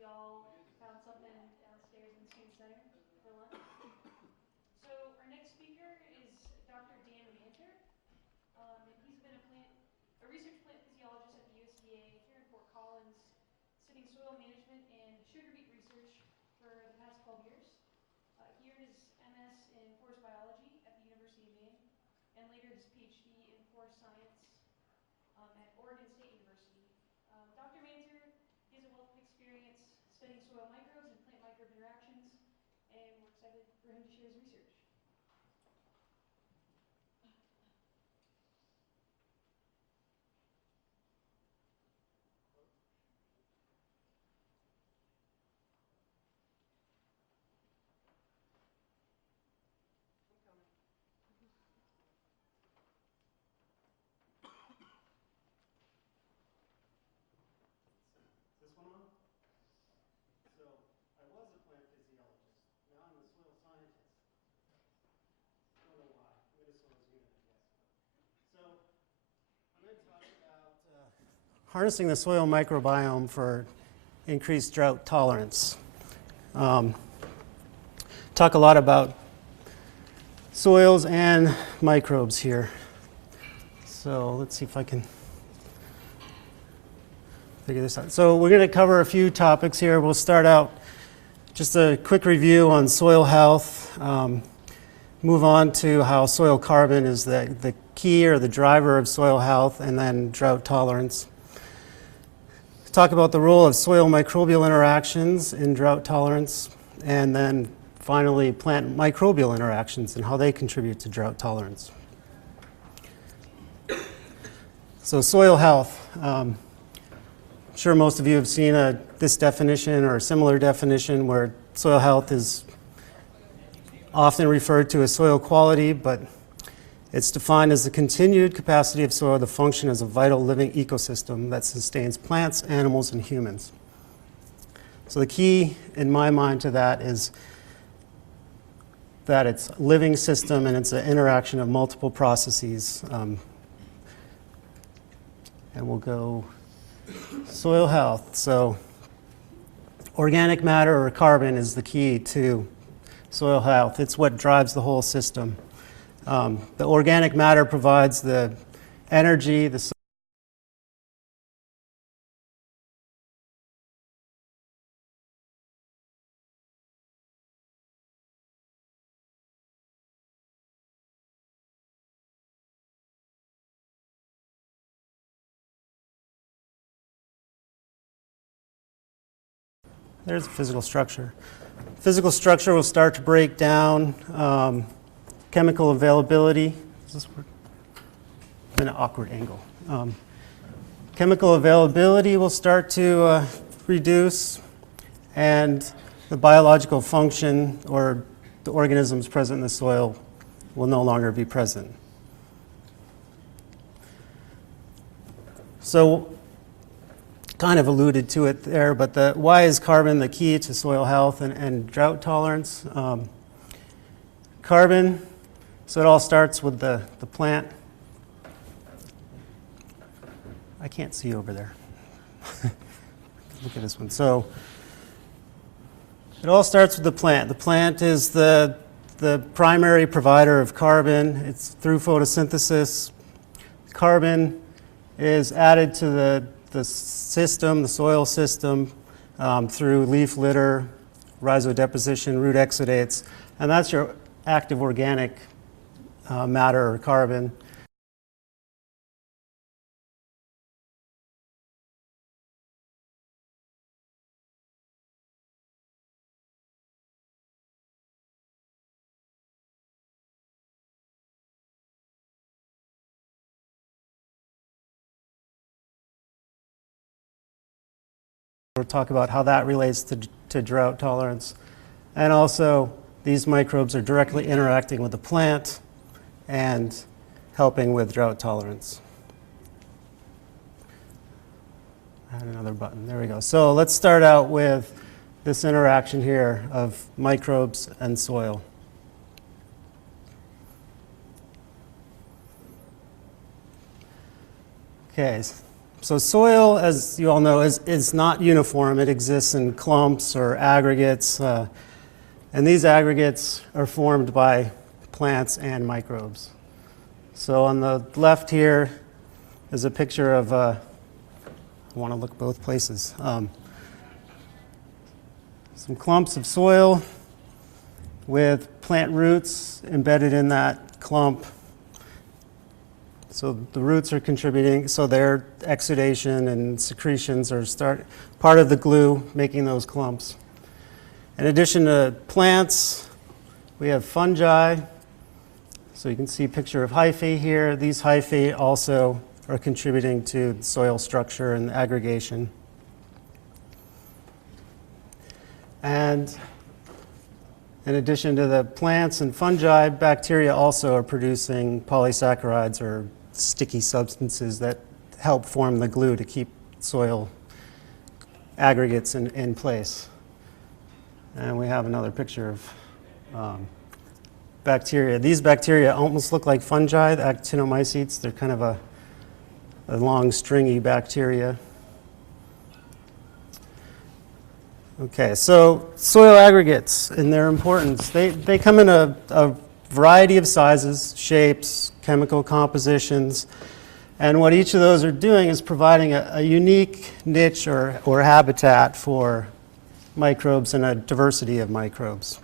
we all found something downstairs in the Student Center for lunch. So our next speaker is Dr. Dan Manter, and he's been a research plant physiologist at the USDA here in Fort Collins, studying soil management and sugar beet research for the past 12 years. He earned his MS in forest biology at the University of Maine, and later his PhD in forest science at Oregon State University. Dr. Manter has a wealth of experience studying soil microbes and plant microbe interactions, and we're excited for him to share his research. This one on? So I was a plant physiologist. Now I'm a soil scientist. Don't know why. I'm in a soils unit, I guess. So I'm going to talk about harnessing the soil microbiome for increased drought tolerance. Talk a lot about soils and microbes here. So let's see if I can figure this out. So we're going to cover a few topics here. We'll start out just a quick review on soil health, move on to how soil carbon is the key or the driver of soil health, and then drought tolerance. Talk about the role of soil microbial interactions in drought tolerance, and then finally plant microbial interactions and how they contribute to drought tolerance. So soil health. I'm sure most of you have seen this definition or a similar definition where soil health is often referred to as soil quality, but it's defined as the continued capacity of soil to function as a vital living ecosystem that sustains plants, animals, and humans. So the key in my mind to that is that it's a living system and it's an interaction of multiple processes. And we'll go soil health. So organic matter or carbon is the key to soil health. It's what drives the whole system. The organic matter provides the energy, there's a physical structure. Physical structure will start to break down. Chemical availability. Does this work? I'm in an awkward angle. Chemical availability will start to reduce, and the biological function or the organisms present in the soil will no longer be present. So, kind of alluded to it there, but why is carbon the key to soil health and drought tolerance? Carbon, so it all starts with the plant. I can't see over there. Look at this one. So it all starts with the plant. The plant is the primary provider of carbon. It's through photosynthesis. Carbon is added to the system, the soil system, through leaf litter, rhizodeposition, root exudates, and that's your active organic matter or carbon. We'll talk about how that relates to drought tolerance. And also, these microbes are directly interacting with the plant and helping with drought tolerance. Add another button. There we go. So let's start out with this interaction here of microbes and soil. Okay, So soil, as you all know, is not uniform. It exists in clumps or aggregates, and these aggregates are formed by plants and microbes. So on the left here is a picture of, I want to look both places, some clumps of soil with plant roots embedded in that clump. So the roots are contributing, so their exudation and secretions are part of the glue making those clumps. In addition to plants, we have fungi. So you can see a picture of hyphae here. These hyphae also are contributing to soil structure and aggregation. And in addition to the plants and fungi, bacteria also are producing polysaccharides or sticky substances that help form the glue to keep soil aggregates in place. And we have another picture of bacteria. These bacteria almost look like fungi, the actinomycetes. They're kind of a long, stringy bacteria. Okay, so soil aggregates and their importance. They come in a variety of sizes, shapes, chemical compositions, and what each of those are doing is providing a unique niche or habitat for microbes and a diversity of microbes.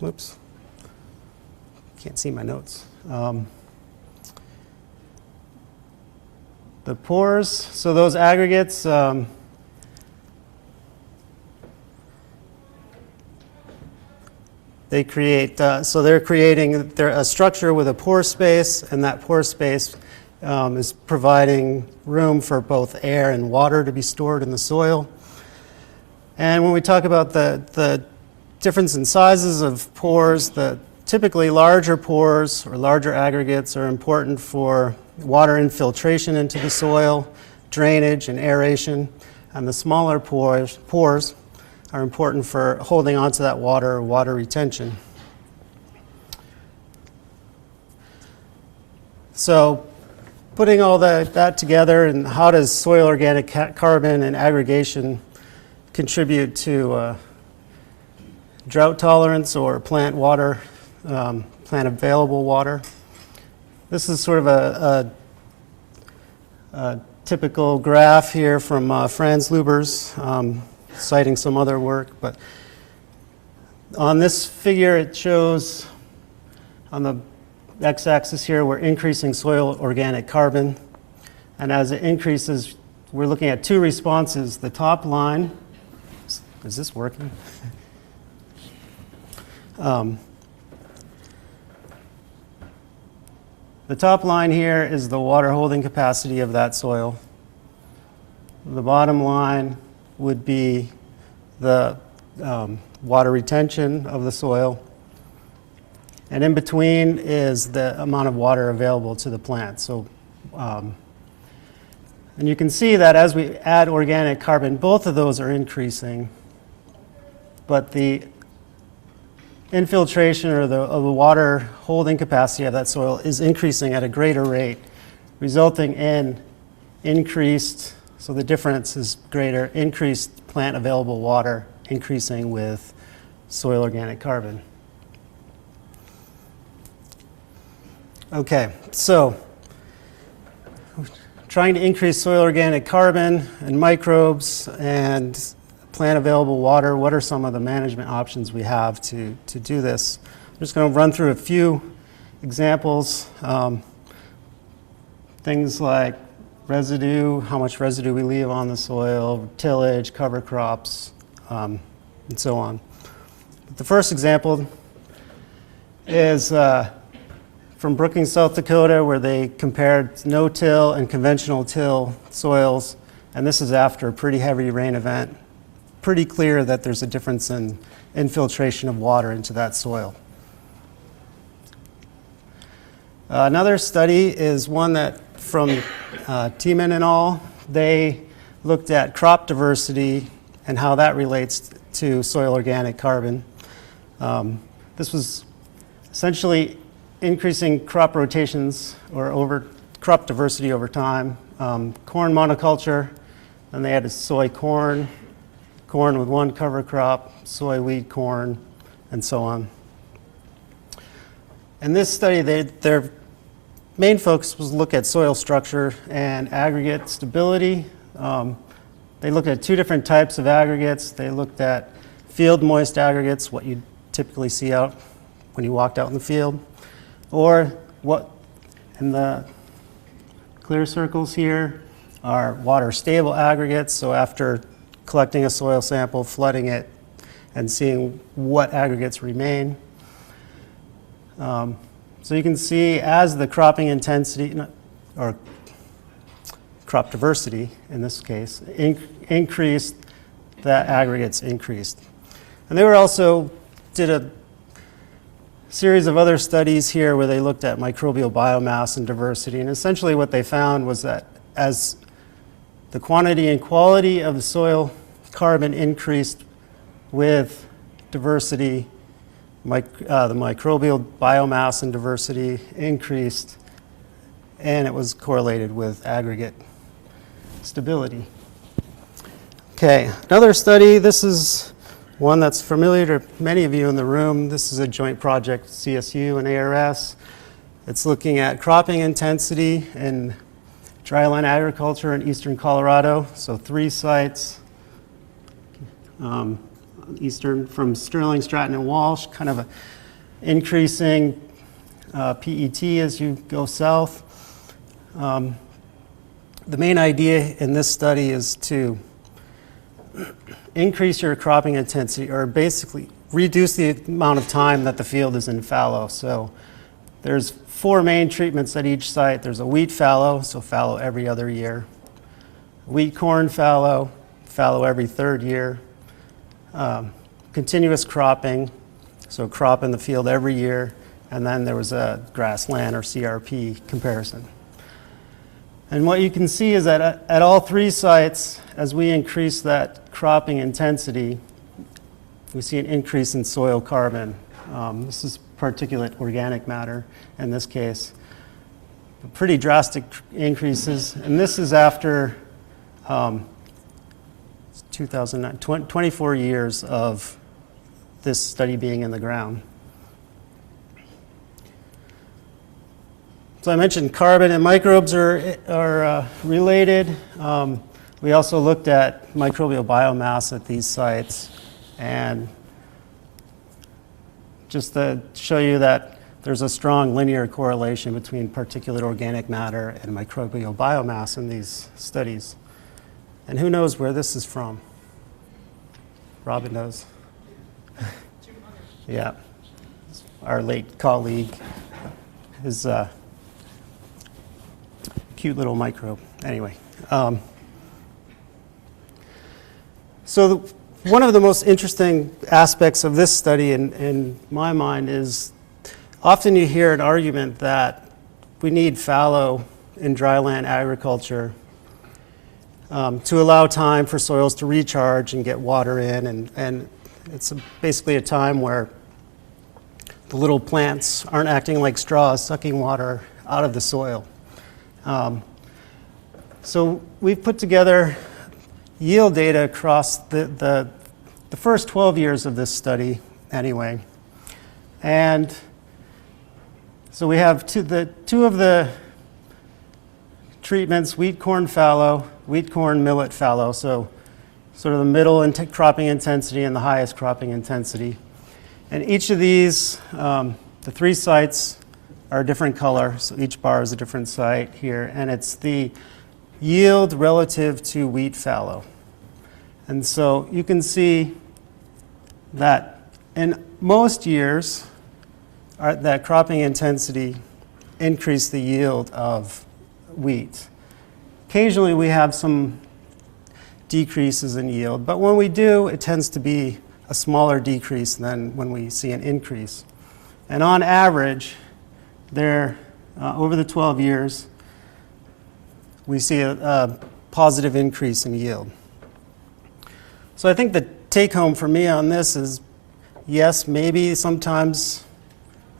Whoops, can't see my notes. The pores, so those aggregates, they create, so they're creating a structure with a pore space, and that pore space is providing room for both air and water to be stored in the soil. And when we talk about the difference in sizes of pores, the typically larger pores or larger aggregates are important for water infiltration into the soil, drainage and aeration, and the smaller pores are important for holding onto that water or water retention. So putting all that together, and how does soil organic carbon and aggregation contribute to drought tolerance or plant available water? This is sort of a typical graph here from Franz Luber's, citing some other work. But on this figure, it shows on the x-axis here, we're increasing soil organic carbon. And as it increases, we're looking at two responses. The top line, is this working? The top line here is the water holding capacity of that soil. The bottom line would be the water retention of the soil. And in between is the amount of water available to the plant. So, and you can see that as we add organic carbon, both of those are increasing. But the infiltration or the water holding capacity of that soil is increasing at a greater rate, resulting in increased, so the difference is greater, increased plant available water increasing with soil organic carbon. Okay, so trying to increase soil organic carbon and microbes and plant available water, what are some of the management options we have to do this? I'm just going to run through a few examples. Things like residue, how much residue we leave on the soil, tillage, cover crops, and so on. But the first example is from Brookings, South Dakota, where they compared no-till and conventional till soils, and this is after a pretty heavy rain event. Pretty clear that there's a difference in infiltration of water into that soil. Another study is one that from Tiemann et al. They looked at crop diversity and how that relates to soil organic carbon. This was essentially increasing crop rotations or crop diversity over time. Corn monoculture, then they added soy corn, corn with one cover crop, soy, wheat, corn, and so on. In this study, their main focus was to look at soil structure and aggregate stability. They looked at two different types of aggregates. They looked at field moist aggregates, what you typically see out when you walked out in the field, or what in the clear circles here are water stable aggregates. So after collecting a soil sample, flooding it, and seeing what aggregates remain. So you can see as the cropping intensity, or crop diversity in this case, increased, that aggregates increased. And they also did a series of other studies here where they looked at microbial biomass and diversity. And essentially what they found was that as the quantity and quality of the soil carbon increased with diversity, the microbial biomass and diversity increased, and it was correlated with aggregate stability. Okay, another study. This is one that's familiar to many of you in the room. This is a joint project, CSU and ARS. It's looking at cropping intensity in dryland agriculture in eastern Colorado. So 3 sites, eastern from Sterling, Stratton, and Walsh, kind of a increasing PET as you go south. The main idea in this study is to increase your cropping intensity, or basically reduce the amount of time that the field is in fallow. So there's 4 main treatments at each site. There's a wheat fallow, so fallow every other year. Wheat corn fallow, fallow every 3rd year. Continuous cropping, so crop in the field every year. And then there was a grassland or CRP comparison. And what you can see is that at all 3 sites, as we increase that cropping intensity, we see an increase in soil carbon. This is particulate organic matter in this case. Pretty drastic increases. And this is after 2009, 24 years of this study being in the ground. So I mentioned carbon and microbes are related. We also looked at microbial biomass at these sites, and just to show you that there's a strong linear correlation between particulate organic matter and microbial biomass in these studies. And who knows where this is from? Robin knows. Yeah, our late colleague, his cute little microbe. Anyway, so one of the most interesting aspects of this study in my mind is often you hear an argument that we need fallow in dryland agriculture to allow time for soils to recharge and get water in, and it's basically a time where the little plants aren't acting like straws, sucking water out of the soil. So we've put together yield data across the first 12 years of this study anyway. And so we have two of the treatments, wheat corn fallow, wheat corn millet fallow, so sort of the middle cropping intensity and the highest cropping intensity. And each of these, the 3 sites are a different color, so each bar is a different site here, and it's the yield relative to wheat fallow. And so you can see that in most years, that cropping intensity increased the yield of wheat. Occasionally we have some decreases in yield, but when we do, it tends to be a smaller decrease than when we see an increase. And on average, over the 12 years, we see a positive increase in yield. So I think the take home for me on this is, yes, maybe sometimes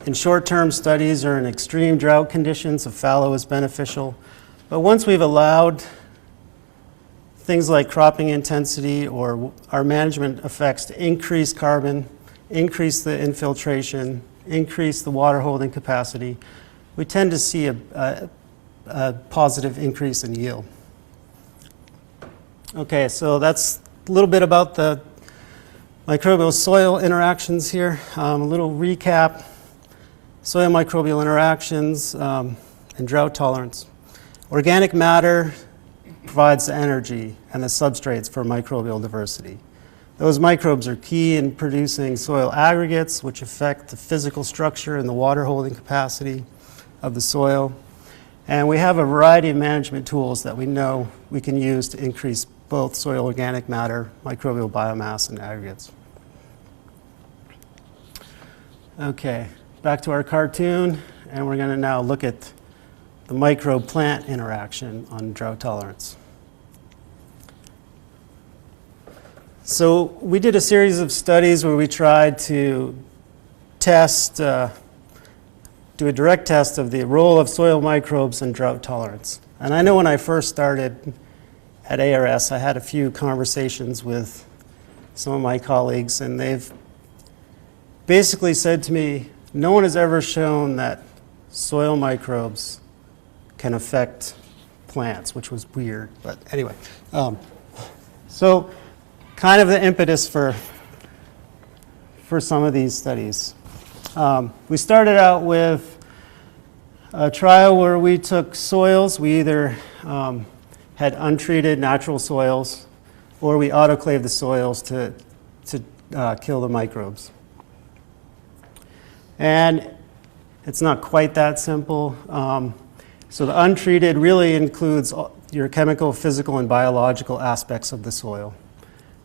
in short-term studies or in extreme drought conditions, a fallow is beneficial. But once we've allowed things like cropping intensity or our management effects to increase carbon, increase the infiltration, increase the water holding capacity, we tend to see a positive increase in yield. Okay, so that's a little bit about the microbial soil interactions here. A little recap: soil microbial interactions and drought tolerance. Organic matter provides the energy and the substrates for microbial diversity. Those microbes are key in producing soil aggregates, which affect the physical structure and the water holding capacity of the soil. And we have a variety of management tools that we know we can use to increase both soil organic matter, microbial biomass, and aggregates. Okay, back to our cartoon, and we're going to now look at the microbe-plant interaction on drought tolerance. So we did a series of studies where we tried to test, do a direct test of the role of soil microbes in drought tolerance. And I know when I first started at ARS, I had a few conversations with some of my colleagues, and they've basically said to me, no one has ever shown that soil microbes can affect plants, which was weird, but anyway. So kind of the impetus for some of these studies. We started out with a trial where we took soils. We either had untreated natural soils, or we autoclaved the soils to kill the microbes. And it's not quite that simple. So the untreated really includes your chemical, physical, and biological aspects of the soil.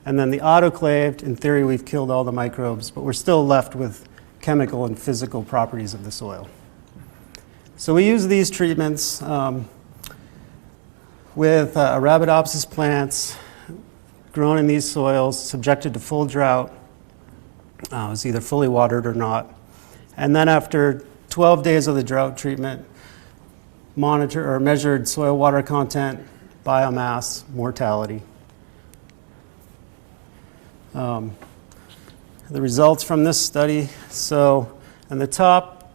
And then the autoclaved, in theory, we've killed all the microbes, but we're still left with chemical and physical properties of the soil. So we use these treatments with Arabidopsis plants grown in these soils, subjected to full drought. It was either fully watered or not. And then after 12 days of the drought treatment, measured soil water content, biomass, mortality. The results from this study. So in the top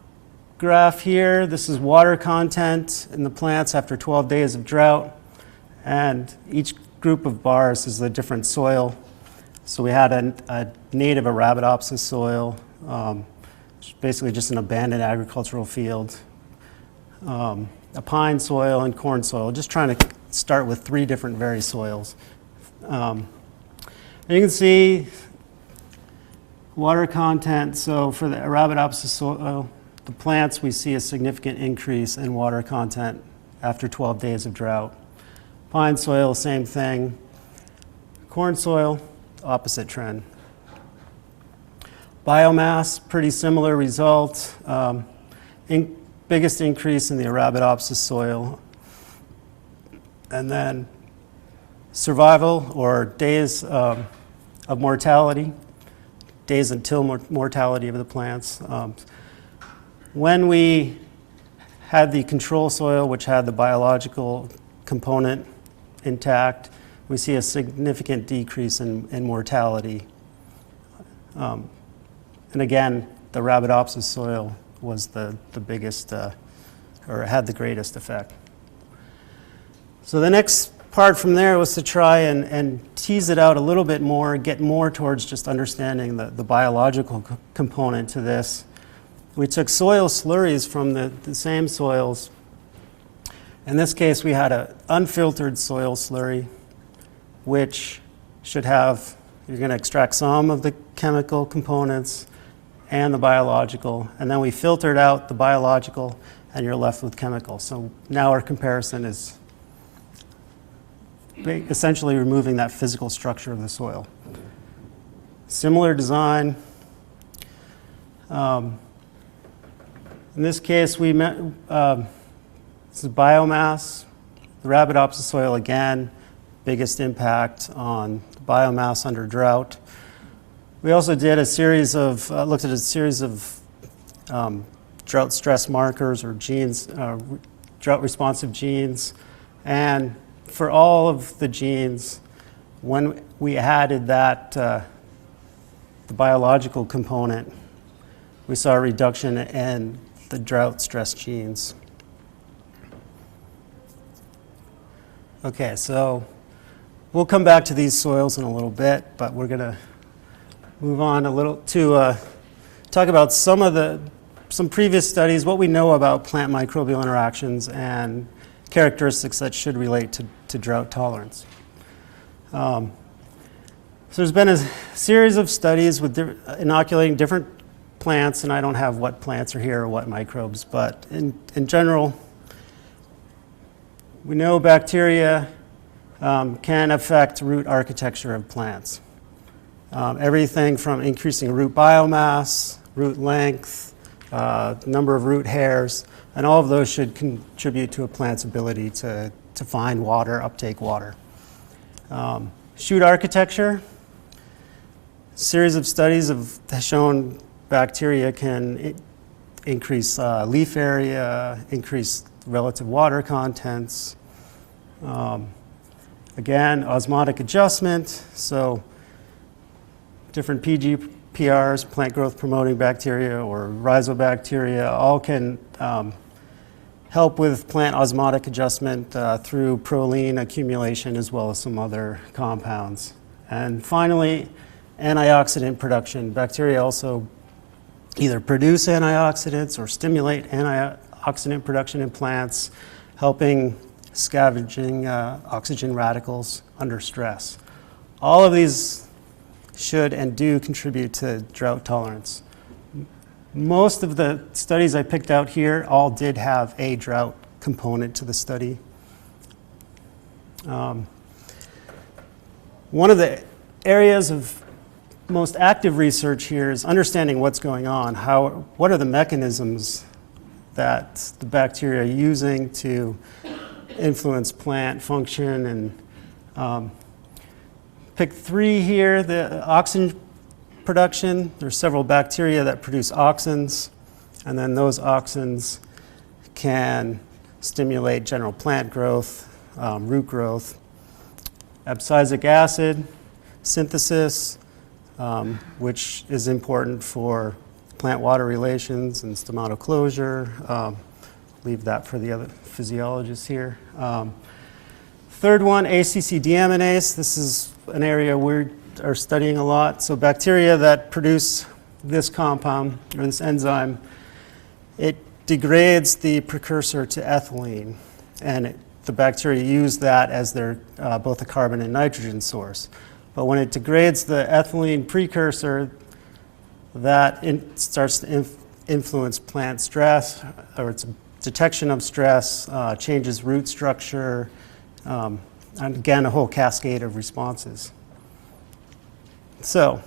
graph here, this is water content in the plants after 12 days of drought. And each group of bars is a different soil. So we had a native Arabidopsis soil, basically just an abandoned agricultural field, a pine soil, and corn soil, just trying to start with 3 different vari soils. And you can see water content. So for the Arabidopsis soil, the plants, we see a significant increase in water content after 12 days of drought. Pine soil, same thing. Corn soil, opposite trend. Biomass, pretty similar result. Biggest increase in the Arabidopsis soil. And then survival, or days of mortality, days until mortality of the plants. When we had the control soil, which had the biological component intact, we see a significant decrease in mortality. And again, the Arabidopsis soil was the biggest, or had the greatest effect. So the next part from there was to try and tease it out a little bit more, get more towards just understanding the biological component to this. We took soil slurries from the same soils. In this case, we had an unfiltered soil slurry, which should have, you're going to extract some of the chemical components and the biological, and then we filtered out the biological, and you're left with chemical. So now our comparison is essentially removing that physical structure of the soil. Similar design. In this case, this is biomass. The Arabidopsis soil, again, biggest impact on biomass under drought. We also did a series of, looked at a series of drought stress markers or genes, drought responsive genes. And for all of the genes, when we added that, the biological component, we saw a reduction in the drought stress genes. Okay, so we'll come back to these soils in a little bit, but we're going to move on a little to talk about some previous studies, what we know about plant microbial interactions and characteristics that should relate to drought tolerance. So there's been a series of studies with inoculating different plants, and I don't have what plants are here or what microbes, but in general, we know bacteria can affect root architecture of plants. Everything from increasing root biomass, root length, number of root hairs, and all of those should contribute to a plant's ability to find water, uptake water. Shoot architecture, a series of studies have shown bacteria can increase leaf area, increase relative water contents. Again, osmotic adjustment, so different PGPRs, plant growth promoting bacteria or rhizobacteria, all can help with plant osmotic adjustment through proline accumulation as well as some other compounds. And finally, antioxidant production. Bacteria also either produce antioxidants or stimulate antioxidant production in plants, helping scavenging oxygen radicals under stress. All of these should and do contribute to drought tolerance. Most of the studies I picked out here all did have a drought component to the study. One of the areas of most active research here is understanding what's going on. What are the mechanisms that the bacteria are using to influence plant function? And pick three here, the auxin production. There's several bacteria that produce auxins, and then those auxins can stimulate general plant growth, root growth. Abscisic acid synthesis, which is important for plant-water relations and stomatoclosure. Leave that for the other physiologists here. Third one, ACC deaminase. This is an area we are studying a lot. So bacteria that produce this compound, or this enzyme, it degrades the precursor to ethylene, and the bacteria use that as their both a carbon and nitrogen source. But when it degrades the ethylene precursor, that starts to influence plant stress, or its detection of stress, changes root structure, and again, a whole cascade of responses. So,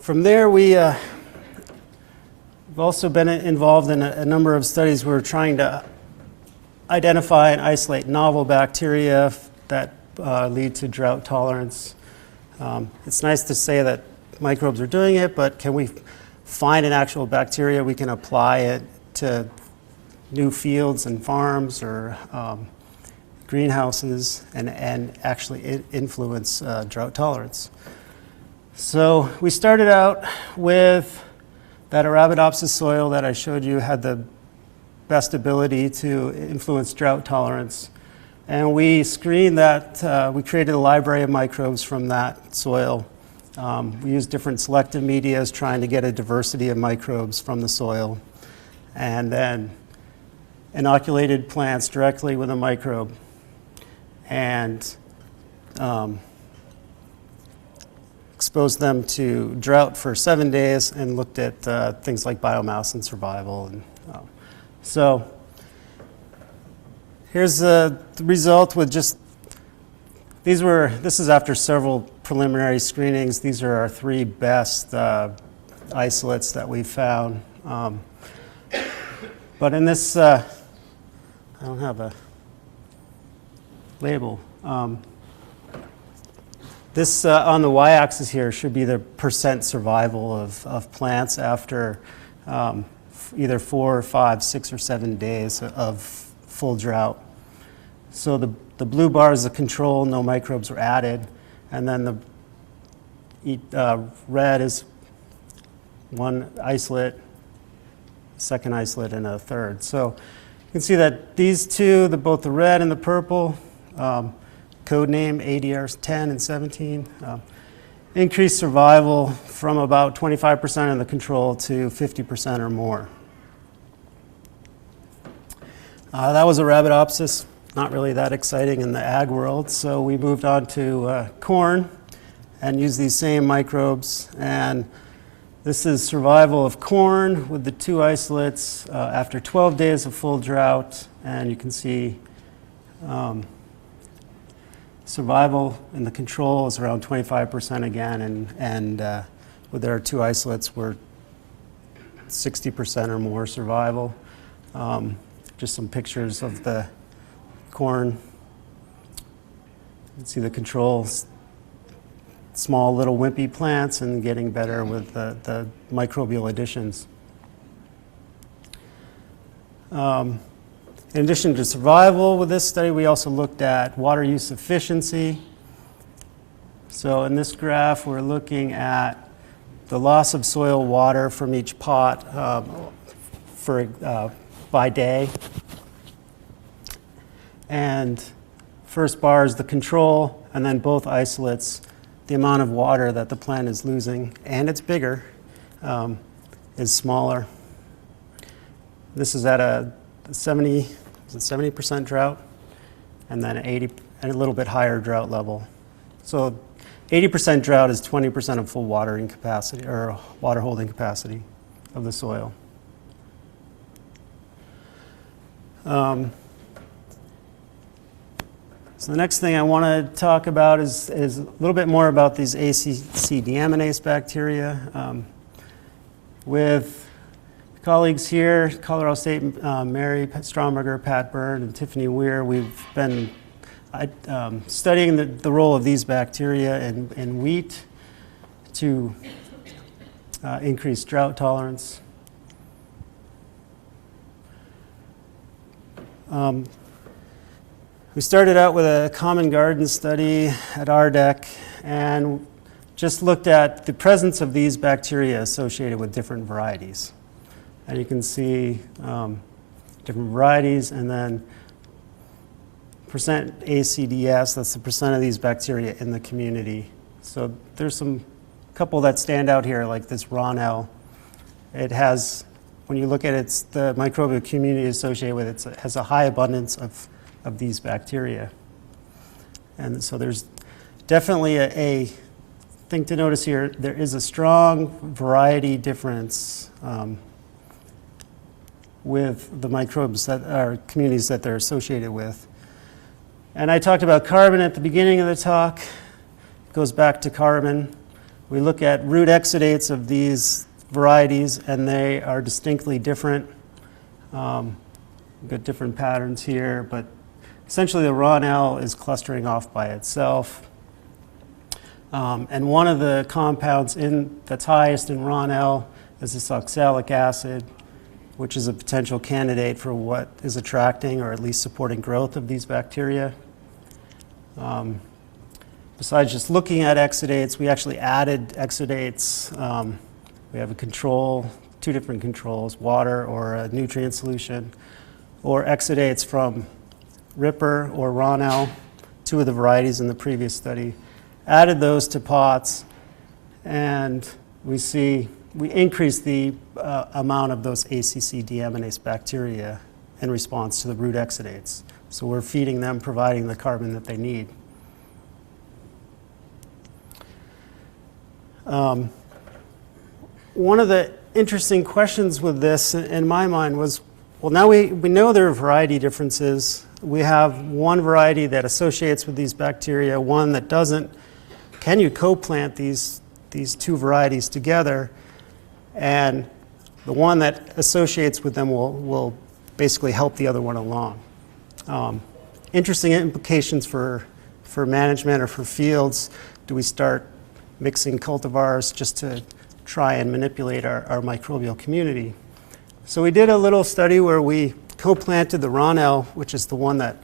from there, we've also been involved in a number of studies where we're trying to identify and isolate novel bacteria that lead to drought tolerance. It's nice to say that microbes are doing it, but can we find an actual bacteria we can apply it to new fields and farms or greenhouses and actually influence drought tolerance? So we started out with that Arabidopsis soil that I showed you had the best ability to influence drought tolerance. And we screened that, we created a library of microbes from that soil. We used different selective medias trying to get a diversity of microbes from the soil, and then inoculated plants directly with a microbe and exposed them to drought for 7 days and looked at things like biomass and survival. And so here's the result with just, this is after several preliminary screenings. These are our three best isolates that we've found. But in this, I don't have a label. This on the y-axis here should be the percent survival of plants after either 4 or 5, 6 or 7 days of full drought. So the blue bar is the control, no microbes were added, and then the red is one isolate, second isolate, and a third. So you can see that these two, both the red and the purple, code name ADRs 10 and 17, increased survival from about 25% in the control to 50% or more. That was Arabidopsis, not really that exciting in the ag world, so we moved on to corn and used these same microbes. And this is survival of corn with the 2 isolates after 12 days of full drought, and you can see survival in the control is around 25% again, and with our 2 isolates, we're 60% or more survival. Just some pictures of the corn. You can see the controls, small little wimpy plants, and getting better with the microbial additions. In addition to survival with this study, we also looked at water use efficiency. So in this graph, we're looking at the loss of soil water from each pot by day. And first bar is the control, and then both isolates, the amount of water that the plant is losing, and it's bigger, is smaller. This is at a 70% drought, and then 80 and a little bit higher drought level. So 80% drought is 20% of full watering capacity, or water holding capacity of the soil. So the next thing I want to talk about is a little bit more about these ACC deaminase bacteria. With colleagues here, Colorado State, Mary Stromberger, Pat Byrne, and Tiffany Weir, we've been studying the role of these bacteria in wheat to increase drought tolerance. We started out with a common garden study at RDEC and just looked at the presence of these bacteria associated with different varieties. And you can see different varieties, and then percent ACDS, that's the percent of these bacteria in the community. So there's a couple that stand out here, like this Ronell. It has, when you look at it, the microbial community associated with it, it has a high abundance of these bacteria. And so there's definitely a thing to notice here. There is a strong variety difference with the microbes that are communities that they're associated with. And I talked about carbon at the beginning of the talk. It goes back to carbon. We look at root exudates of these varieties, and they are distinctly different. We've got different patterns here, but essentially the Ronell is clustering off by itself. And one of the compounds that's highest in Ronell is this oxalic acid, which is a potential candidate for what is attracting or at least supporting growth of these bacteria. Besides just looking at exudates, we actually added exudates. We have a control, 2 different controls, water or a nutrient solution, or exudates from Ripper or Ronell, 2 of the varieties in the previous study. Added those to pots, and we increase the amount of those ACC deaminase bacteria in response to the root exudates. So we're feeding them, providing the carbon that they need. One of the interesting questions with this in my mind was, well, now we know there are variety differences. We have one variety that associates with these bacteria, one that doesn't. Can you co-plant these 2 varieties together? And the one that associates with them will basically help the other one along. Interesting implications for management or for fields. Do we start mixing cultivars just to try and manipulate our microbial community. So we did a little study where we co-planted the Ronell, which is the one that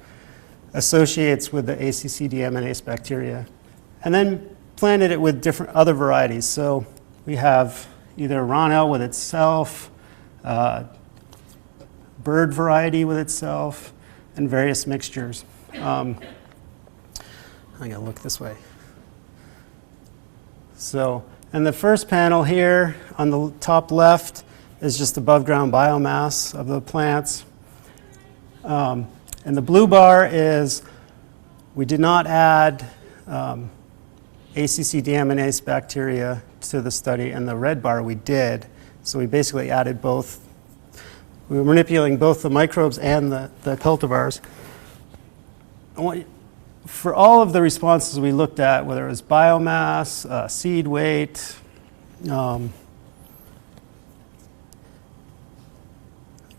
associates with the ACC deaminase bacteria, and then planted it with different other varieties. So we have either Ronell with itself, bird variety with itself, and various mixtures. I gotta look this way. So, and the first panel here on the top left is just above ground biomass of the plants. And the blue bar is we did not add ACC deaminase bacteria to the study, and the red bar we did. So we basically added both. We were manipulating both the microbes and the cultivars. For all of the responses we looked at, whether it was biomass, seed weight, I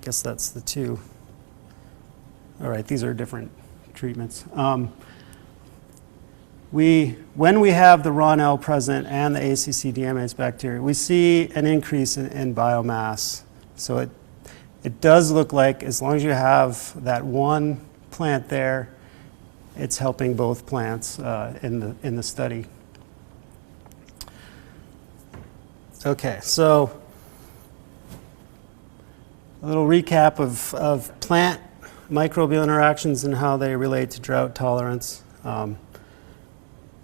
guess that's the two. All right, these are different treatments. When we have the Ronell present and the ACC deaminase bacteria, we see an increase in biomass. So it does look like as long as you have that one plant there, it's helping both plants in the study. Okay, so a little recap of plant microbial interactions and how they relate to drought tolerance.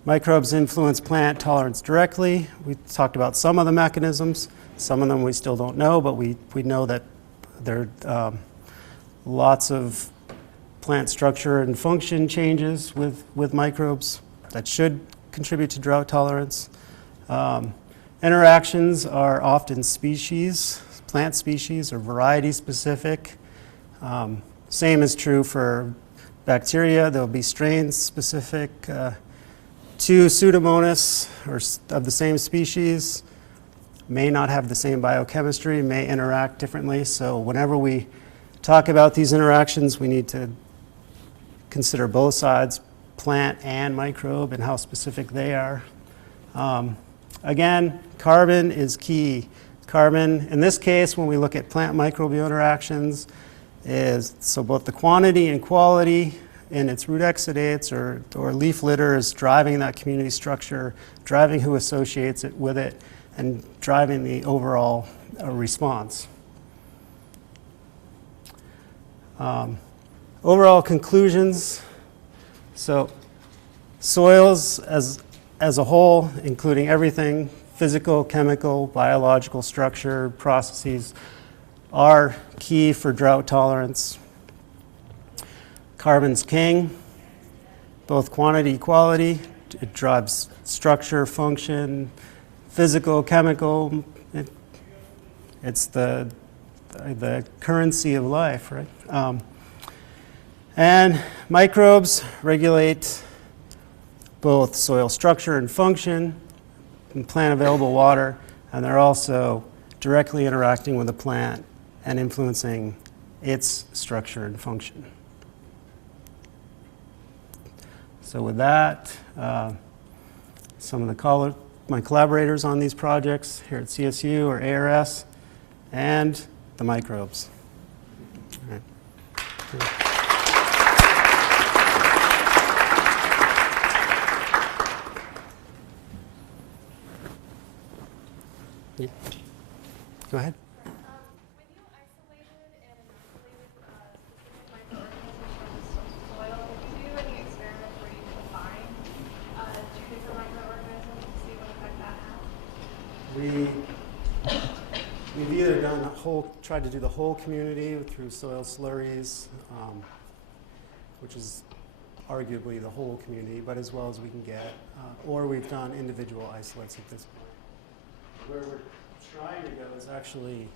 Microbes influence plant tolerance directly. We talked about some of the mechanisms. Some of them we still don't know, but we know that there are lots of plant structure and function changes with microbes that should contribute to drought tolerance. Interactions are often species, plant species or variety specific. Same is true for bacteria. There will be strain specific. Two Pseudomonas of the same species may not have the same biochemistry, may interact differently. So whenever we talk about these interactions, we need to consider both sides, plant and microbe, and how specific they are. Again, carbon is key. Carbon, in this case, when we look at plant microbial interactions, is so both the quantity and quality in its root exudates or leaf litter is driving that community structure, driving who associates it with it, and driving the overall response. Overall conclusions. So soils as a whole, including everything, physical, chemical, biological structure, processes, are key for drought tolerance. Carbon's king, both quantity, quality. It drives structure, function, physical, chemical. It's the currency of life, right? And microbes regulate both soil structure and function and plant available water, and they're also directly interacting with the plant and influencing its structure and function. So with that, some of my collaborators on these projects here at CSU or ARS, and the microbes. All right. Yeah. Go ahead. When you isolated and inoculated specific microorganisms from the soil, did you do any experiments where you combined two different microorganisms to see what effect that had? We've either done tried to do the whole community through soil slurries, which is arguably the whole community, but as well as we can get, or we've done individual isolates at this point. Where we're trying to go is actually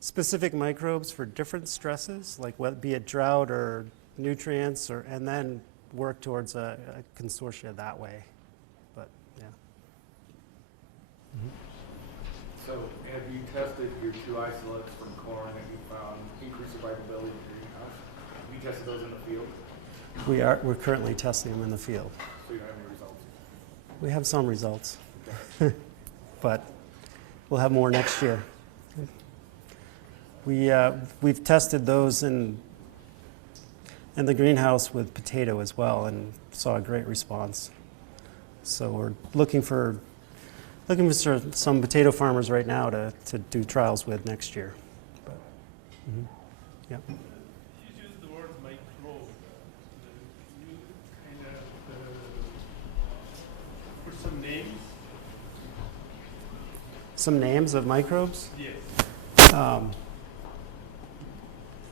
specific microbes for different stresses, like be it drought or nutrients, and then work towards a consortia that way. But yeah. Mm-hmm. So have you tested your two isolates from corn and you found increased survivability in your greenhouse? Have you tested those in the field? We're currently testing them in the field. So you don't have any results? We have some results. but we'll have more next year. We've tested those in the greenhouse with potato as well, and saw a great response. So we're looking for some potato farmers right now to do trials with next year. But, yeah. You use the word microbe. You kind of for some names. Some names of microbes? Yes.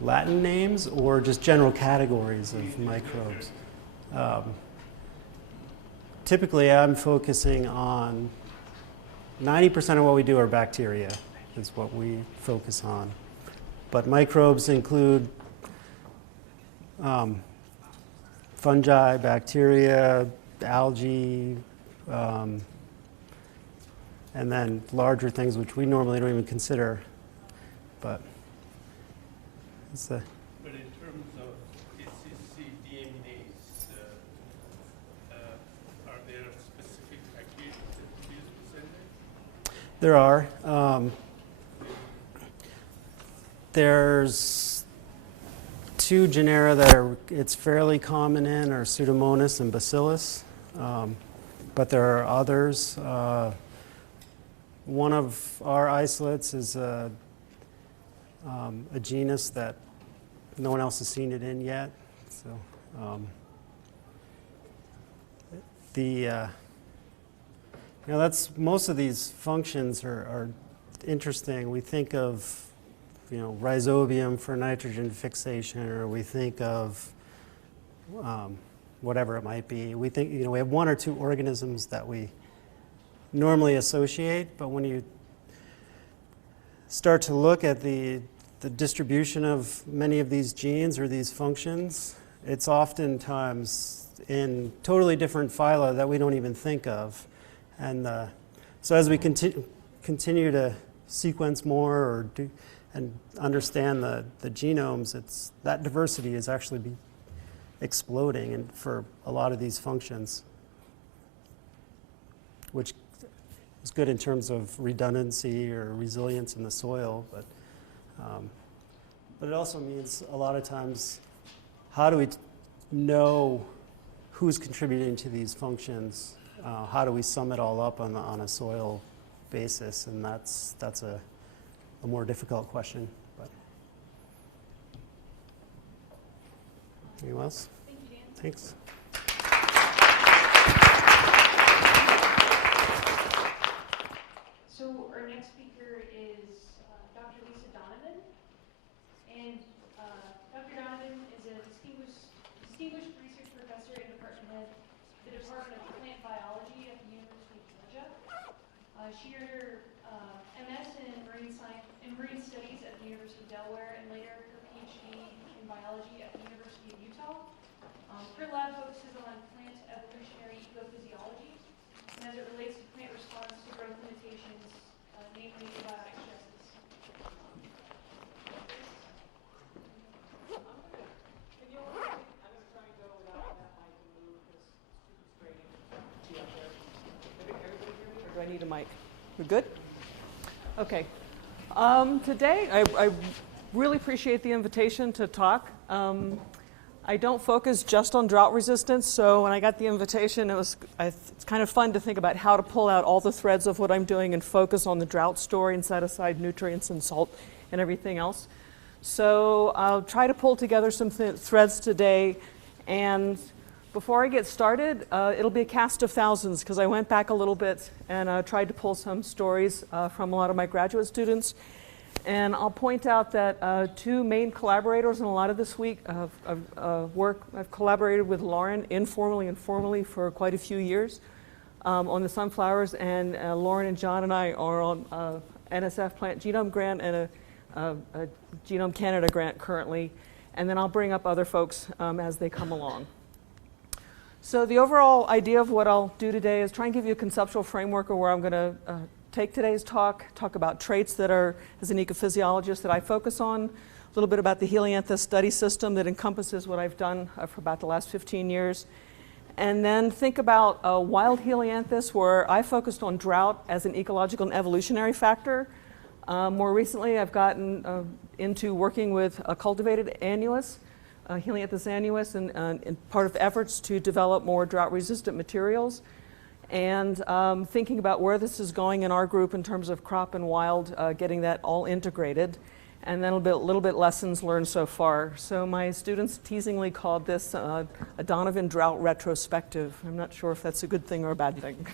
Latin names or just general categories of microbes? Typically, I'm focusing on 90% of what we do are bacteria, is what we focus on. But microbes include fungi, bacteria, algae, and then larger things which we normally don't even consider. But it's the But in terms of cccDNAs, are there specific bacteria that use this enzyme? There are. There's two genera that it's fairly common in are Pseudomonas and Bacillus, but there are others. One of our isolates is a genus that no one else has seen it in yet. So that's most of these functions are interesting. We think of rhizobium for nitrogen fixation, or we think of whatever it might be. We think we have one or two organisms that we normally associate, but when you start to look at the distribution of many of these genes or these functions, it's oftentimes in totally different phyla that we don't even think of. And so as we continue to sequence more and understand the genomes, that diversity is actually exploding for a lot of these functions, which is good in terms of redundancy or resilience in the soil, but it also means a lot of times, how do we know who's contributing to these functions? How do we sum it all up on a soil basis? And that's a more difficult question. But anyone else? Thank you, Dan. Thanks. So our next speaker is Dr. Lisa Donovan, and Dr. Donovan is a distinguished research professor and department head of the Department of Plant Biology at the University of Georgia. She earned her MS in marine studies at the University of Delaware, and later her PhD in biology at the University of Utah. Her lab focuses on plant evolutionary ecophysiology, and as it relates to plant response to growth limitations, namely abiotic stresses. Do I need a mic? We're good? Okay. Today, I really appreciate the invitation to talk. I don't focus just on drought resistance, so when I got the invitation, it's kind of fun to think about how to pull out all the threads of what I'm doing and focus on the drought story and set aside nutrients and salt and everything else. So I'll try to pull together some threads today, and before I get started, it'll be a cast of thousands because I went back a little bit and tried to pull some stories from a lot of my graduate students. And I'll point out that two main collaborators in a lot of this week of work, I've collaborated with Lauren informally and formally for quite a few years on the sunflowers, and Lauren and John and I are on NSF Plant Genome Grant and a Genome Canada grant currently, and then I'll bring up other folks as they come along. So the overall idea of what I'll do today is try and give you a conceptual framework of where I'm going to take today's talk about traits that are, as an ecophysiologist, that I focus on, a little bit about the Helianthus study system that encompasses what I've done for about the last 15 years, And then think about wild helianthus, where I focused on drought as an ecological and evolutionary factor. More recently, I've gotten into working with a cultivated annuus, Helianthus annuus, and part of efforts to develop more drought-resistant materials. And thinking about where this is going in our group in terms of crop and wild, getting that all integrated. And then a little bit lessons learned so far. So my students teasingly called this a Donovan drought retrospective. I'm not sure if that's a good thing or a bad thing.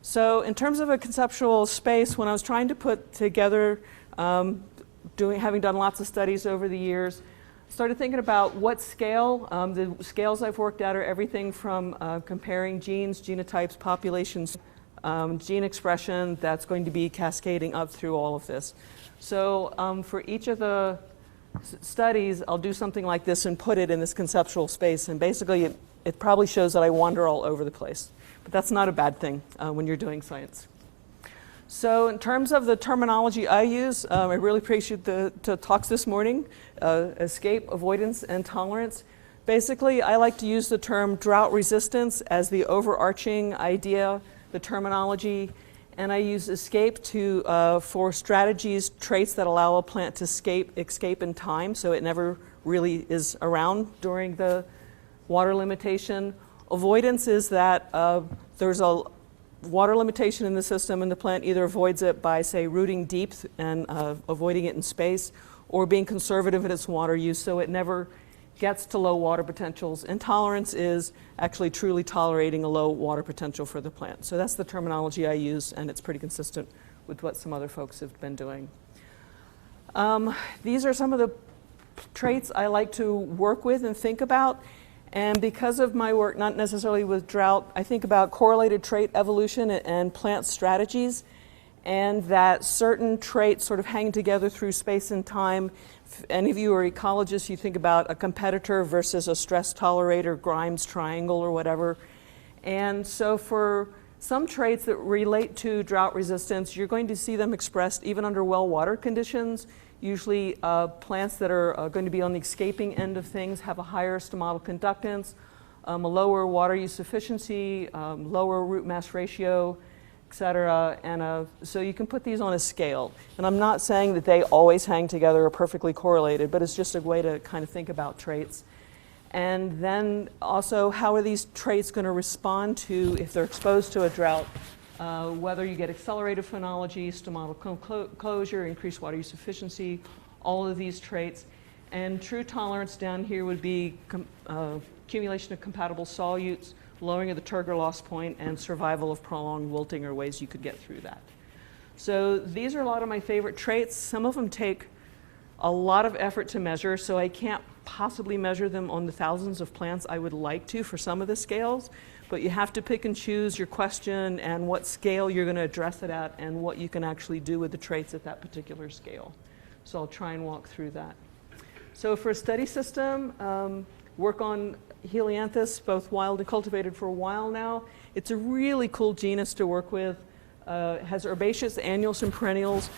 So in terms of a conceptual space, when I was trying to put together, having done lots of studies over the years, started thinking about what scale. The scales I've worked at are everything from comparing genes, genotypes, populations, gene expression that's going to be cascading up through all of this. So for each of the studies, I'll do something like this and put it in this conceptual space. And basically, it probably shows that I wander all over the place. But that's not a bad thing when you're doing science. So in terms of the terminology I use, I really appreciate the talks this morning, escape, avoidance, and tolerance. Basically, I like to use the term drought resistance as the overarching idea, the terminology. And I use escape for strategies, traits that allow a plant to escape in time, so it never really is around during the water limitation. Avoidance is that there's a water limitation in the system, and the plant either avoids it by, say, rooting deep and avoiding it in space, or being conservative in its water use, so it never gets to low water potentials. And tolerance is actually truly tolerating a low water potential for the plant. So that's the terminology I use, and it's pretty consistent with what some other folks have been doing. These are some of the traits I like to work with and think about. And because of my work, not necessarily with drought, I think about correlated trait evolution and plant strategies, and that certain traits sort of hang together through space and time. If any of you are ecologists, you think about a competitor versus a stress tolerator, Grimes triangle or whatever. And so for some traits that relate to drought resistance, you're going to see them expressed even under well-watered conditions. Usually plants that are going to be on the escaping end of things have a higher stomatal conductance, a lower water use efficiency, lower root mass ratio, et cetera. And so you can put these on a scale. And I'm not saying that they always hang together or perfectly correlated, but it's just a way to kind of think about traits. And then also, how are these traits going to respond to, if they're exposed to a drought, whether you get accelerated phenology, stomatal closure, increased water use efficiency, all of these traits. And true tolerance down here would be accumulation of compatible solutes, lowering of the Turgor loss point, and survival of prolonged wilting are ways you could get through that. So these are a lot of my favorite traits. Some of them take a lot of effort to measure, so I can't possibly measure them on the thousands of plants I would like to for some of the scales, but you have to pick and choose your question and what scale you're going to address it at and what you can actually do with the traits at that particular scale. So I'll try and walk through that. So for a study system, work on Helianthus, both wild and cultivated for a while now. It's a really cool genus to work with. It has herbaceous annuals and perennials.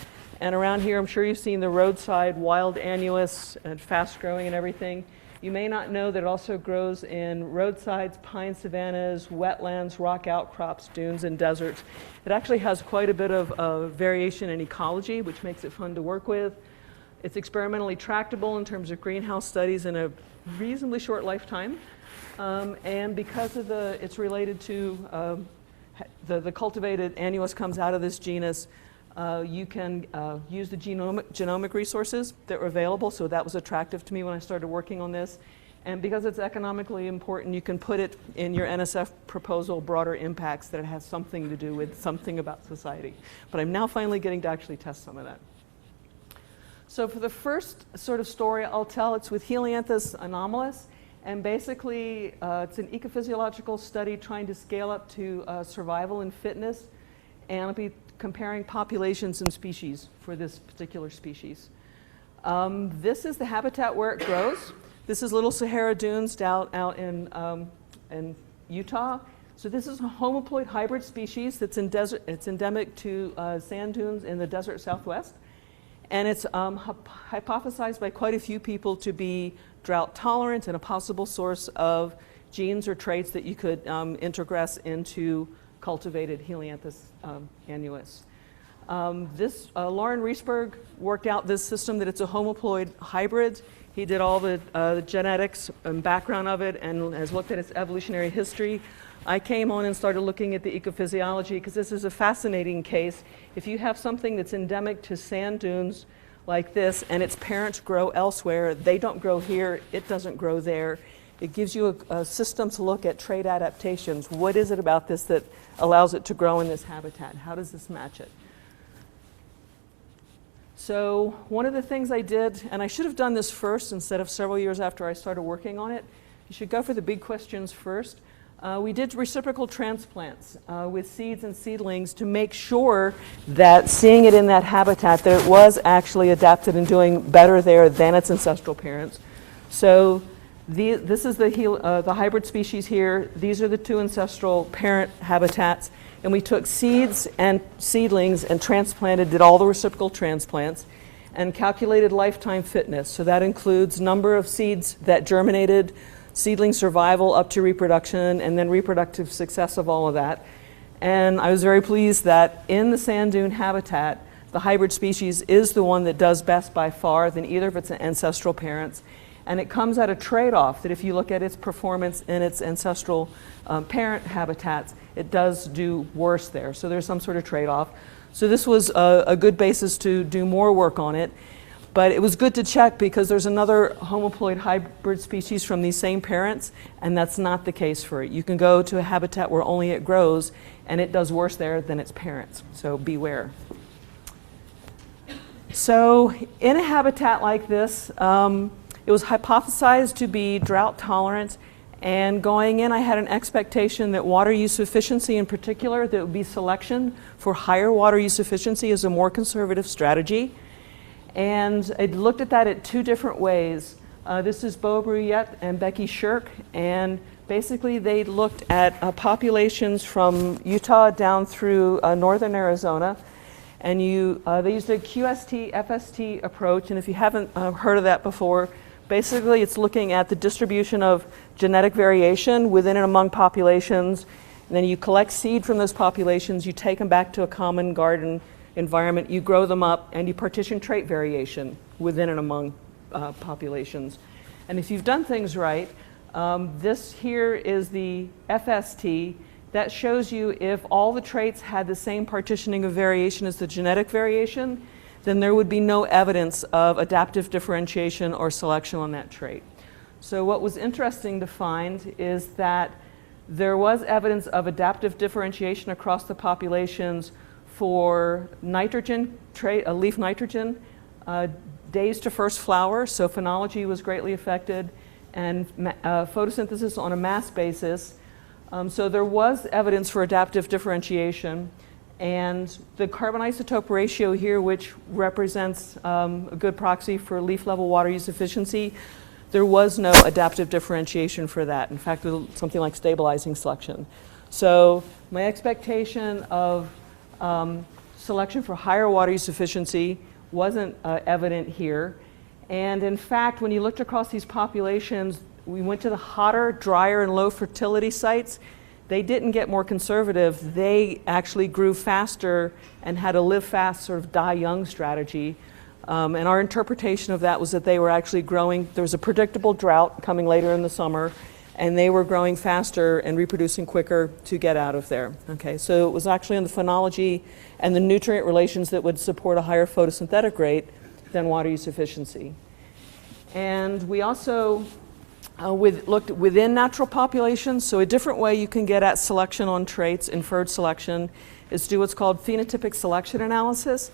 And around here, I'm sure you've seen the roadside wild annuus, and fast growing and everything. You may not know that it also grows in roadsides, pine savannas, wetlands, rock outcrops, dunes, and deserts. It actually has quite a bit of variation in ecology, which makes it fun to work with. It's experimentally tractable in terms of greenhouse studies in a reasonably short lifetime. And because of it's related to the cultivated annuus comes out of this genus, you can use the genomic resources that were available, so that was attractive to me when I started working on this. And because it's economically important, you can put it in your NSF proposal, broader impacts, that it has something to do with something about society. But I'm now finally getting to actually test some of that. So for the first sort of story I'll tell, it's with Helianthus anomalus. And basically, it's an ecophysiological study trying to scale up to survival and fitness. And I'll be comparing populations and species for this particular species. This is the habitat where it grows. This is Little Sahara Dunes out in Utah. So this is a homoploid hybrid species that's it's endemic to sand dunes in the desert Southwest. And it's hypothesized by quite a few people to be drought tolerant and a possible source of genes or traits that you could integress into cultivated Helianthus annuus. Loren Riesberg worked out this system that it's a homoploid hybrid. He did all the genetics and background of it and has looked at its evolutionary history. I came on and started looking at the ecophysiology because this is a fascinating case. If you have something that's endemic to sand dunes like this and its parents grow elsewhere, they don't grow here, it doesn't grow there. It gives you a system to look at trait adaptations. What is it about this that allows it to grow in this habitat? How does this match it? So one of the things I did, and I should have done this first instead of several years after I started working on it, you should go for the big questions first. We did reciprocal transplants with seeds and seedlings to make sure that seeing it in that habitat, that it was actually adapted and doing better there than its ancestral parents. So this is the hybrid species here. These are the two ancestral parent habitats. And we took seeds and seedlings and did all the reciprocal transplants, and calculated lifetime fitness. So that includes number of seeds that germinated, seedling survival up to reproduction, and then reproductive success of all of that. And I was very pleased that in the sand dune habitat, the hybrid species is the one that does best by far than either of its ancestral parents. And it comes at a trade-off that if you look at its performance in its ancestral parent habitats, it does do worse there. So there's some sort of trade-off. So this was a good basis to do more work on it. But it was good to check because there's another homoploid hybrid species from these same parents, and that's not the case for it. You can go to a habitat where only it grows, and it does worse there than its parents. So beware. So in a habitat like this, it was hypothesized to be drought tolerant. And going in, I had an expectation that water use efficiency in particular, that would be selection for higher water use efficiency is a more conservative strategy. And I looked at that at two different ways. This is Beau Bruyette and Becky Shirk, and basically they looked at populations from Utah down through northern Arizona, and they used a QST, FST approach, and if you haven't heard of that before, basically it's looking at the distribution of genetic variation within and among populations, and then you collect seed from those populations, you take them back to a common garden environment, you grow them up, and you partition trait variation within and among populations. And if you've done things right, this here is the FST. That shows you if all the traits had the same partitioning of variation as the genetic variation, then there would be no evidence of adaptive differentiation or selection on that trait. So what was interesting to find is that there was evidence of adaptive differentiation across the populations for nitrogen trait, leaf nitrogen, days to first flower, so phenology was greatly affected, and photosynthesis on a mass basis. So there was evidence for adaptive differentiation, and the carbon isotope ratio here, which represents a good proxy for leaf level water use efficiency, there was no adaptive differentiation for that. In fact, it was something like stabilizing selection. So my expectation of selection for higher water use efficiency wasn't evident here. And in fact, when you looked across these populations, we went to the hotter, drier, and low fertility sites. They didn't get more conservative. They actually grew faster and had a live fast, sort of die young strategy. And our interpretation of that was that they were actually growing. There was a predictable drought coming later in the summer, and they were growing faster and reproducing quicker to get out of there. Okay, so it was actually in the phenology and the nutrient relations that would support a higher photosynthetic rate than water use efficiency. And we also looked within natural populations. So a different way you can get at selection on traits, inferred selection, is to do what's called phenotypic selection analysis.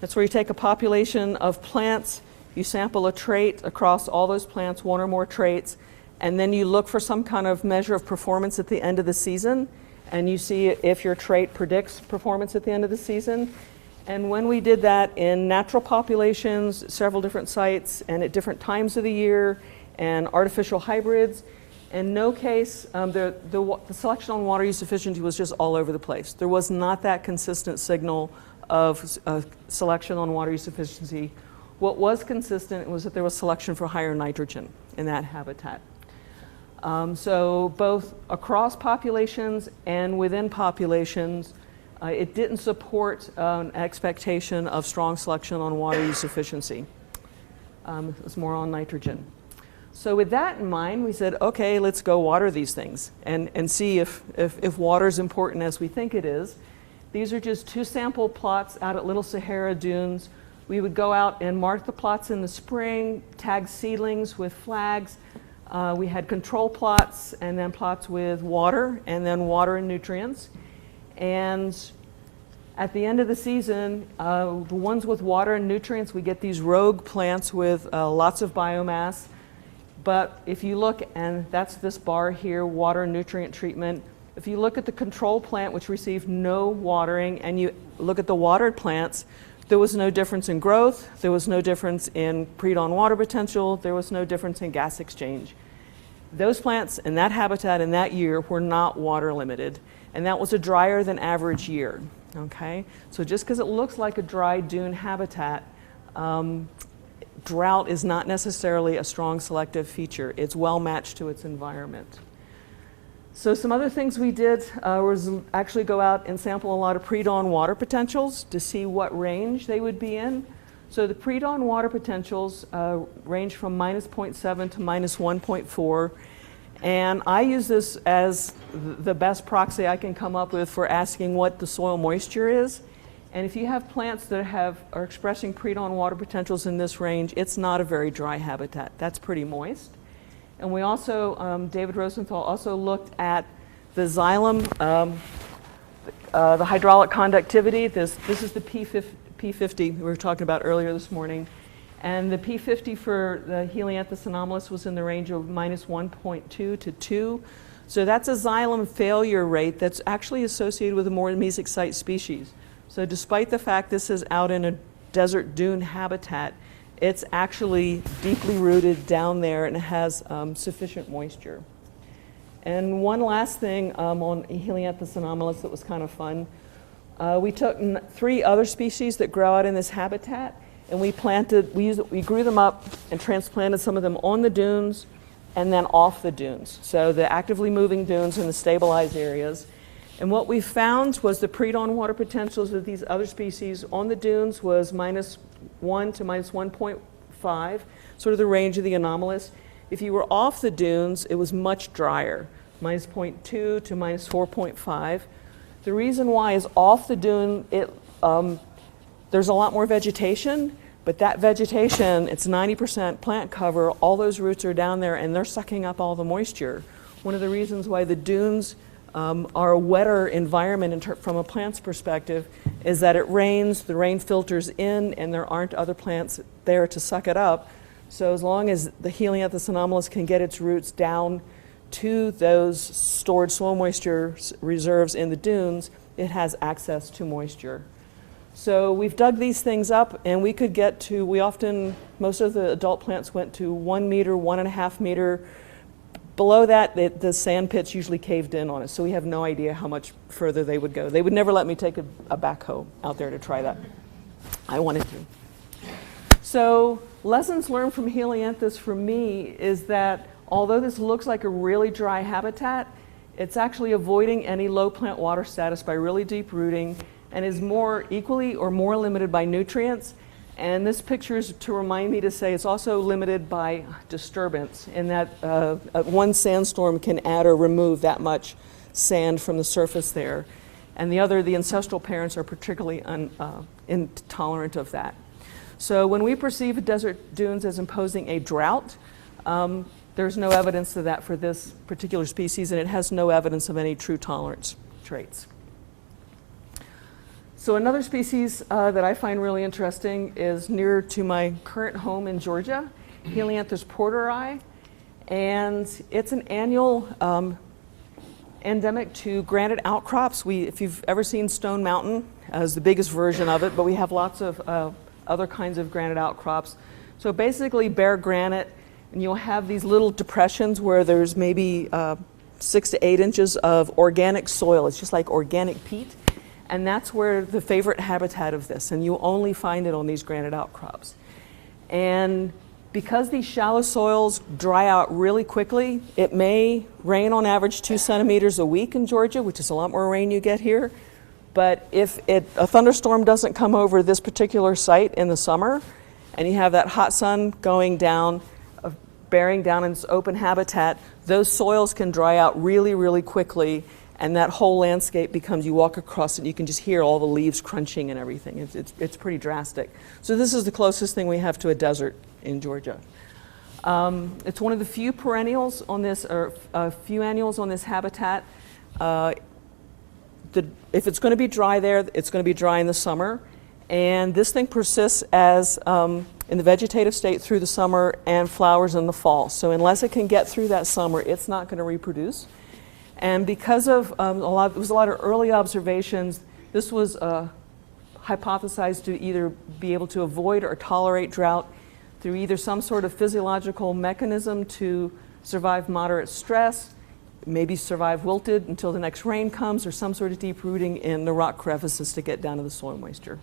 That's where you take a population of plants, you sample a trait across all those plants, one or more traits, and then you look for some kind of measure of performance at the end of the season, and you see if your trait predicts performance at the end of the season. And when we did that in natural populations, several different sites, and at different times of the year, and artificial hybrids, in no case, the selection on water use efficiency was just all over the place. There was not that consistent signal of selection on water use efficiency. What was consistent was that there was selection for higher nitrogen in that habitat. So both across populations and within populations, it didn't support an expectation of strong selection on water use efficiency. It was more on nitrogen. So with that in mind, we said, okay, let's go water these things and see if water is important as we think it is. These are just 2 sample plots out at Little Sahara Dunes. We would go out and mark the plots in the spring, tag seedlings with flags. We had control plots and then plots with water and then water and nutrients. And at the end of the season, the ones with water and nutrients, we get these rogue plants with lots of biomass. But if you look, and that's this bar here, water and nutrient treatment. If you look at the control plant, which received no watering, and you look at the watered plants, there was no difference in growth, there was no difference in pre-dawn water potential, there was no difference in gas exchange. Those plants in that habitat in that year were not water limited, and that was a drier than average year. Okay, so just because it looks like a dry dune habitat, drought is not necessarily a strong selective feature. It's well matched to its environment. So some other things we did was actually go out and sample a lot of pre-dawn water potentials to see what range they would be in. So the pre-dawn water potentials range from -0.7 to -1.4. And I use this as the best proxy I can come up with for asking what the soil moisture is. And if you have plants that are expressing pre-dawn water potentials in this range, it's not a very dry habitat. That's pretty moist. And we also, David Rosenthal also looked at the xylem, the hydraulic conductivity. This is the P50 we were talking about earlier this morning. And the P50 for the Helianthus anomalus was in the range of -1.2 to 2. So that's a xylem failure rate that's actually associated with a more mesic site species. So despite the fact this is out in a desert dune habitat, it's actually deeply rooted down there and it has sufficient moisture. And one last thing on Helianthus anomalus that was kind of fun. We took 3 other species that grow out in this habitat, and we grew them up and transplanted some of them on the dunes and then off the dunes. So the actively moving dunes and the stabilized areas. And what we found was the pre-dawn water potentials of these other species on the dunes was -1 to -1.5, sort of the range of the anomalous. If you were off the dunes, it was much drier, -0.2 to -4.5. The reason why is off the dune, there's a lot more vegetation, but that vegetation, it's 90% plant cover, all those roots are down there and they're sucking up all the moisture. One of the reasons why the dunes are a wetter environment from a plant's perspective is that it rains, the rain filters in, and there aren't other plants there to suck it up. So as long as the Helianthus anomalus can get its roots down to those stored soil moisture reserves in the dunes, it has access to moisture. So we've dug these things up, and we could get to, most of the adult plants went to 1 meter, 1.5 meter. Below that, the sand pits usually caved in on us, so we have no idea how much further they would go. They would never let me take a backhoe out there to try that. I wanted to. So lessons learned from Helianthus for me is that although this looks like a really dry habitat, it's actually avoiding any low plant water status by really deep rooting and is more equally or more limited by nutrients. And this picture is to remind me to say it's also limited by disturbance in that one sandstorm can add or remove that much sand from the surface there. And the ancestral parents are particularly intolerant of that. So when we perceive desert dunes as imposing a drought, there's no evidence of that for this particular species, and it has no evidence of any true tolerance traits. So another species that I find really interesting is near to my current home in Georgia, Helianthus porteri, and it's an annual endemic to granite outcrops. If you've ever seen Stone Mountain, as the biggest version of it, but we have lots of other kinds of granite outcrops. So basically bare granite, and you'll have these little depressions where there's maybe 6 to 8 inches of organic soil. It's just like organic peat. And that's where the favorite habitat of this, and you only find it on these granite outcrops. And Because these shallow soils dry out really quickly, it may rain on average 2 centimeters a week in Georgia, which is a lot more rain you get here. But if a thunderstorm doesn't come over this particular site in the summer, and you have that hot sun going down, bearing down in its open habitat, those soils can dry out really, really quickly, and that whole landscape becomes, you walk across it, you can just hear all the leaves crunching and everything. It's pretty drastic. So this is the closest thing we have to a desert in Georgia. It's one of the few perennials on this, or few annuals on this habitat. If it's going to be dry there, it's going to be dry in the summer. And this thing persists as in the vegetative state through the summer and flowers in the fall. So unless it can get through that summer, it's not going to reproduce. And because of there was a lot of early observations, this was hypothesized to either be able to avoid or tolerate drought through either some sort of physiological mechanism to survive moderate stress, maybe survive wilted until the next rain comes, or some sort of deep rooting in the rock crevices to get down to the soil moisture.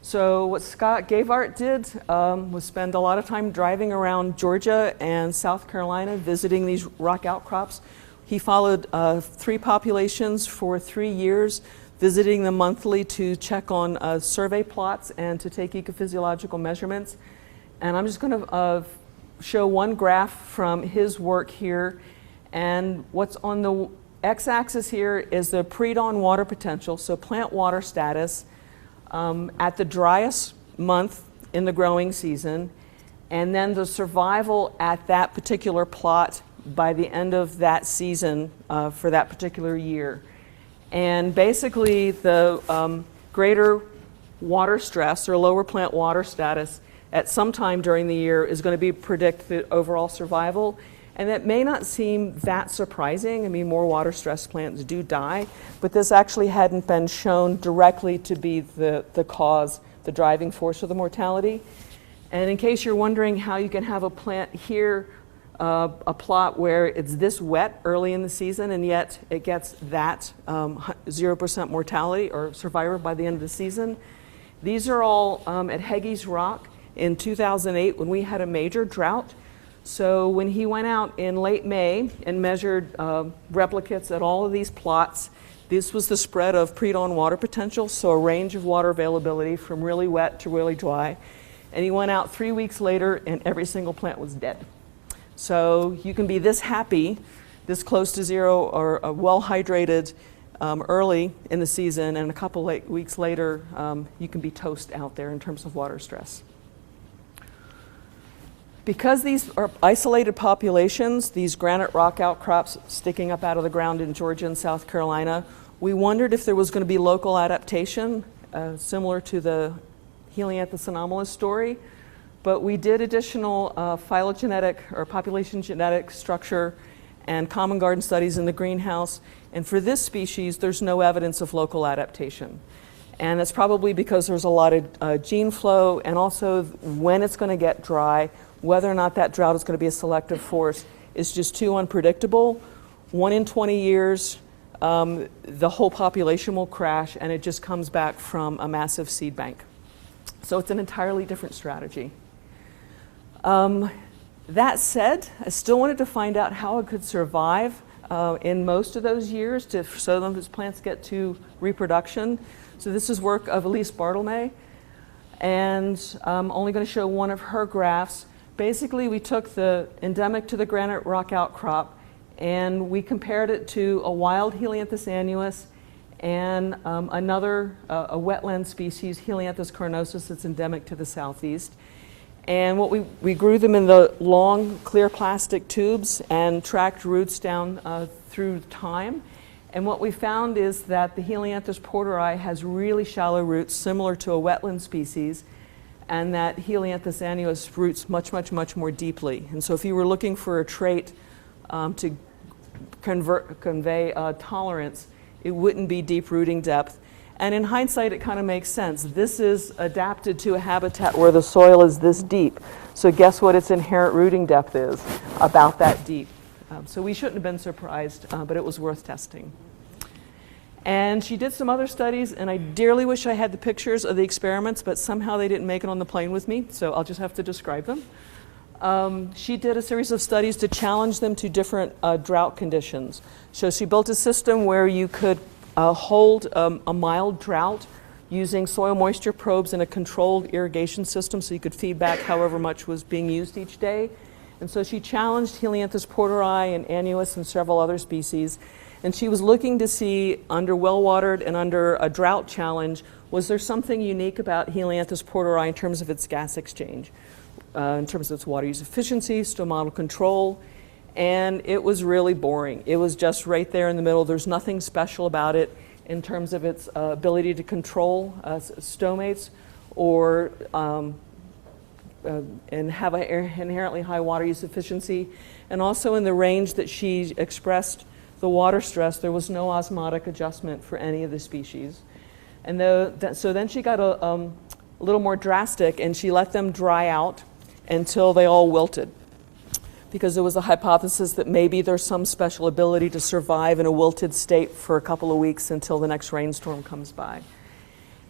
So what Scott Gavart did was spend a lot of time driving around Georgia and South Carolina visiting these rock outcrops. He followed 3 populations for 3 years, visiting them monthly to check on survey plots and to take ecophysiological measurements. And I'm just going to show one graph from his work here. And what's on the x-axis here is the pre-dawn water potential, so plant water status, at the driest month in the growing season, and then the survival at that particular plot by the end of that season for that particular year. And basically the greater water stress or lower plant water status at some time during the year is going to predict the overall survival. And that may not seem that surprising. I mean, more water stress plants do die, but this actually hadn't been shown directly to be the cause, the driving force of the mortality. And in case you're wondering how you can have a plant here, a plot where it's this wet early in the season and yet it gets that 0% mortality or survivor by the end of the season. These are all at Hegge's Rock in 2008 when we had a major drought. So when he went out in late May and measured replicates at all of these plots, this was the spread of pre-dawn water potential, so a range of water availability from really wet to really dry. And he went out 3 weeks later and every single plant was dead. So you can be this happy, this close to zero, or well hydrated early in the season, and a couple weeks later you can be toast out there in terms of water stress. Because these are isolated populations, these granite rock outcrops sticking up out of the ground in Georgia and South Carolina, we wondered if there was going to be local adaptation, similar to the Helianthus anomalous story. But we did additional phylogenetic or population genetic structure and common garden studies in the greenhouse. And for this species, there's no evidence of local adaptation. And that's probably because there's a lot of gene flow, and also when it's going to get dry, whether or not that drought is going to be a selective force is just too unpredictable. 1 in 20 years, the whole population will crash, and it just comes back from a massive seed bank. So it's an entirely different strategy. That said, I still wanted to find out how it could survive in most of those years so those plants get to reproduction. So this is work of Elise Bartlemay, and I'm only going to show one of her graphs. Basically, we took the endemic to the granite rock outcrop and we compared it to a wild Helianthus annuus and another a wetland species, Helianthus carnosus, that's endemic to the southeast. And what we grew them in the long, clear plastic tubes and tracked roots down through time. And what we found is that the Helianthus porteri has really shallow roots, similar to a wetland species, and that Helianthus annuus roots much more deeply. And so if you were looking for a trait to convey tolerance, it wouldn't be deep rooting depth. And in hindsight, it kind of makes sense. This is adapted to a habitat where the soil is this deep. So guess what its inherent rooting depth is? About that deep. So we shouldn't have been surprised, but it was worth testing. And she did some other studies, and I dearly wish I had the pictures of the experiments, but somehow they didn't make it on the plane with me, so I'll just have to describe them. She did a series of studies to challenge them to different drought conditions. So she built a system where you could hold a mild drought using soil moisture probes and a controlled irrigation system, so you could feed back however much was being used each day. And so she challenged Helianthus porteri and annuus and several other species. And she was looking to see, under well-watered and under a drought challenge, was there something unique about Helianthus porteri in terms of its gas exchange, in terms of its water use efficiency, stomatal control, and it was really boring. It was just right there in the middle. There's nothing special about it in terms of its ability to control stomates or and have an inherently high water use efficiency. And also in the range that she expressed the water stress, there was no osmotic adjustment for any of the species. And so then she got a little more drastic, and she let them dry out until they all wilted, because there was a hypothesis that maybe there's some special ability to survive in a wilted state for a couple of weeks until the next rainstorm comes by.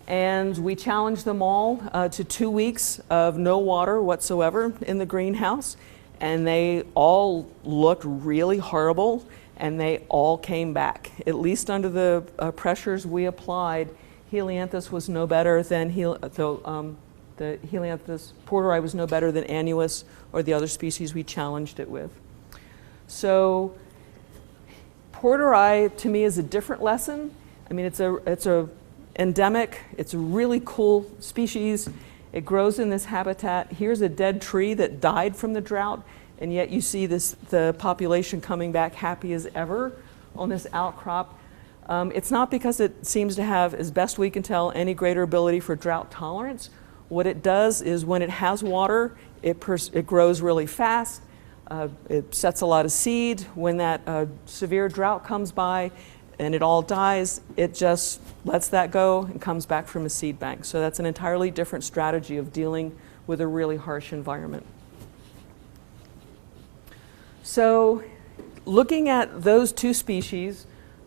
And we challenged them all to 2 weeks of no water whatsoever in the greenhouse, and they all looked really horrible, and they all came back. At least under the pressures we applied, Helianthus was no better than the Helianthus porteri was no better than annuus or the other species we challenged it with. So porteri to me is a different lesson. I mean, it's a endemic, it's a really cool species. It grows in this habitat. Here's a dead tree that died from the drought, and yet you see the population coming back happy as ever on this outcrop. It's not because it seems to have, as best we can tell, any greater ability for drought tolerance. What it does is when it has water, it grows really fast. It sets a lot of seed. When that severe drought comes by and it all dies, it just lets that go and comes back from a seed bank. So that's an entirely different strategy of dealing with a really harsh environment. So looking at those two species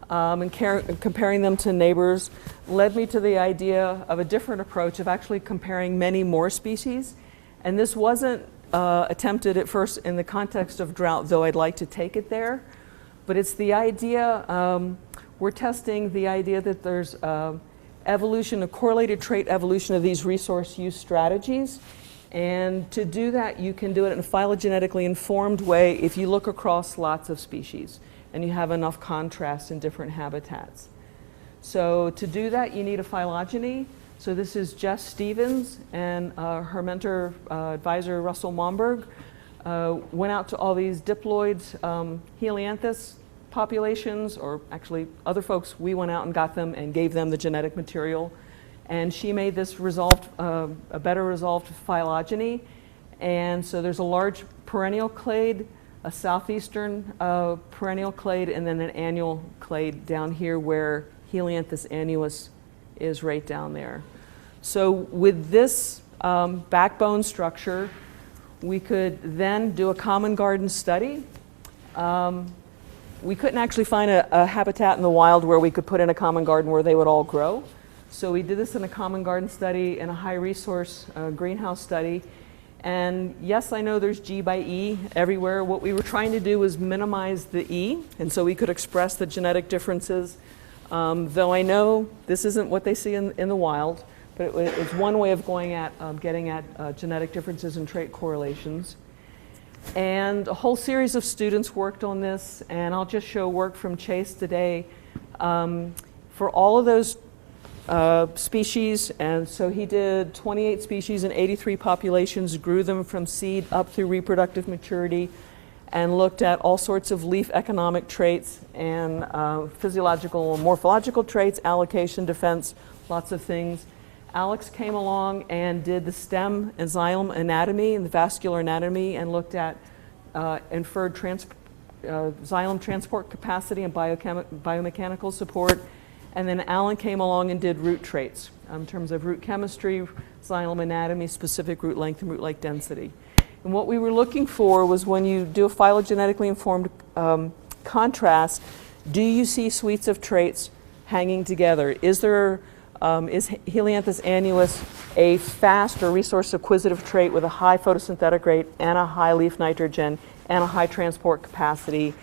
and comparing them to neighbors led me to the idea of a different approach of actually comparing many more species. And this wasn't attempted at first in the context of drought, though I'd like to take it there. But it's the idea, we're testing the idea that there's evolution, a correlated trait evolution of these resource use strategies. And to do that, you can do it in a phylogenetically informed way if you look across lots of species and you have enough contrast in different habitats. So to do that, you need a phylogeny. So this is Jess Stevens, and her mentor advisor, Russell Momberg, went out to all these diploids, Helianthus populations, or actually other folks, we went out and got them and gave them the genetic material. And she made this resolved, a better resolved phylogeny. And so there's a large perennial clade, a southeastern perennial clade, and then an annual clade down here where Helianthus annuus is right down there. So with this backbone structure, we could then do a common garden study. We couldn't actually find a habitat in the wild where we could put in a common garden where they would all grow. So we did this in a common garden study and a high resource greenhouse study. And yes, I know there's G by E everywhere. What we were trying to do was minimize the E, and so we could express the genetic differences. Though I know this isn't what they see in the wild, but it's one way of going at getting at genetic differences and trait correlations. And a whole series of students worked on this, and I'll just show work from Chase today. For all of those species, and so he did 28 species and 83 populations, grew them from seed up through reproductive maturity, and looked at all sorts of leaf economic traits and physiological and morphological traits, allocation, defense, lots of things. Alex came along and did the stem and xylem anatomy and the vascular anatomy and looked at inferred xylem transport capacity and biomechanical support. And then Alan came along and did root traits in terms of root chemistry, xylem anatomy, specific root length, and root light density. And what we were looking for was when you do a phylogenetically informed contrast, do you see suites of traits hanging together. Is Helianthus annuus a fast or resource acquisitive trait with a high photosynthetic rate and a high leaf nitrogen and a high transport capacity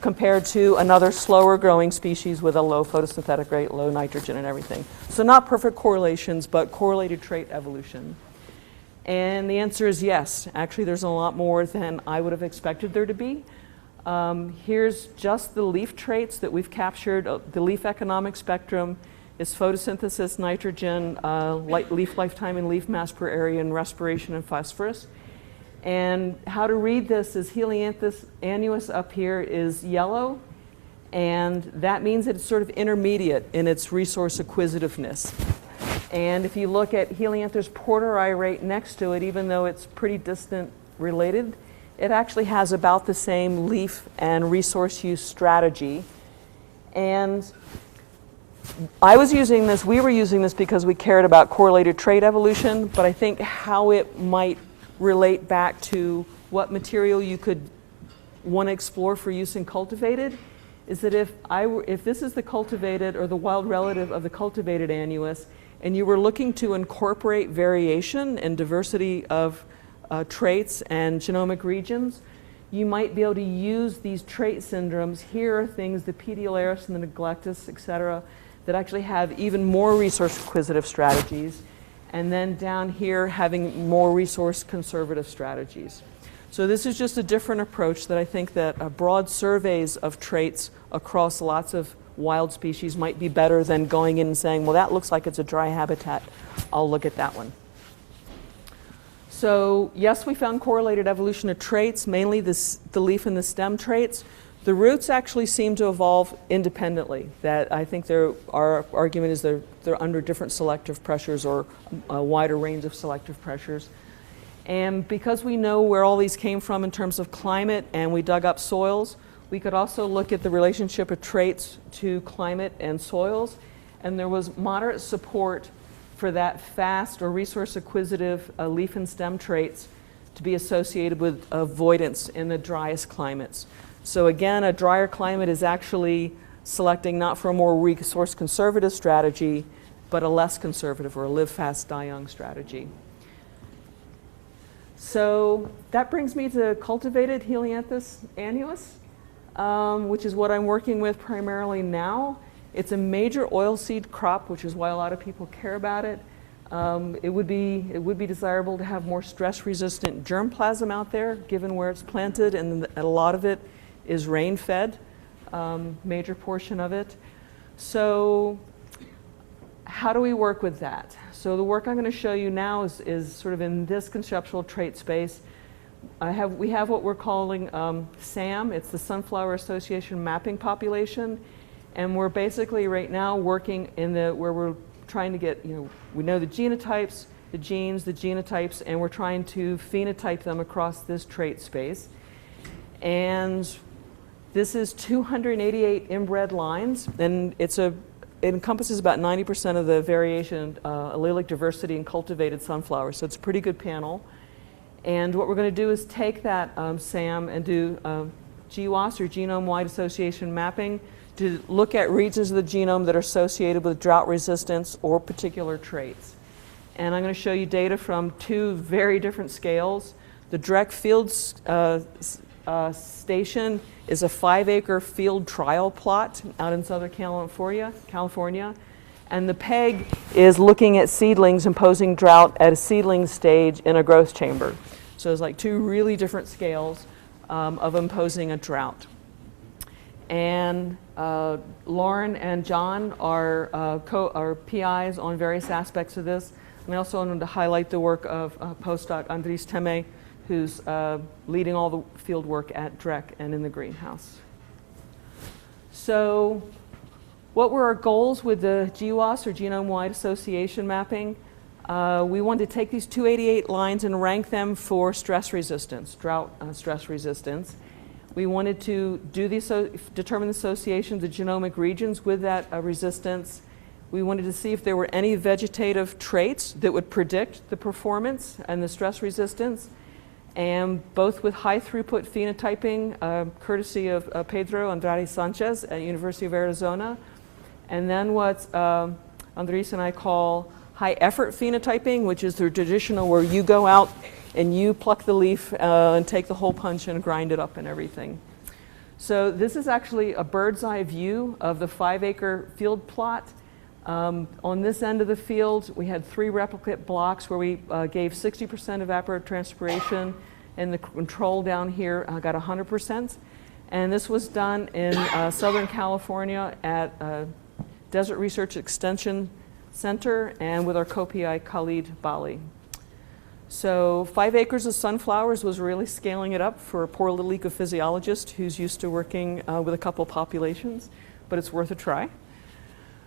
compared to another slower growing species with a low photosynthetic rate, low nitrogen and everything? So not perfect correlations, but correlated trait evolution. And the answer is yes. Actually, there's a lot more than I would have expected there to be. Here's just the leaf traits that we've captured. The leaf economic spectrum is photosynthesis, nitrogen, leaf lifetime and leaf mass per area, and respiration and phosphorus. And how to read this is Helianthus annuus up here is yellow, and that means that it's sort of intermediate in its resource acquisitiveness. And if you look at Helianthus porteri right next to it, even though it's pretty distant related, it actually has about the same leaf and resource use strategy. And we were using this because we cared about correlated trait evolution, but I think how it might relate back to what material you could want to explore for use in cultivated is that if this is the cultivated or the wild relative of the cultivated annuus, and you were looking to incorporate variation and diversity of traits and genomic regions, you might be able to use these trait syndromes. Here are things, the Pediolaris and the Neglectus, et cetera, that actually have even more resource acquisitive strategies. And then down here, having more resource conservative strategies. So this is just a different approach that I think that broad surveys of traits across lots of wild species might be better than going in and saying, well, that looks like it's a dry habitat. I'll look at that one. So yes, we found correlated evolution of traits, mainly the leaf and the stem traits. The roots actually seem to evolve independently. That I think our argument is they're under different selective pressures or a wider range of selective pressures. And because we know where all these came from in terms of climate and we dug up soils, we could also look at the relationship of traits to climate and soils. And there was moderate support for that fast or resource acquisitive leaf and stem traits to be associated with avoidance in the driest climates. So again, a drier climate is actually selecting not for a more resource conservative strategy, but a less conservative or a live fast, die young strategy. So that brings me to cultivated Helianthus annuus, which is what I'm working with primarily now. It's a major oilseed crop, which is why a lot of people care about it. It would be desirable to have more stress-resistant germplasm out there, given where it's planted, and a lot of it is rain-fed, major portion of it. So how do we work with that? So the work I'm going to show you now is sort of in this conceptual trait space. We have what we're calling SAM. It's the Sunflower Association Mapping Population. And we're basically right now working where we're trying to get, we know the genotypes, the genes, the genotypes, and we're trying to phenotype them across this trait space. And this is 288 inbred lines, and it encompasses about 90% of the variation, allelic diversity in cultivated sunflowers, so it's a pretty good panel. And what we're going to do is take that SAM and do GWAS, or genome-wide association mapping, to look at regions of the genome that are associated with drought resistance or particular traits. And I'm going to show you data from two very different scales. The Drek field station is a 5-acre field trial plot out in Southern California. And the PEG is looking at seedlings imposing drought at a seedling stage in a growth chamber. So there's like two really different scales of imposing a drought. And Lauren and John are PIs on various aspects of this. And I also wanted to highlight the work of postdoc Andris Teme, who's leading all the field work at Drek and in the greenhouse. So what were our goals with the GWAS, or genome-wide association mapping? We wanted to take these 288 lines and rank them for stress resistance, drought stress resistance. We wanted to determine the association of the genomic regions with that resistance. We wanted to see if there were any vegetative traits that would predict the performance and the stress resistance, and both with high throughput phenotyping, courtesy of Pedro Andrade Sanchez at University of Arizona, and then what Andres and I call high effort phenotyping, which is the traditional where you go out and you pluck the leaf and take the hole punch and grind it up and everything. So this is actually a bird's eye view of the 5-acre field plot. On this end of the field, we had 3 replicate blocks where we gave 60% evapotranspiration, and the control down here got 100%. And this was done in Southern California at Desert Research Extension Center and with our co-PI Khalid Bali. So 5 acres of sunflowers was really scaling it up for a poor little ecophysiologist who's used to working with a couple populations, but it's worth a try.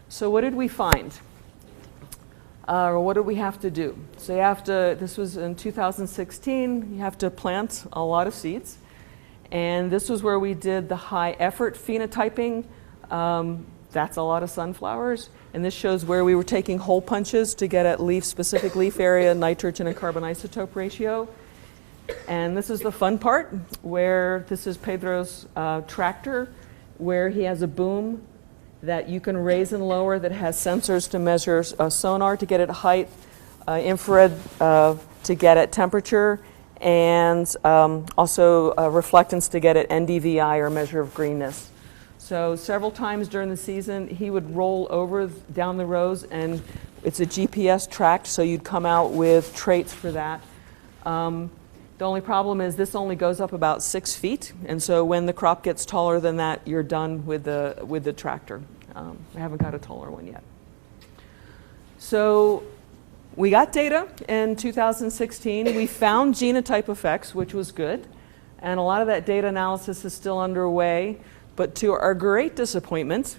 So what did we find? Or what did we have to do? So you have to, this was in 2016, you have to plant a lot of seeds. And this was where we did the high effort phenotyping. That's a lot of sunflowers. And this shows where we were taking hole punches to get at specific leaf area, nitrogen and carbon isotope ratio. And this is the fun part, where this is Pedro's tractor, where he has a boom that you can raise and lower that has sensors to measure sonar to get at height, infrared to get at temperature, and also reflectance to get at NDVI, or measure of greenness. So several times during the season, he would roll over down the rows, and it's a GPS tracked, so you'd come out with traits for that. The only problem is this only goes up about 6 feet, and so when the crop gets taller than that, you're done with the tractor. I haven't got a taller one yet. So we got data in 2016. We found genotype effects, which was good, and a lot of that data analysis is still underway. But to our great disappointment,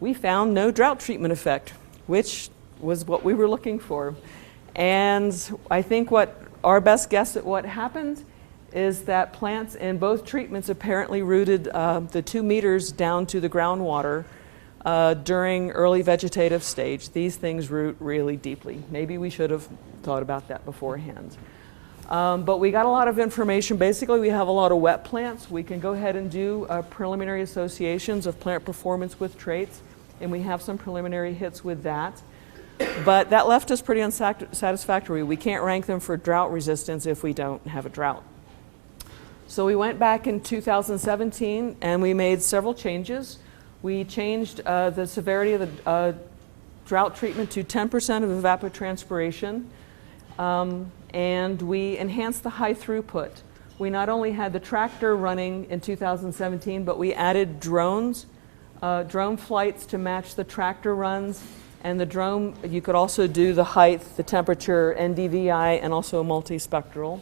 we found no drought treatment effect, which was what we were looking for. And I think what our best guess at what happened is that plants in both treatments apparently rooted the 2 meters down to the groundwater during early vegetative stage. These things root really deeply. Maybe we should have thought about that beforehand. But we got a lot of information. Basically, we have a lot of wet plants. We can go ahead and do preliminary associations of plant performance with traits, and we have some preliminary hits with that. But that left us pretty unsatisfactory. We can't rank them for drought resistance if we don't have a drought. So we went back in 2017 and we made several changes. We changed the severity of the drought treatment to 10% of evapotranspiration, and we enhanced the high throughput. We not only had the tractor running in 2017, but we added drones, drone flights to match the tractor runs. And the drone, you could also do the height, the temperature, NDVI, and also a multispectral.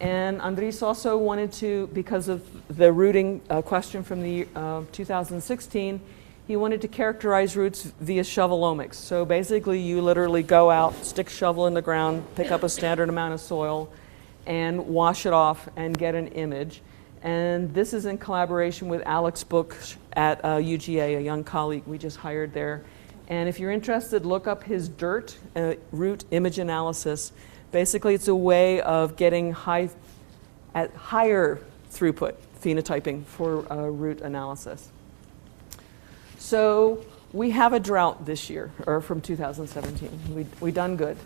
And Andres also wanted to, because of the rooting question from the 2016, he wanted to characterize roots via shovelomics. So basically, you literally go out, stick a shovel in the ground, pick up a standard amount of soil, and wash it off and get an image. And this is in collaboration with Alex Book at UGA, a young colleague we just hired there. And if you're interested, look up his DIRT, root image analysis. Basically, it's a way of getting higher throughput phenotyping for root analysis. So we have a drought this year, or from 2017. We done good.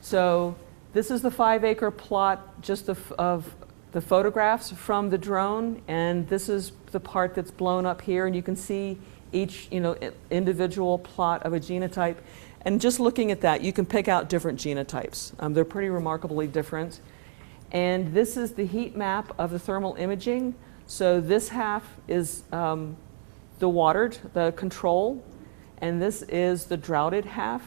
So this is the 5-acre plot just of the photographs from the drone, and this is the part that's blown up here, and you can see each individual plot of a genotype. And just looking at that, you can pick out different genotypes. They're pretty remarkably different. And this is the heat map of the thermal imaging. So this half is the watered, the control, and this is the droughted half.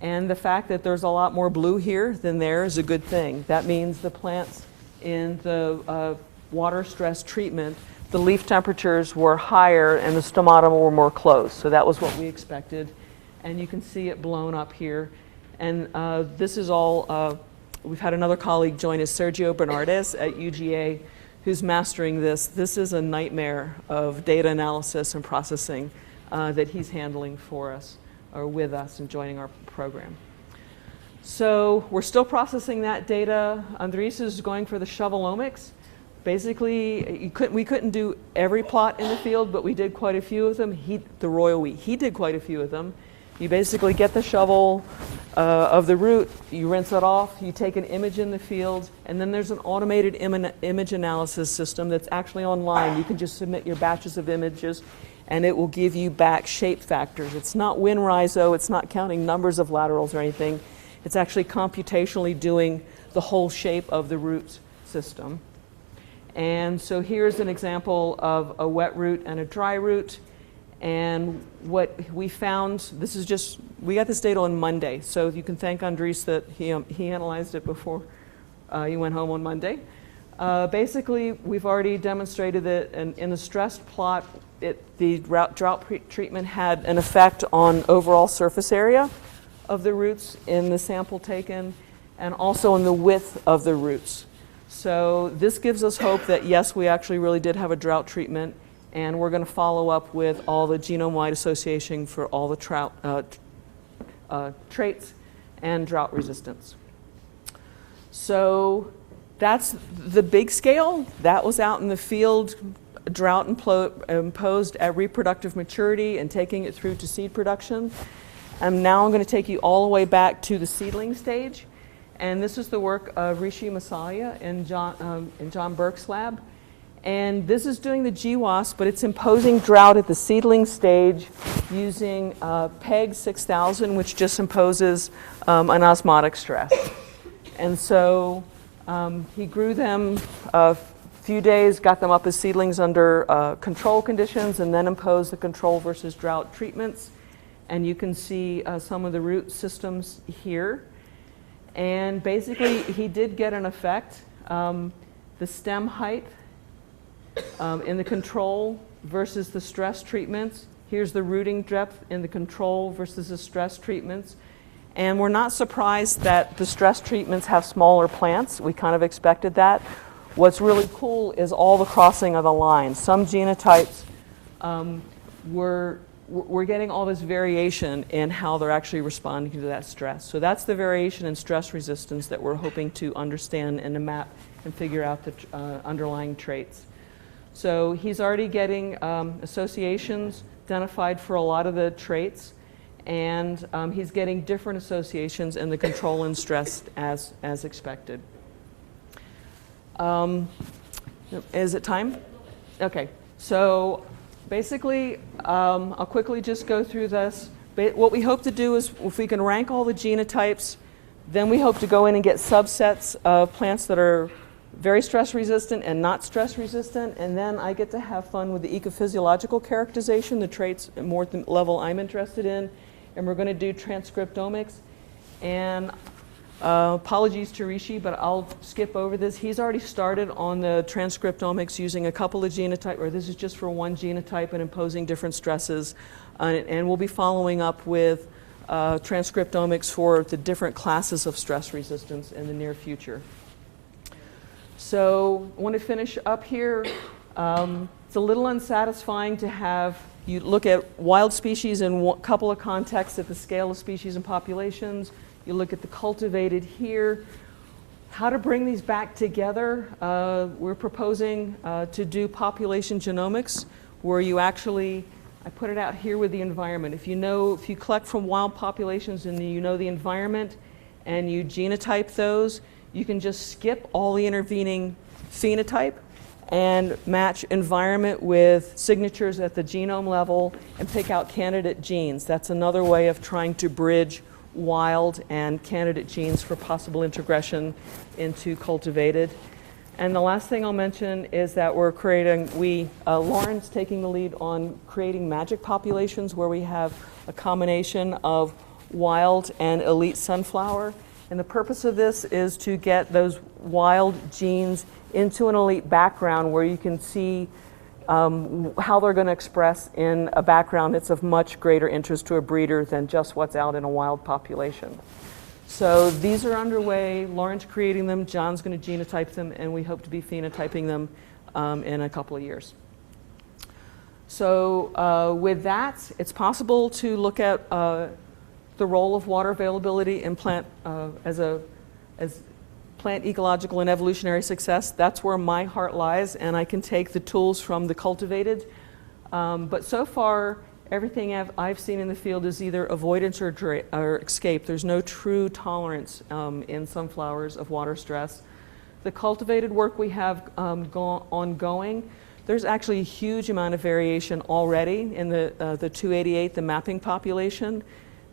And the fact that there's a lot more blue here than there is a good thing. That means the plants in the water stress treatment, the leaf temperatures were higher and the stomata were more closed. So that was what we expected. And you can see it blown up here. And this is all, we've had another colleague join us, Sergio Bernardes at UGA, who's mastering this. This is a nightmare of data analysis and processing that he's handling for us, or with us, and joining our program. So we're still processing that data. Andres is going for the shovelomics. Basically, we couldn't do every plot in the field, but we did quite a few of them. The royal wheat, he did quite a few of them. You basically get the shovel of the root, you rinse it off, you take an image in the field, and then there's an automated image analysis system that's actually online. You can just submit your batches of images, and it will give you back shape factors. It's not WinRISO, it's not counting numbers of laterals or anything. It's actually computationally doing the whole shape of the root system. And so here's an example of a wet root and a dry root. And what we found, this is just, we got this data on Monday, so you can thank Andres that he analyzed it before he went home on Monday. Basically, we've already demonstrated that in the stressed plot, the drought treatment had an effect on overall surface area of the roots in the sample taken, and also in the width of the roots. So this gives us hope that yes, we actually really did have a drought treatment, and we're going to follow up with all the genome-wide association for all the traits and drought resistance. So that's the big scale. That was out in the field, drought imposed at reproductive maturity and taking it through to seed production. And now I'm going to take you all the way back to the seedling stage. And this is the work of Rishi Masalia in John Burke's lab. And this is doing the GWAS, but it's imposing drought at the seedling stage using PEG 6000, which just imposes an osmotic stress. And so he grew them a few days, got them up as seedlings under control conditions, and then imposed the control versus drought treatments. And you can see some of the root systems here. And basically, he did get an effect. The stem height in the control versus the stress treatments. Here's the rooting depth in the control versus the stress treatments. And we're not surprised that the stress treatments have smaller plants. We kind of expected that. What's really cool is all the crossing of the lines. Some genotypes we're getting all this variation in how they're actually responding to that stress. So that's the variation in stress resistance that we're hoping to understand and to map and figure out the underlying traits. So he's already getting associations identified for a lot of the traits, and he's getting different associations in the control and stress as expected. Is it time? Okay, so basically, I'll quickly just go through this. What we hope to do is, if we can rank all the genotypes, then we hope to go in and get subsets of plants that are very stress resistant and not stress resistant, and then I get to have fun with the ecophysiological characterization, the traits more at the level I'm interested in, and we're going to do transcriptomics. And apologies to Rishi, but I'll skip over this. He's already started on the transcriptomics using a couple of genotypes, or this is just for one genotype and imposing different stresses. And we'll be following up with transcriptomics for the different classes of stress resistance in the near future. So I want to finish up here. It's a little unsatisfying to have you look at wild species in a couple of contexts at the scale of species and populations. You look at the cultivated here. How to bring these back together? We're proposing to do population genomics, where you actually, I put it out here with the environment. If you collect from wild populations and you know the environment and you genotype those, you can just skip all the intervening phenotype and match environment with signatures at the genome level and pick out candidate genes. That's another way of trying to bridge wild and candidate genes for possible integration into cultivated. And the last thing I'll mention is that we're creating, Lauren's taking the lead on creating magic populations where we have a combination of wild and elite sunflower. And the purpose of this is to get those wild genes into an elite background where you can see how they're going to express in a background that's of much greater interest to a breeder than just what's out in a wild population. So these are underway. Lauren's creating them. John's going to genotype them, and we hope to be phenotyping them in a couple of years. So with that, it's possible to look at the role of water availability in plant plant ecological and evolutionary success, that's where my heart lies, and I can take the tools from the cultivated. But so far, everything I've seen in the field is either avoidance or escape. There's no true tolerance in sunflowers of water stress. The cultivated work we have ongoing, there's actually a huge amount of variation already in the 288, the mapping population,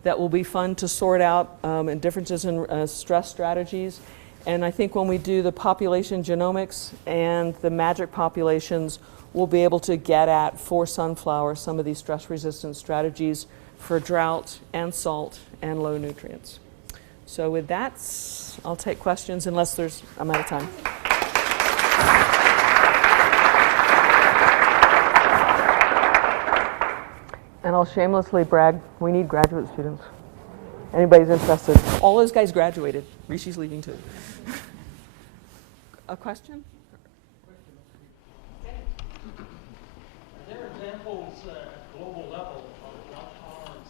that will be fun to sort out, and differences in stress strategies. And I think when we do the population genomics and the magic populations, we'll be able to get at, for sunflower, some of these stress-resistant strategies for drought and salt and low nutrients. So with that, I'll take questions unless I'm out of time. And I'll shamelessly brag, we need graduate students. Anybody's interested. All those guys graduated. Rishi's leaving too. A question? Are there examples at global level of drought tolerance,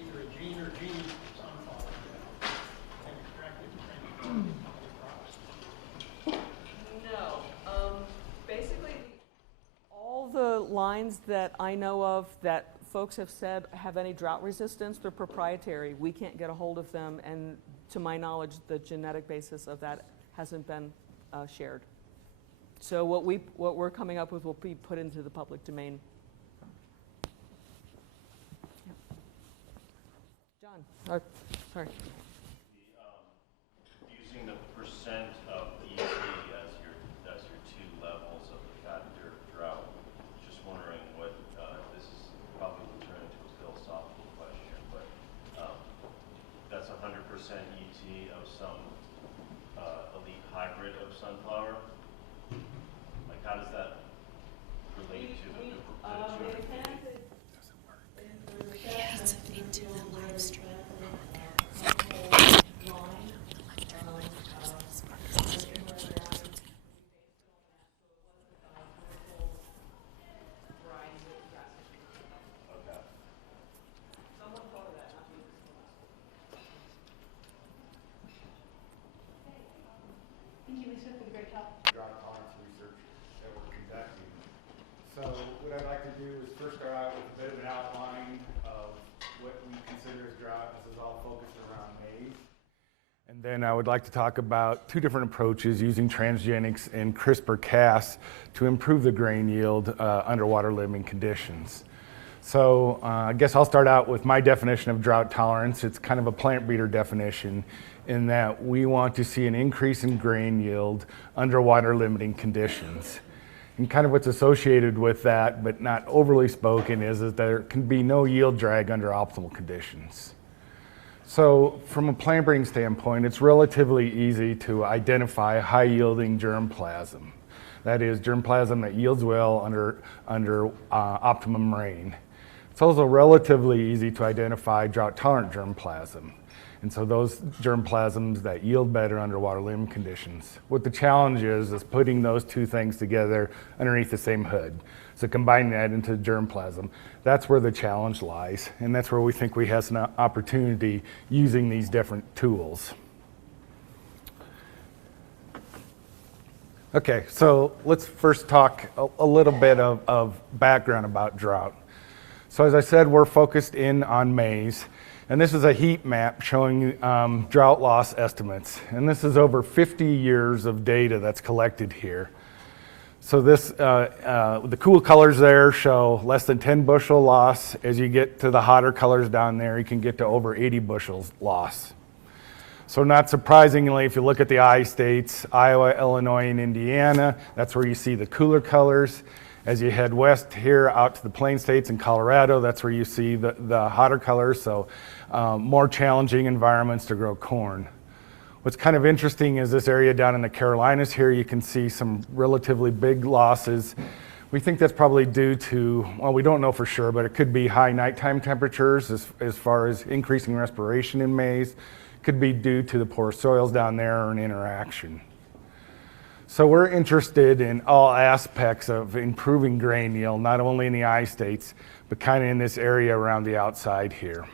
either a gene or genes from sunflower and extracted from other crops? No. Basically, all the lines that I know of that folks have said have any drought resistance, they're proprietary. We can't get a hold of them, and to my knowledge, the genetic basis of that hasn't been shared. So what we're coming up with will be put into the public domain. Yeah. John, sorry. Using the percent of EC as your two levels of the factor of drought, just wondering what this is probably will turn into a philosophical question, but that's 100% ET of some elite hybrid of sunflower. Like, how does that relate to the two? Yes, into the live stream. Thank you, Lisa, for the great talk. Drought tolerance research that we're conducting. So what I'd like to do is first start out with a bit of an outline of what we consider as drought. This is all focused around maize. And then I would like to talk about two different approaches using transgenics and CRISPR-Cas to improve the grain yield under water living conditions. So I guess I'll start out with my definition of drought tolerance. It's kind of a plant breeder definition in that we want to see an increase in grain yield under water limiting conditions. And kind of what's associated with that, but not overly spoken, is that there can be no yield drag under optimal conditions. So from a plant breeding standpoint, it's relatively easy to identify high-yielding germplasm. That is, germplasm that yields well under optimum rain. It's also relatively easy to identify drought-tolerant germplasm. And so those germplasms that yield better under water limit conditions. What the challenge is putting those two things together underneath the same hood. So combining that into germplasm. That's where the challenge lies, and that's where we think we have an opportunity using these different tools. Okay, so let's first talk a little bit of background about drought. So as I said, we're focused in on maize, and this is a heat map showing drought loss estimates. And this is over 50 years of data that's collected here. So this, the cool colors there show less than 10 bushel loss. As you get to the hotter colors down there, you can get to over 80 bushels loss. So not surprisingly, if you look at the I states, Iowa, Illinois, and Indiana, that's where you see the cooler colors. As you head west here out to the Plain States and Colorado, that's where you see the hotter colors, so more challenging environments to grow corn. What's kind of interesting is this area down in the Carolinas here, you can see some relatively big losses. We think that's probably due to, well, we don't know for sure, but it could be high nighttime temperatures as far as increasing respiration in maize. Could be due to the poor soils down there or an interaction. So we're interested in all aspects of improving grain yield, not only in the I states, but kind of in this area around the outside here.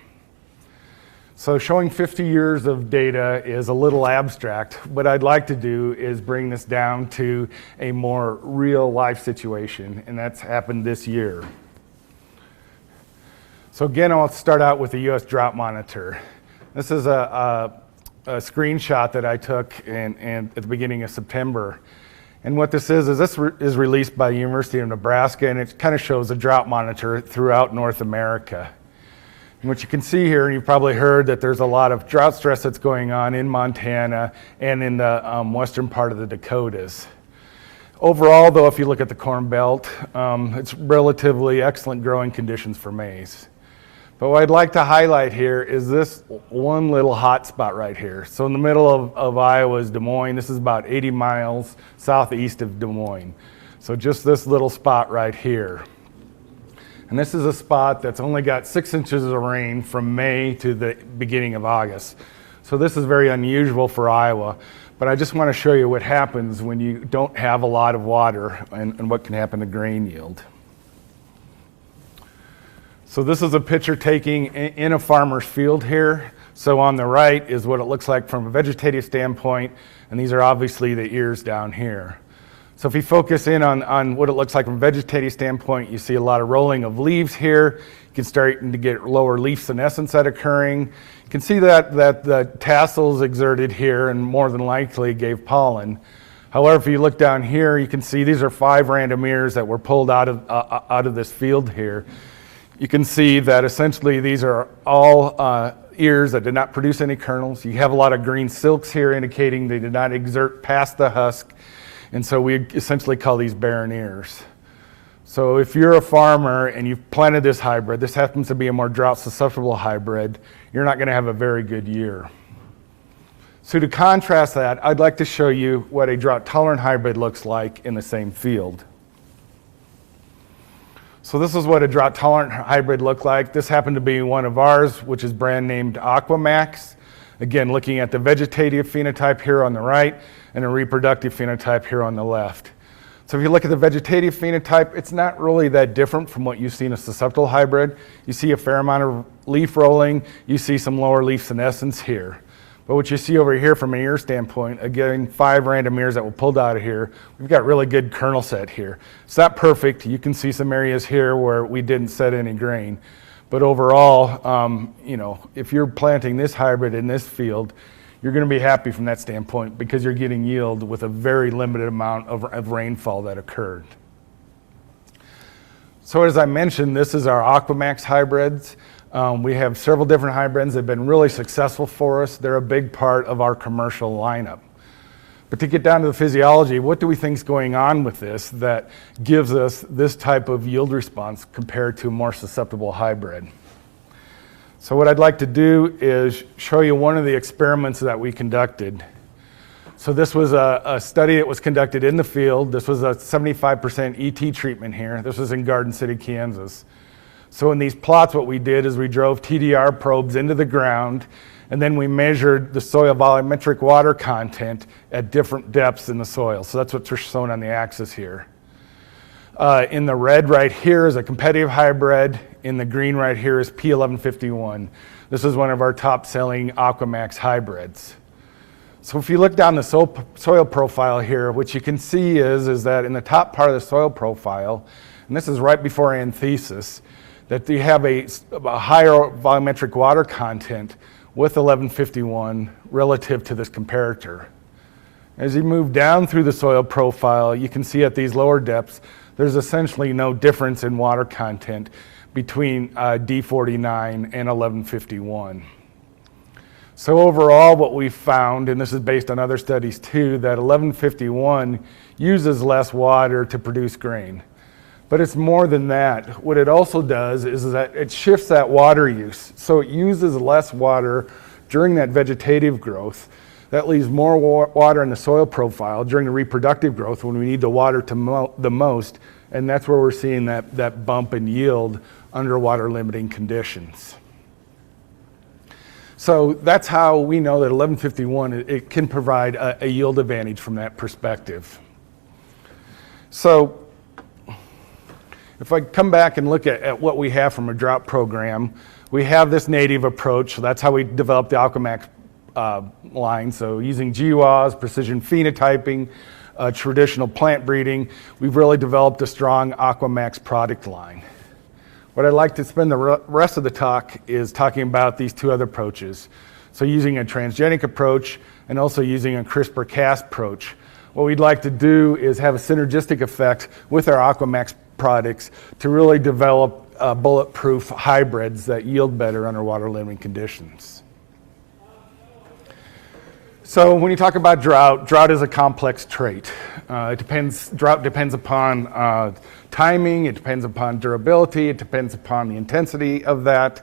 So showing 50 years of data is a little abstract. What I'd like to do is bring this down to a more real life situation, and that's happened this year. So again, I'll start out with the U.S. Drought Monitor. This is a screenshot that I took at the beginning of September. And what this is this is released by the University of Nebraska, and it kind of shows a drought monitor throughout North America. And what you can see here, and you've probably heard that there's a lot of drought stress that's going on in Montana and in the western part of the Dakotas. Overall, though, if you look at the Corn Belt, it's relatively excellent growing conditions for maize. But what I'd like to highlight here is this one little hot spot right here. So in the middle of Iowa is Des Moines. This is about 80 miles southeast of Des Moines. So just this little spot right here. And this is a spot that's only got 6 inches of rain from May to the beginning of August. So this is very unusual for Iowa. But I just want to show you what happens when you don't have a lot of water and what can happen to grain yield. So this is a picture taking in a farmer's field here. So on the right is what it looks like from a vegetative standpoint, and these are obviously the ears down here. So if you focus in on what it looks like from a vegetative standpoint, you see a lot of rolling of leaves here. You can start to get lower leaf senescence that occurring. You can see that the tassels exerted here and more than likely gave pollen. However, if you look down here, you can see these are 5 random ears that were pulled out of this field here. You can see that essentially these are all ears that did not produce any kernels. You have a lot of green silks here indicating they did not exert past the husk. And so we essentially call these barren ears. So if you're a farmer and you've planted this hybrid, this happens to be a more drought susceptible hybrid, you're not going to have a very good year. So to contrast that, I'd like to show you what a drought tolerant hybrid looks like in the same field. So this is what a drought tolerant hybrid looked like. This happened to be one of ours, which is brand named Aquamax. Again, looking at the vegetative phenotype here on the right and a reproductive phenotype here on the left. So if you look at the vegetative phenotype, it's not really that different from what you see in a susceptible hybrid. You see a fair amount of leaf rolling. You see some lower leaf senescence here. But what you see over here from an ear standpoint, again, 5 random ears that were pulled out of here, we've got really good kernel set here. It's not perfect. You can see some areas here where we didn't set any grain. But overall, if you're planting this hybrid in this field, you're going to be happy from that standpoint because you're getting yield with a very limited amount of rainfall that occurred. So as I mentioned, this is our Aquamax hybrids. We have several different hybrids that have been really successful for us. They're a big part of our commercial lineup. But to get down to the physiology, what do we think is going on with this that gives us this type of yield response compared to a more susceptible hybrid? So what I'd like to do is show you one of the experiments that we conducted. So this was a study that was conducted in the field. This was a 75% ET treatment here. This was in Garden City, Kansas. So in these plots, what we did is we drove TDR probes into the ground, and then we measured the soil volumetric water content at different depths in the soil. So that's what's shown on the axis here. In the red right here is a competitive hybrid. In the green right here is P1151. This is one of our top-selling Aquamax hybrids. So if you look down the soil profile here, what you can see is that in the top part of the soil profile, and this is right before anthesis, that you have a higher volumetric water content with 1151 relative to this comparator. As you move down through the soil profile, you can see at these lower depths, there's essentially no difference in water content between D49 and 1151. So overall, what we found, and this is based on other studies too, that 1151 uses less water to produce grain. But it's more than that. What it also does is that it shifts that water use. So it uses less water during that vegetative growth. That leaves more water in the soil profile during the reproductive growth when we need the water the most. And that's where we're seeing that bump in yield under water limiting conditions. So that's how we know that 1151, it can provide a yield advantage from that perspective. So if I come back and look at what we have from a drought program, we have this native approach, so that's how we developed the Aquamax line. So using GWAS, precision phenotyping, traditional plant breeding, we've really developed a strong Aquamax product line. What I'd like to spend the rest of the talk is talking about these two other approaches. So using a transgenic approach and also using a CRISPR-Cas approach. What we'd like to do is have a synergistic effect with our Aquamax products to really develop bulletproof hybrids that yield better under water limiting conditions. So when you talk about drought is a complex trait. Drought depends upon timing, it depends upon durability, it depends upon the intensity of that.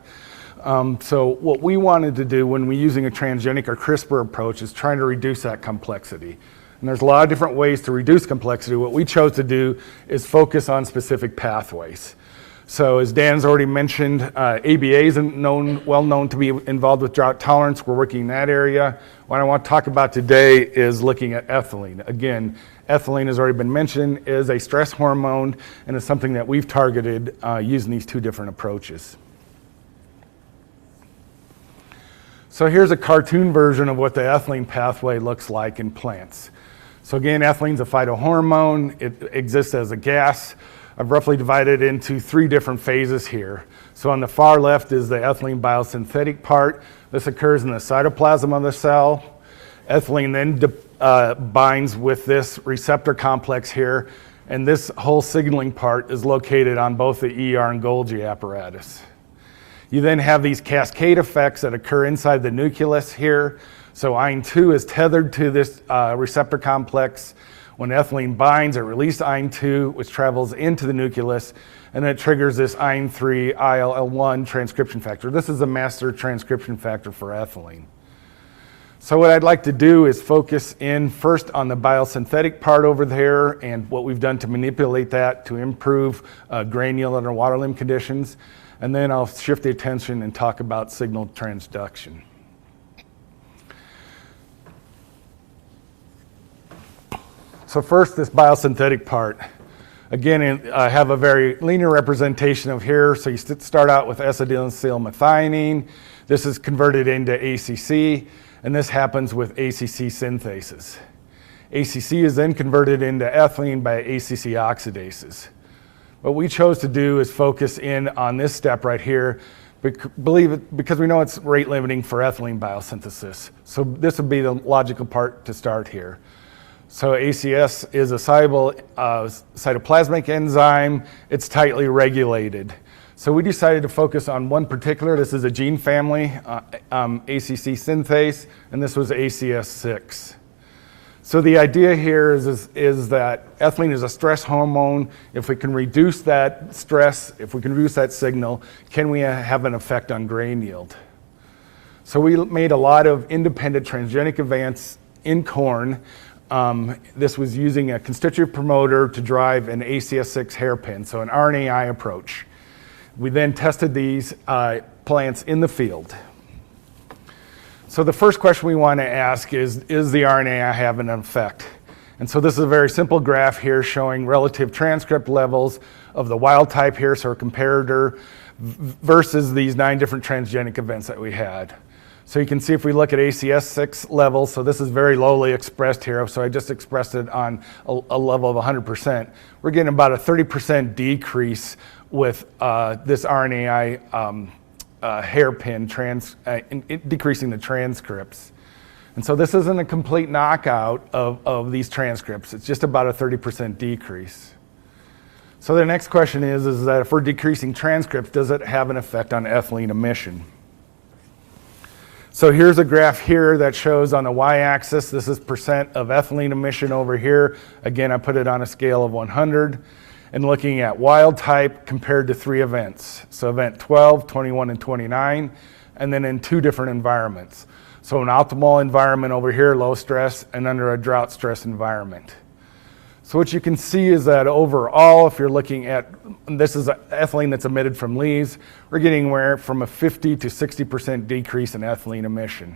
So what we wanted to do when we're using a transgenic or CRISPR approach is trying to reduce that complexity. And there's a lot of different ways to reduce complexity. What we chose to do is focus on specific pathways. So as Dan's already mentioned, ABA is well known to be involved with drought tolerance. We're working in that area. What I want to talk about today is looking at ethylene. Again, ethylene has already been mentioned, is a stress hormone, and is something that we've targeted using these two different approaches. So here's a cartoon version of what the ethylene pathway looks like in plants. So again, ethylene's a phytohormone. It exists as a gas. I've roughly divided it into 3 different phases here. So on the far left is the ethylene biosynthetic part. This occurs in the cytoplasm of the cell. Ethylene then binds with this receptor complex here, and this whole signaling part is located on both the ER and Golgi apparatus. You then have these cascade effects that occur inside the nucleus here. So IN2 is tethered to this receptor complex. When ethylene binds, it releases IN2, which travels into the nucleus, and then it triggers this IN3 ILL1 transcription factor. This is the master transcription factor for ethylene. So what I'd like to do is focus in first on the biosynthetic part over there and what we've done to manipulate that to improve grain yield under water limit conditions. And then I'll shift the attention and talk about signal transduction. So first, this biosynthetic part. Again, I have a very linear representation of here. So you start out with acetylmethionine. This is converted into ACC, and this happens with ACC synthases. ACC is then converted into ethylene by ACC oxidases. What we chose to do is focus in on this step right here, because we know it's rate limiting for ethylene biosynthesis. So this would be the logical part to start here. So ACS is a soluble cytoplasmic enzyme. It's tightly regulated. So we decided to focus on one particular, this is a gene family, ACC synthase, and this was ACS6. So the idea here is that ethylene is a stress hormone. If we can reduce that stress, if we can reduce that signal, can we have an effect on grain yield? So we made a lot of independent transgenic advances in corn. This was using a constitutive promoter to drive an ACS6 hairpin, so an RNAi approach. We then tested these plants in the field. So the first question we want to ask is the RNAi having an effect? And so this is a very simple graph here showing relative transcript levels of the wild type here, so a comparator, versus these 9 different transgenic events that we had. So you can see if we look at ACS6 levels, so this is very lowly expressed here, so I just expressed it on a level of 100%. We're getting about a 30% decrease with this RNAi hairpin decreasing the transcripts. And so this isn't a complete knockout of these transcripts. It's just about a 30% decrease. So the next question is that if we're decreasing transcripts, does it have an effect on ethylene emission? So here's a graph here that shows on the y-axis, this is percent of ethylene emission over here. Again, I put it on a scale of 100. And looking at wild type compared to 3 events. So event 12, 21, and 29, and then in 2 different environments. So an optimal environment over here, low stress, and under a drought stress environment. So what you can see is that overall, if you're looking at, this is ethylene that's emitted from leaves, we're getting anywhere from a 50 to 60% decrease in ethylene emission.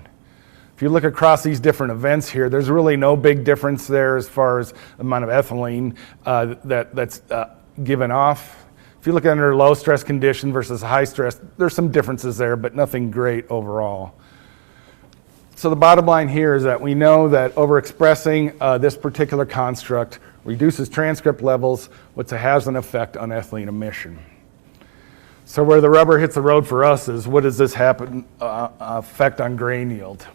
If you look across these different events here, there's really no big difference there as far as the amount of ethylene that's given off. If you look under low stress condition versus high stress, there's some differences there, but nothing great overall. So the bottom line here is that we know that overexpressing this particular construct reduces transcript levels, which has an effect on ethylene emission. So where the rubber hits the road for us is, what does this effect on grain yield?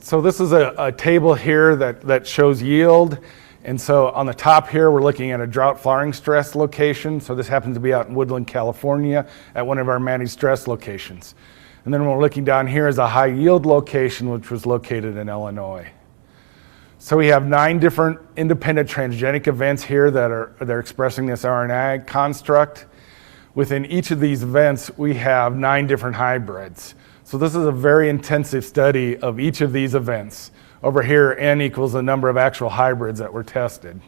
So this is a table here that shows yield. And so on the top here, we're looking at a drought flowering stress location. So this happens to be out in Woodland, California, at one of our managed stress locations. And then we're looking down here is a high yield location, which was located in Illinois. So we have 9 different independent transgenic events here that are expressing this RNA construct. Within each of these events, we have 9 different hybrids. So this is a very intensive study of each of these events. Over here, N equals the number of actual hybrids that were tested.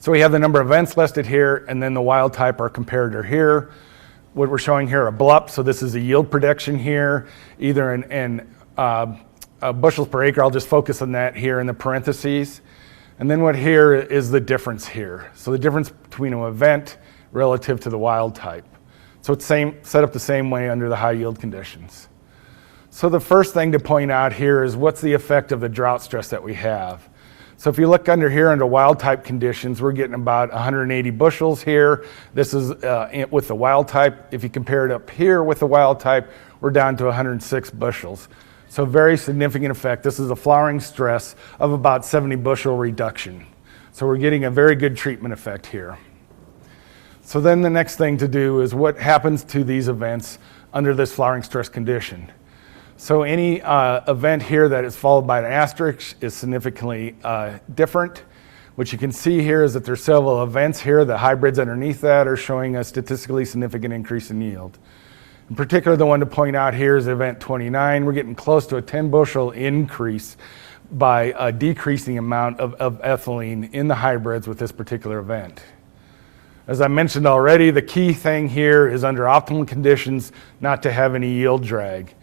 So we have the number of events listed here, and then the wild type, our comparator here. What we're showing here, a BLUP, so this is a yield prediction here, either in bushels per acre. I'll just focus on that here in the parentheses. And then what here is the difference here. So the difference between an event relative to the wild type. So it's set up the same way under the high yield conditions. So the first thing to point out here is what's the effect of the drought stress that we have. So if you look under here under wild type conditions, we're getting about 180 bushels here. This is with the wild type. If you compare it up here with the wild type, we're down to 106 bushels. So very significant effect. This is a flowering stress of about 70 bushel reduction. So we're getting a very good treatment effect here. So then the next thing to do is what happens to these events under this flowering stress condition. So any event here that is followed by an asterisk is significantly different. What you can see here is that there's several events here. The hybrids underneath that are showing a statistically significant increase in yield. In particular, the one to point out here is event 29. We're getting close to a 10 bushel increase by decreasing the amount of ethylene in the hybrids with this particular event. As I mentioned already, the key thing here is under optimal conditions not to have any yield drag.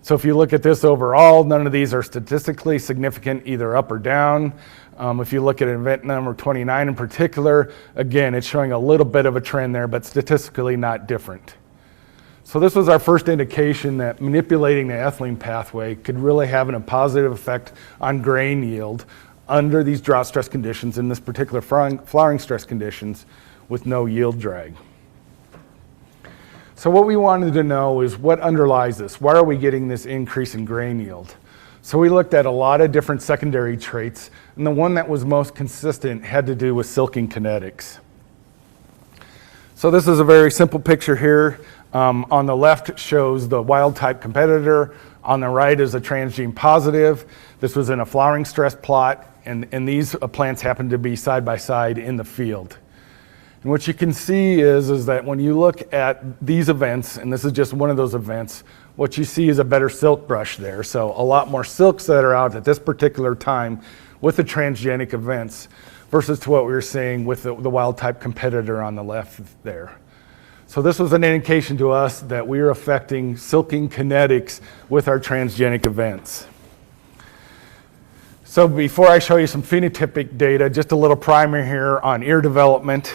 So if you look at this overall, none of these are statistically significant either up or down. If you look at event number 29 in particular, again, it's showing a little bit of a trend there, but statistically not different. So this was our first indication that manipulating the ethylene pathway could really have a positive effect on grain yield under these drought stress conditions, in this particular flowering stress conditions, with no yield drag. So what we wanted to know is what underlies this. Why are we getting this increase in grain yield? So we looked at a lot of different secondary traits, and the one that was most consistent had to do with silking kinetics. So this is a very simple picture here. On the left shows the wild type competitor. On the right is a transgene positive. This was in a flowering stress plot, and these plants happen to be side by side in the field. And what you can see is that when you look at these events, and this is just one of those events, what you see is a better silk brush there. So a lot more silks that are out at this particular time with the transgenic events versus to what we were seeing with the wild type competitor on the left there. So this was an indication to us that we are affecting silking kinetics with our transgenic events. So before I show you some phenotypic data, just a little primer here on ear development.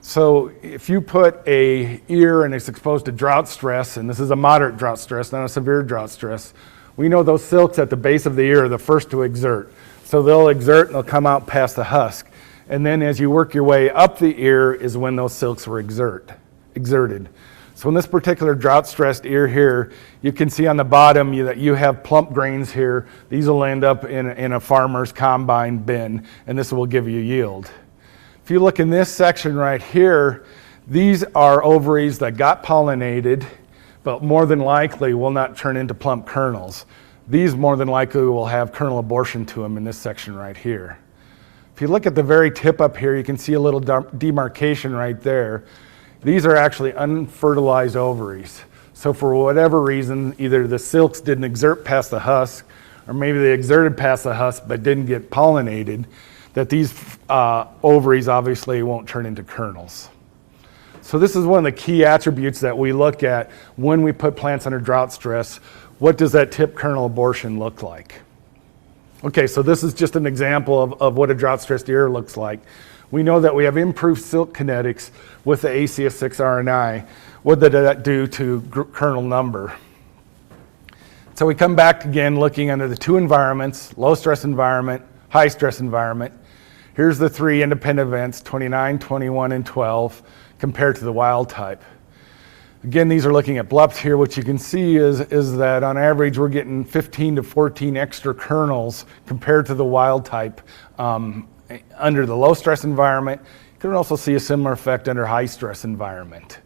So if you put a ear and it's exposed to drought stress, and this is a moderate drought stress, not a severe drought stress, we know those silks at the base of the ear are the first to exert. So they'll exert and they'll come out past the husk. And then as you work your way up the ear is when those silks were exerted. So in this particular drought-stressed ear here, you can see on the bottom that you have plump grains here. These will end up in a farmer's combine bin, and this will give you yield. If you look in this section right here, these are ovaries that got pollinated, but more than likely will not turn into plump kernels. These more than likely will have kernel abortion to them in this section right here. If you look at the very tip up here, you can see a little demarcation right there. These are actually unfertilized ovaries. So for whatever reason, either the silks didn't exert past the husk, or maybe they exerted past the husk but didn't get pollinated, that these ovaries obviously won't turn into kernels. So this is one of the key attributes that we look at when we put plants under drought stress. What does that tip kernel abortion look like? Okay, so this is just an example of what a drought stressed ear looks like. We know that we have improved silk kinetics with the ACS6 RNI. What did that do to kernel number? So we come back again looking under the two environments, low stress environment, high stress environment. Here's the three independent events, 29, 21, and 12, compared to the wild type. Again, these are looking at BLUPs here. What you can see is that on average, we're getting 15 to 14 extra kernels compared to the wild type under the low stress environment. You can also see a similar effect under high stress environment.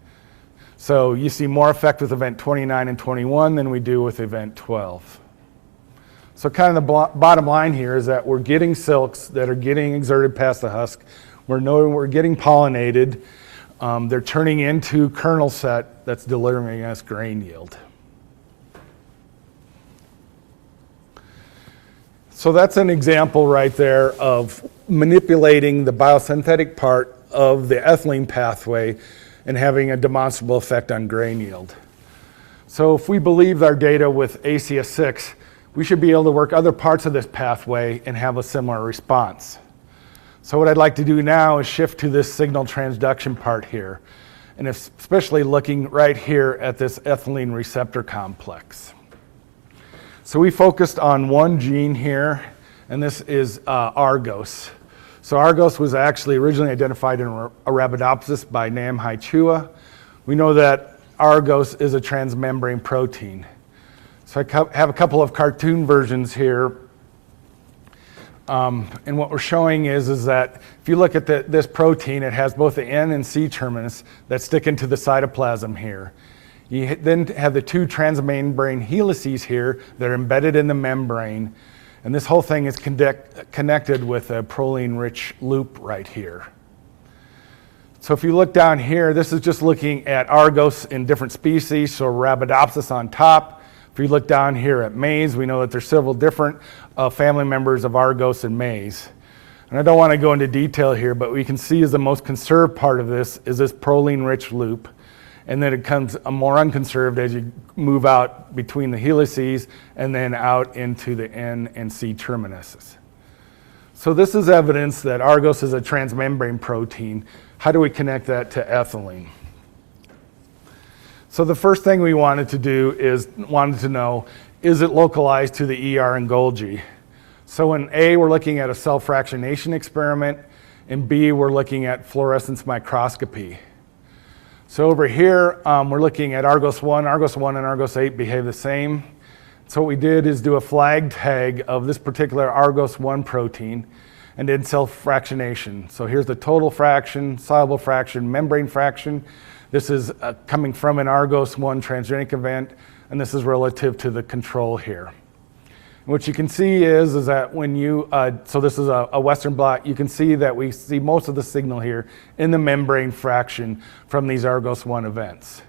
So you see more effect with event 29 and 21 than we do with event 12. So kind of the bottom line here is that we're getting silks that are getting exerted past the husk. We're getting pollinated. They're turning into kernel set that's delivering us grain yield. So that's an example right there of manipulating the biosynthetic part of the ethylene pathway and having a demonstrable effect on grain yield. So if we believe our data with ACS6, we should be able to work other parts of this pathway and have a similar response. So what I'd like to do now is shift to this signal transduction part here, and especially looking right here at this ethylene receptor complex. So we focused on one gene here, and this is Argos. So Argos was actually originally identified in Arabidopsis by Nam-Hai Chua. We know that Argos is a transmembrane protein. So I have a couple of cartoon versions here. And what we're showing is that if you look at this protein, it has both the N and C terminus that stick into the cytoplasm here. You then have the two transmembrane helices here that are embedded in the membrane. And this whole thing is connected with a proline-rich loop right here. So if you look down here, this is just looking at Argos in different species. So Arabidopsis on top. If you look down here at maize, we know that there's several different family members of Argos and maize. And I don't want to go into detail here, but we can see as the most conserved part of this is this proline-rich loop. And then it becomes more unconserved as you move out between the helices and then out into the N and C terminuses. So this is evidence that Argos is a transmembrane protein. How do we connect that to ethylene? So the first thing we wanted to know, is it localized to the ER and Golgi? So in A, we're looking at a cell fractionation experiment. In B, we're looking at fluorescence microscopy. So over here, we're looking at Argos 1. Argos 1 and Argos 8 behave the same. So what we did is do a flag tag of this particular Argos 1 protein and did cell fractionation. So here's the total fraction, soluble fraction, membrane fraction. This is coming from an Argos 1 transgenic event, and this is relative to the control here. And what you can see is that when you, so this is a Western blot, you can see that we see most of the signal here in the membrane fraction from these Argos 1 events.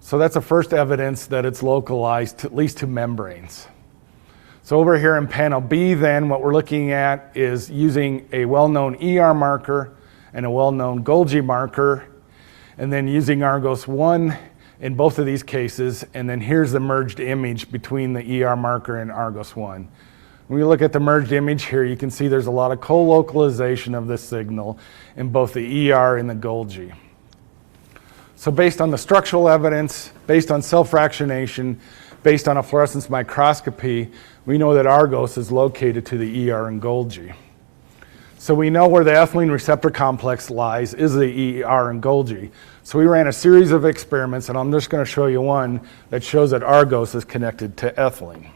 So that's the first evidence that it's localized at least to membranes. So over here in panel B then, what we're looking at is using a well-known ER marker and a well-known Golgi marker, and then using Argos 1 in both of these cases, and then here's the merged image between the ER marker and Argos 1. When you look at the merged image here, you can see there's a lot of co-localization of this signal in both the ER and the Golgi. So based on the structural evidence, based on cell fractionation, based on a fluorescence microscopy, we know that Argos is located to the ER and Golgi. So we know where the ethylene receptor complex lies is the ER and Golgi. So we ran a series of experiments, and I'm just going to show you one that shows that Argos is connected to ethylene.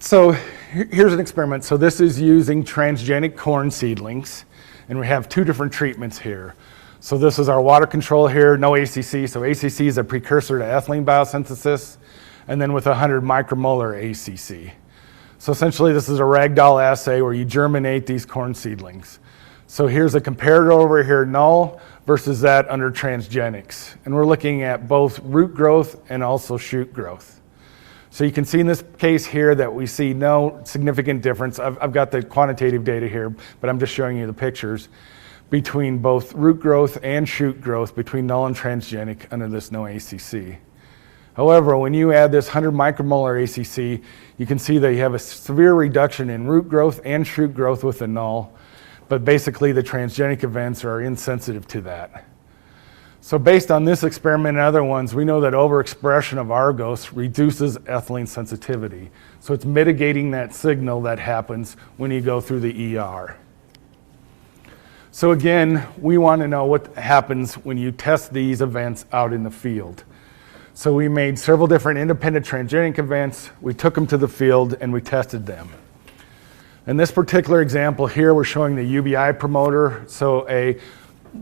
So here's an experiment. So this is using transgenic corn seedlings, and we have two different treatments here. So this is our water control here, no ACC. So ACC is a precursor to ethylene biosynthesis, and then with 100 micromolar ACC. So essentially this is a ragdoll assay where you germinate these corn seedlings. So here's a comparator over here, null, versus that under transgenics. And we're looking at both root growth and also shoot growth. So you can see in this case here that we see no significant difference. I've got the quantitative data here, but I'm just showing you the pictures between both root growth and shoot growth between null and transgenic under this no ACC. However, when you add this 100 micromolar ACC, you can see that you have a severe reduction in root growth and shoot growth with the null, but basically the transgenic events are insensitive to that. So based on this experiment and other ones, we know that overexpression of Argos reduces ethylene sensitivity. So it's mitigating that signal that happens when you go through the ER. So again, we want to know what happens when you test these events out in the field. So we made several different independent transgenic events, we took them to the field, and we tested them. In this particular example here, we're showing the UBI promoter, so a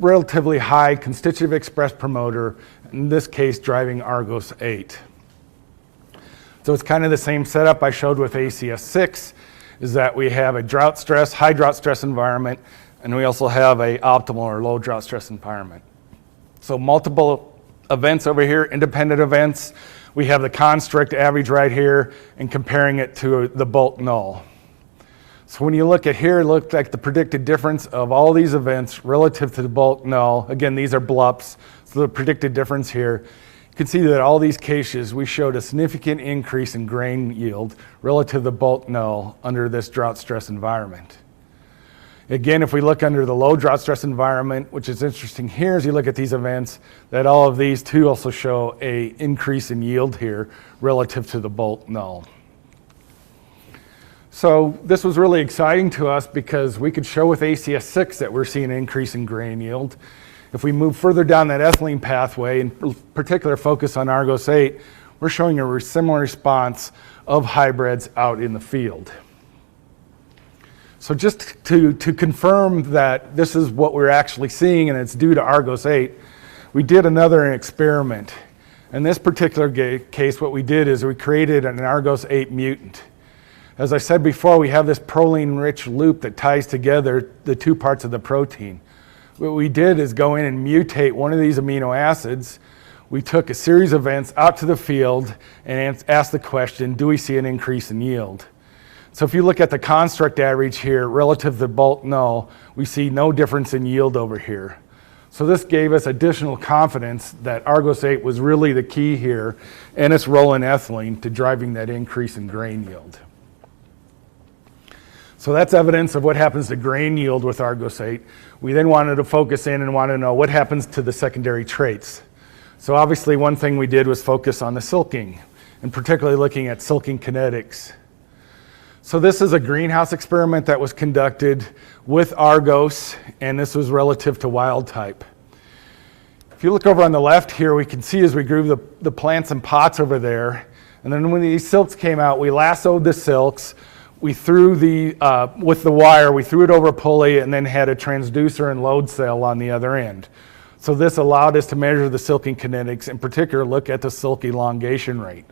relatively high constitutive express promoter, in this case driving Argos 8. So it's kind of the same setup I showed with ACS6, is that we have a drought stress, high drought stress environment, and we also have a optimal or low drought stress environment. So multiple events over here, independent events. We have the construct average right here and comparing it to the bulk null. So when you look at here, it looks like the predicted difference of all these events relative to the bulk null. Again, these are BLUPs, so the predicted difference here. You can see that all these cases, we showed a significant increase in grain yield relative to the bulk null under this drought stress environment. Again, if we look under the low drought stress environment, which is interesting here as you look at these events, that all of these too also show an increase in yield here relative to the bulk null. So this was really exciting to us because we could show with ACS6 that we're seeing an increase in grain yield. If we move further down that ethylene pathway, in particular focus on Argos 8, we're showing a similar response of hybrids out in the field. So just to confirm that this is what we're actually seeing and it's due to Argos 8, we did another experiment. In this particular case, what we did is we created an Argos 8 mutant. As I said before, we have this proline-rich loop that ties together the two parts of the protein. What we did is go in and mutate one of these amino acids. We took a series of events out to the field and asked the question, do we see an increase in yield? So if you look at the construct average here relative to the bulk null, we see no difference in yield over here. So this gave us additional confidence that Argos 8 was really the key here and its role in ethylene to driving that increase in grain yield. So that's evidence of what happens to grain yield with Argos 8. We then wanted to focus in and want to know what happens to the secondary traits. So obviously one thing we did was focus on the silking, and particularly looking at silking kinetics. So this is a greenhouse experiment that was conducted with Argos, and this was relative to wild type. If you look over on the left here, we can see as we grew the plants in pots over there, and then when these silks came out, we lassoed the silks, we threw with the wire, we threw it over a pulley and then had a transducer and load cell on the other end. So this allowed us to measure the silking kinetics, in particular look at the silk elongation rate.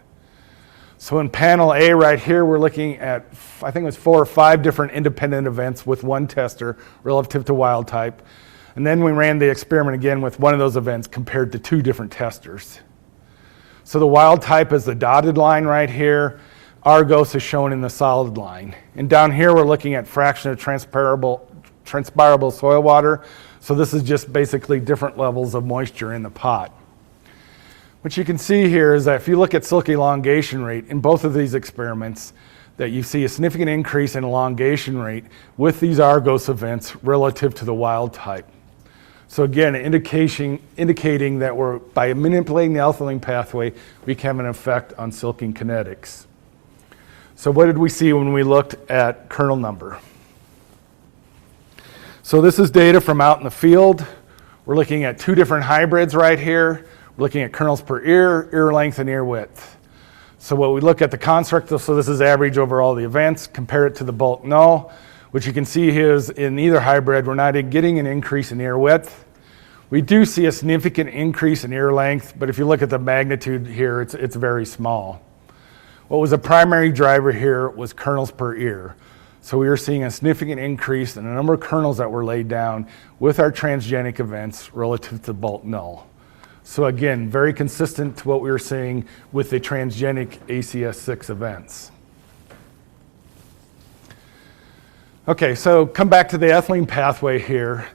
So in panel A right here, we're looking at, I think it was 4 or 5 different independent events with one tester relative to wild type. And then we ran the experiment again with one of those events compared to 2 different testers. So the wild type is the dotted line right here. Argos is shown in the solid line. And down here, we're looking at fraction of transpirable soil water. So this is just basically different levels of moisture in the pot. What you can see here is that if you look at silk elongation rate in both of these experiments, that you see a significant increase in elongation rate with these Argos events relative to the wild type. So again, indicating that we're, by manipulating the ethylene pathway, we can have an effect on silking kinetics. So what did we see when we looked at kernel number? So this is data from out in the field. We're looking at 2 different hybrids right here. We're looking at kernels per ear length, and ear width. So what we look at the construct, so this is average over all the events, compare it to the bulk null. What you can see here is in either hybrid, we're not getting an increase in ear width. We do see a significant increase in ear length, but if you look at the magnitude here, it's very small. What was a primary driver here was kernels per ear. So we were seeing a significant increase in the number of kernels that were laid down with our transgenic events relative to bulk null. So again, very consistent to what we were seeing with the transgenic ACS6 events. Okay, so come back to the ethylene pathway here.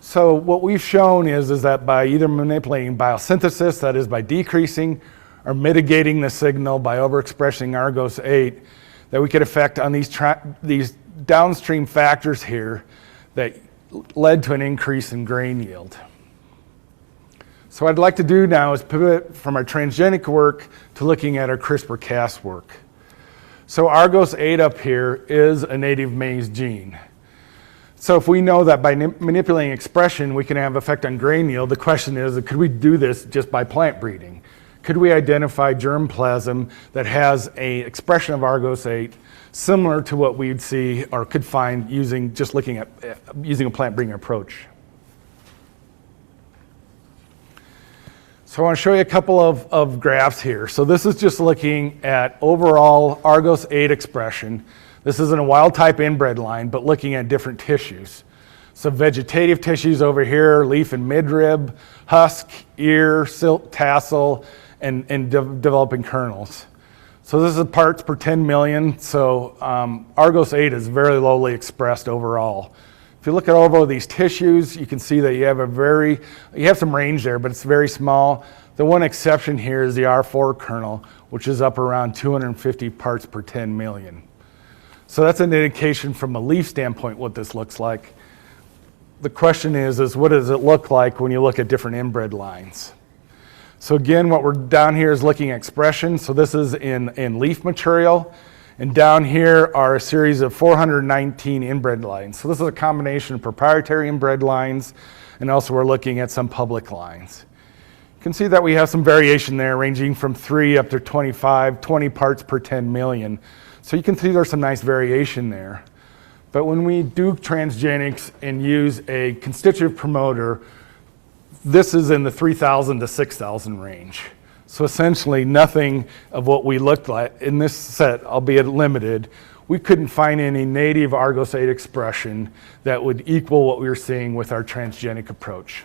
So what we've shown is that by either manipulating biosynthesis, that is by decreasing, or mitigating the signal by overexpressing Argos 8, that we could affect on these downstream factors here that led to an increase in grain yield. So what I'd like to do now is pivot from our transgenic work to looking at our CRISPR-Cas work. So Argos 8 up here is a native maize gene. So if we know that by manipulating expression we can have effect on grain yield, the question is, could we do this just by plant breeding? Could we identify germplasm that has an expression of Argos 8 similar to what we'd see or could find using a plant breeding approach? So I want to show you a couple of graphs here. So this is just looking at overall Argos 8 expression. This isn't a wild type inbred line, but looking at different tissues. So vegetative tissues over here, leaf and midrib, husk, ear, silk, tassel, and developing kernels. So this is parts per 10 million. So Argos 8 is very lowly expressed overall. If you look at all of these tissues, you can see that you have some range there, but it's very small. The one exception here is the R4 kernel, which is up around 250 parts per 10 million. So that's an indication from a leaf standpoint what this looks like. The question is what does it look like when you look at different inbred lines? So again, what we're down here is looking at expression. So this is in leaf material. And down here are a series of 419 inbred lines. So this is a combination of proprietary inbred lines, and also we're looking at some public lines. You can see that we have some variation there, ranging from 3 up to 25, 20 parts per 10 million. So you can see there's some nice variation there. But when we do transgenics and use a constitutive promoter, this is in the 3,000 to 6,000 range. So essentially nothing of what we looked like in this set, albeit limited, we couldn't find any native Argos 8 expression that would equal what we were seeing with our transgenic approach.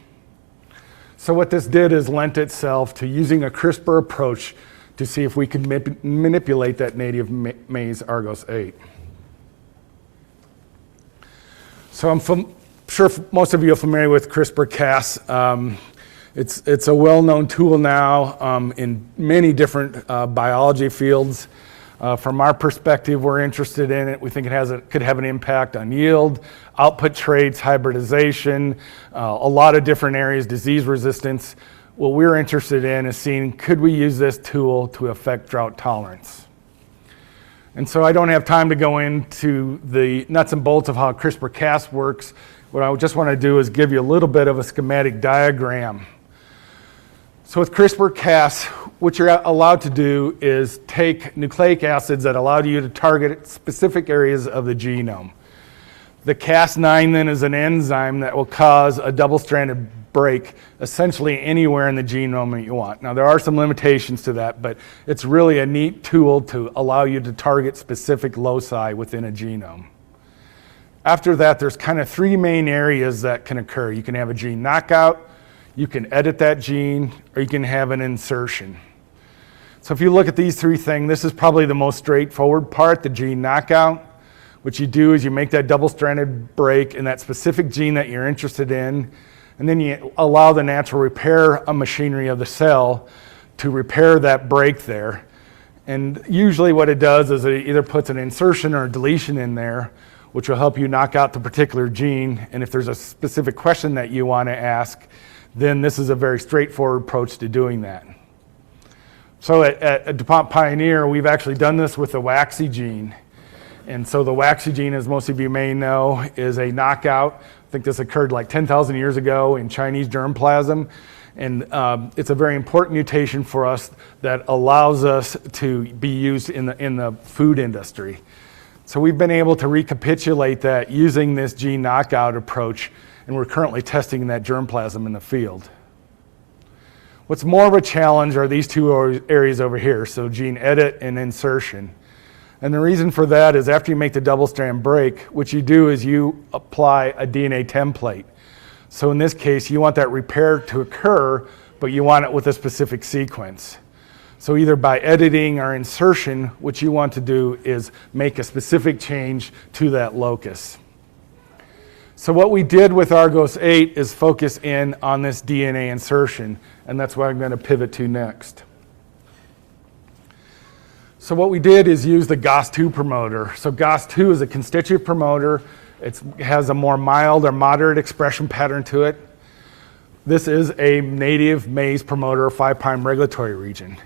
So what this did is lent itself to using a CRISPR approach to see if we could manipulate that native maize Argos 8. So I'm sure most of you are familiar with CRISPR-Cas. It's a well-known tool now in many different biology fields. From our perspective, we're interested in it. We think it could have an impact on yield, output traits, hybridization, a lot of different areas, disease resistance. What we're interested in is seeing, could we use this tool to affect drought tolerance? And so I don't have time to go into the nuts and bolts of how CRISPR-Cas works. What I just want to do is give you a little bit of a schematic diagram. So with CRISPR-Cas, what you're allowed to do is take nucleic acids that allow you to target specific areas of the genome. The Cas9 then is an enzyme that will cause a double-stranded break essentially anywhere in the genome that you want. Now there are some limitations to that, but it's really a neat tool to allow you to target specific loci within a genome. After that, there's kind of 3 main areas that can occur. You can have a gene knockout, you can edit that gene, or you can have an insertion. So if you look at these 3 things, this is probably the most straightforward part, the gene knockout. What you do is you make that double-stranded break in that specific gene that you're interested in, and then you allow the natural repair machinery of the cell to repair that break there. And usually what it does is it either puts an insertion or a deletion in there, which will help you knock out the particular gene. And if there's a specific question that you want to ask, then this is a very straightforward approach to doing that. So at DuPont Pioneer, we've actually done this with the waxy gene. And so the waxy gene, as most of you may know, is a knockout. I think this occurred like 10,000 years ago in Chinese germplasm. And it's a very important mutation for us that allows us to be used in the food industry. So we've been able to recapitulate that using this gene knockout approach, and we're currently testing that germplasm in the field. What's more of a challenge are these 2 areas over here, so gene edit and insertion. And the reason for that is after you make the double-strand break, what you do is you apply a DNA template. So in this case, you want that repair to occur, but you want it with a specific sequence. So either by editing or insertion, what you want to do is make a specific change to that locus. So what we did with Argos 8 is focus in on this DNA insertion, and that's what I'm going to pivot to next. So what we did is use the GOS2 promoter. So GOS2 is a constitutive promoter. It has a more mild or moderate expression pattern to it. This is a native maize promoter 5' regulatory region.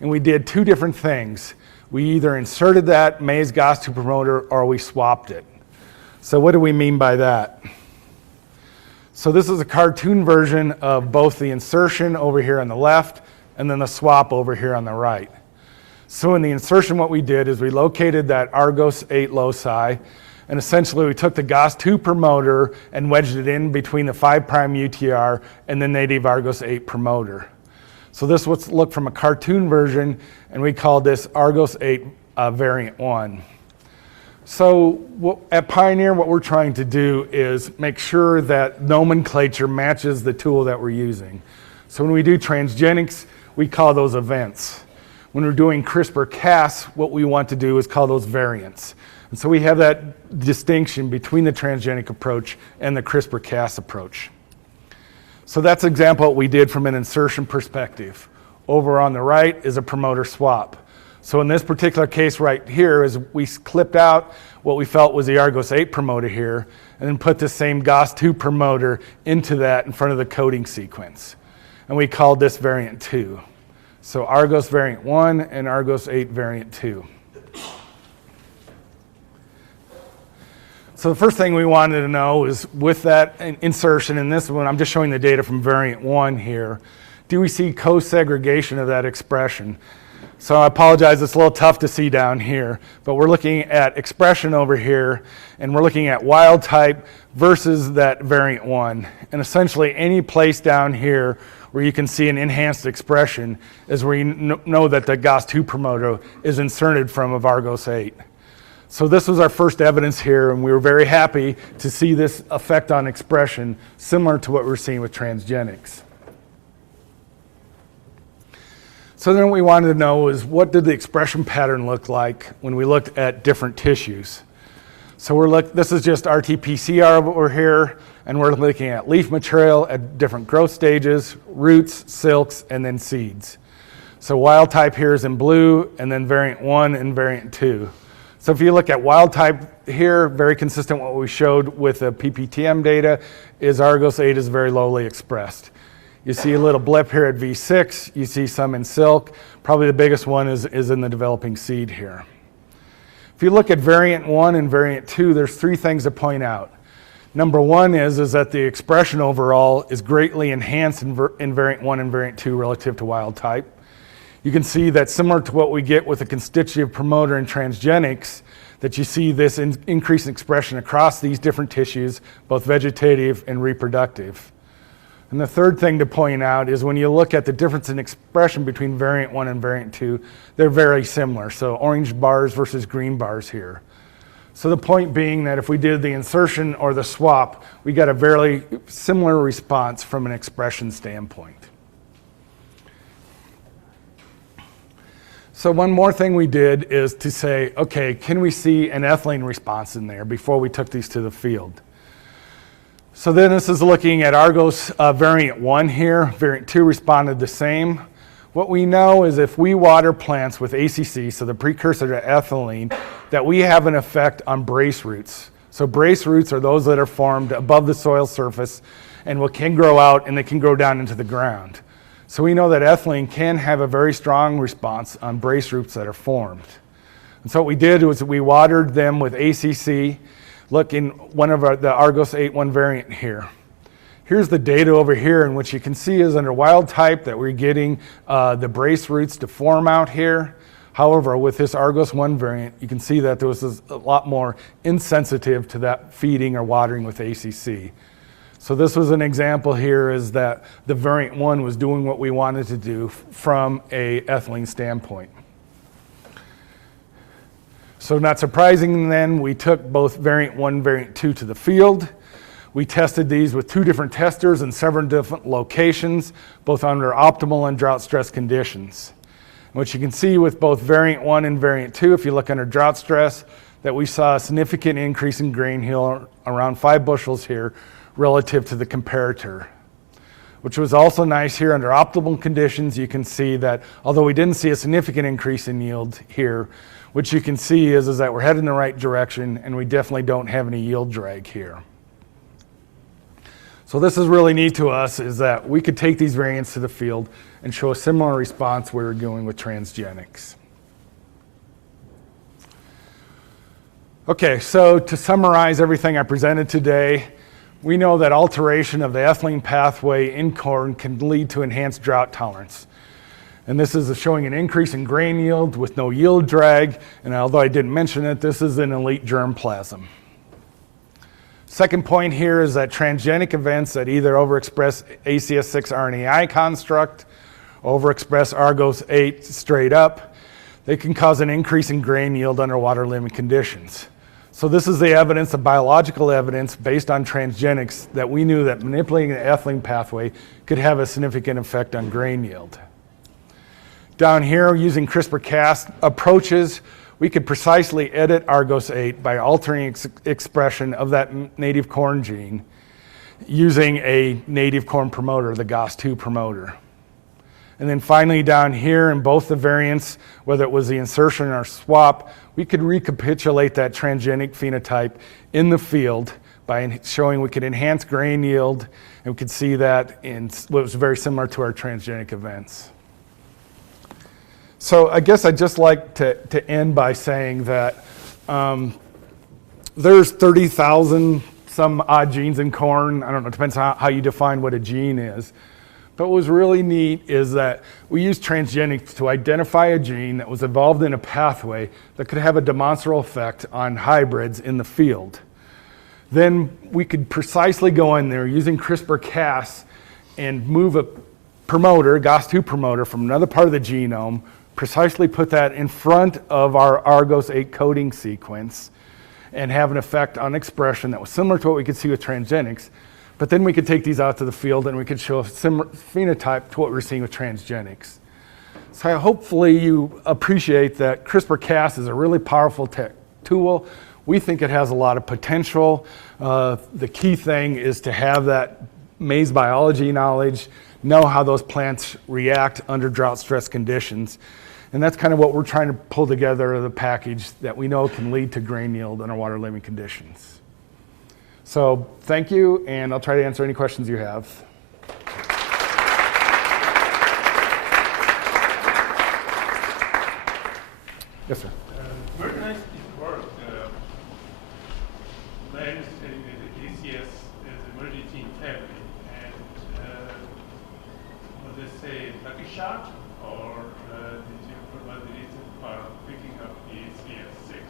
And we did two different things. We either inserted that maize GOS2 promoter or we swapped it. So what do we mean by that? So this is a cartoon version of both the insertion over here on the left and then the swap over here on the right. So in the insertion, what we did is we located that Argos 8 loci, and essentially we took the GOS2 promoter and wedged it in between the 5' UTR and the native Argos 8 promoter. So this was looked from a cartoon version, and we called this Argos 8 variant 1. So at Pioneer, what we're trying to do is make sure that nomenclature matches the tool that we're using. So when we do transgenics, we call those events. When we're doing CRISPR-Cas, what we want to do is call those variants. And so we have that distinction between the transgenic approach and the CRISPR-Cas approach. So that's an example of what we did from an insertion perspective. Over on the right is a promoter swap. So in this particular case right here is we clipped out what we felt was the Argos 8 promoter here and then put the same GOS2 promoter into that in front of the coding sequence. And we called this variant 2. So Argos variant 1 and Argos 8 variant 2. So the first thing we wanted to know is with that insertion in this one, I'm just showing the data from variant 1 here, do we see co-segregation of that expression? So I apologize, it's a little tough to see down here, but we're looking at expression over here, and we're looking at wild type versus that variant 1. And essentially any place down here where you can see an enhanced expression is where you know that the GOS2 promoter is inserted from of Argos 8. So this was our first evidence here, and we were very happy to see this effect on expression similar to what we're seeing with transgenics. So then what we wanted to know is what did the expression pattern look like when we looked at different tissues. So this is just RT-PCR over here, and we're looking at leaf material at different growth stages, roots, silks, and then seeds. So wild type here is in blue, and then variant 1 and variant 2. So if you look at wild type here, very consistent with what we showed with the PPTM data, is Argos 8 is very lowly expressed. You see a little blip here at V6, you see some in silk. Probably the biggest one is in the developing seed here. If you look at variant 1 and variant 2, there's three things to point out. Number one is that the expression overall is greatly enhanced in variant 1 and variant 2 relative to wild type. You can see that similar to what we get with a constitutive promoter in transgenics, that you see this increase in expression across these different tissues, both vegetative and reproductive. And the third thing to point out is when you look at the difference in expression between variant 1 and variant 2, they're very similar. So orange bars versus green bars here. So the point being that if we did the insertion or the swap, we got a very similar response from an expression standpoint. So one more thing we did is to say, okay, can we see an ethylene response in there before we took these to the field? So then this is looking at Argos variant 1 here. Variant 2 responded the same. What we know is if we water plants with ACC, so the precursor to ethylene, that we have an effect on brace roots. So brace roots are those that are formed above the soil surface and can grow out and they can grow down into the ground. So we know that ethylene can have a very strong response on brace roots that are formed. And so what we did was we watered them with ACC. Look in one of the Argos 8.1 variant here. Here's the data over here, and what you can see is under wild type that we're getting the brace roots to form out here. However, with this Argos 1 variant, you can see that there was a lot more insensitive to that feeding or watering with ACC. So this was an example here is that the variant 1 was doing what we wanted to do from a ethylene standpoint. So not surprising then, we took both variant 1 and variant 2 to the field. We tested these with two different testers in several different locations, both under optimal and drought stress conditions. And what you can see with both variant 1 and variant 2, if you look under drought stress, that we saw a significant increase in grain hill, around 5 bushels here, relative to the comparator. which was also nice here under optimal conditions. You can see that although we didn't see a significant increase in yield here, what you can see is that we're headed in the right direction, and we definitely don't have any yield drag here. So this is really neat to us, is that we could take these variants to the field and show a similar response we were doing with transgenics. Okay, so to summarize everything I presented today, we know that alteration of the ethylene pathway in corn can lead to enhanced drought tolerance. And this is showing an increase in grain yield with no yield drag, and although I didn't mention it, this is an elite germplasm. Second point here is that transgenic events that either overexpress ACS6 RNAi construct, overexpress Argos 8 straight up, they can cause an increase in grain yield under water limit conditions. So this is the evidence, the biological evidence based on transgenics that we knew that manipulating the ethylene pathway could have a significant effect on grain yield. Down here, using CRISPR-Cas approaches, we could precisely edit Argos 8 by altering expression of that native corn gene using a native corn promoter, the GOS2 promoter. And then finally down here in both the variants, whether it was the insertion or swap, we could recapitulate that transgenic phenotype in the field by showing we could enhance grain yield, and we could see that in what was very similar to our transgenic events. So I guess I'd just like to end by saying that there's 30,000 some odd genes in corn. I don't know, it depends on how you define what a gene is. But what was really neat is that we used transgenics to identify a gene that was involved in a pathway that could have a demonstrable effect on hybrids in the field. Then we could precisely go in there using CRISPR-Cas and move a promoter, GOS2 promoter, from another part of the genome, precisely put that in front of our Argos 8 coding sequence and have an effect on expression that was similar to what we could see with transgenics. But then we could take these out to the field and we could show a similar phenotype to what we're seeing with transgenics. So hopefully you appreciate that CRISPR-Cas is a really powerful tool. We think it has a lot of potential. The key thing is to have that maize biology knowledge, know how those plants react under drought stress conditions. And that's kind of what we're trying to pull together the package that we know can lead to grain yield under water limit conditions. So thank you, and I'll try to answer any questions you have. Yes, sir. Very nice report. My understanding is that ACS is emergency therapy, and would they say lucky shot, or did you provide the reason for picking up the ACS6?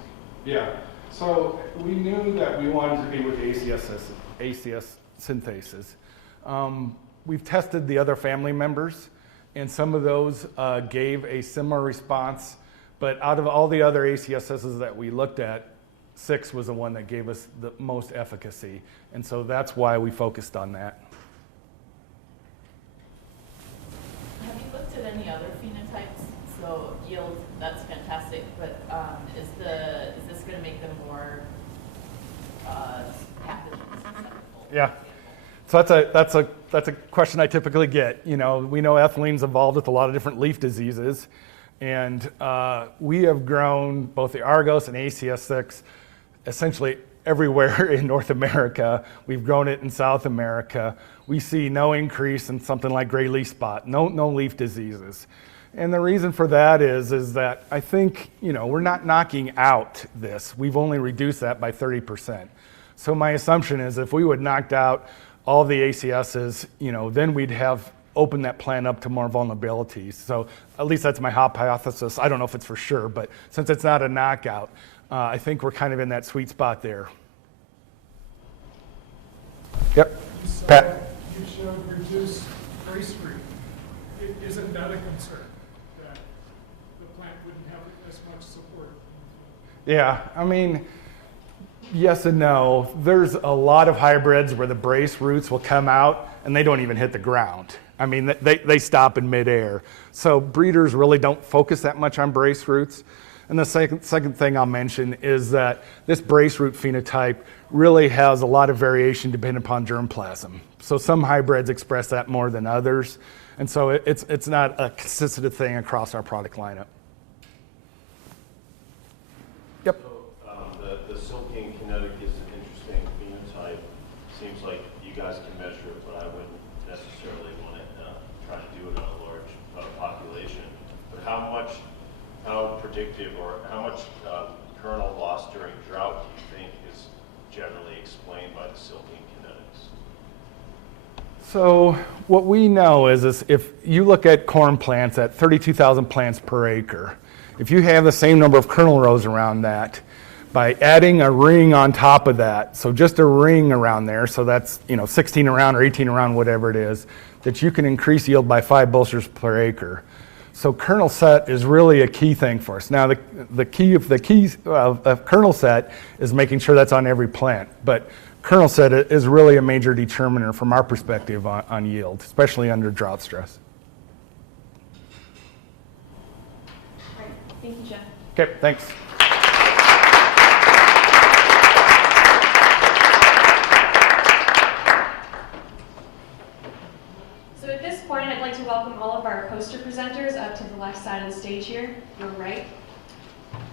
Yeah. So we knew that we wanted to be with ACS synthases. We've tested the other family members, and some of those gave a similar response. But out of all the other ACSs that we looked at, 6 was the one that gave us the most efficacy. And so that's why we focused on that. Have you looked at any other phenotypes? So yield, that's fantastic, but is this going to make them more pathogen susceptible? Yeah. So that's a question I typically get. You know, we know ethylene's involved with a lot of different leaf diseases, and we have grown both the Argos and ACS6 essentially everywhere in North America. We've grown it in South America. We see no increase in something like gray leaf spot, no leaf diseases. And the reason for that is that I think, you know, we're not knocking out this. We've only reduced that by 30%. So my assumption is if we would knocked out all the ACSs, you know, then we'd have opened that plant up to more vulnerabilities. So at least that's my hypothesis. I don't know if it's for sure, but since it's not a knockout, I think we're kind of in that sweet spot there. Yep. Pat. You showed reduced trace stream. Isn't that a concern, that the plant wouldn't have as much support? Yeah, I mean, yes and no. There's a lot of hybrids where the brace roots will come out and they don't even hit the ground. I mean, they stop in midair. So breeders really don't focus that much on brace roots. And the second thing I'll mention is that this brace root phenotype really has a lot of variation depending upon germplasm. So some hybrids express that more than others. And so it's not a consistent thing across our product lineup. Yep. So the silking kinetic is an interesting phenotype. Seems like you guys can measure it, but I wouldn't necessarily want to try to do it on a large population. But how predictive or how much kernel loss during drought do you think is generally explained by the silking kinetics? So what we know is if you look at corn plants at 32,000 plants per acre, if you have the same number of kernel rows around that, by adding a ring on top of that, so just a ring around there, so that's 16 around or 18 around, whatever it is, that you can increase yield by 5 bushels per acre. So kernel set is really a key thing for us. Now the key of kernel set is making sure that's on every plant, but kernel set is really a major determiner from our perspective on yield, especially under drought stress. All right, thank you, Jeff. Okay, thanks. So at this point, I'd like to welcome all of our poster presenters up to the left side of the stage here, your right.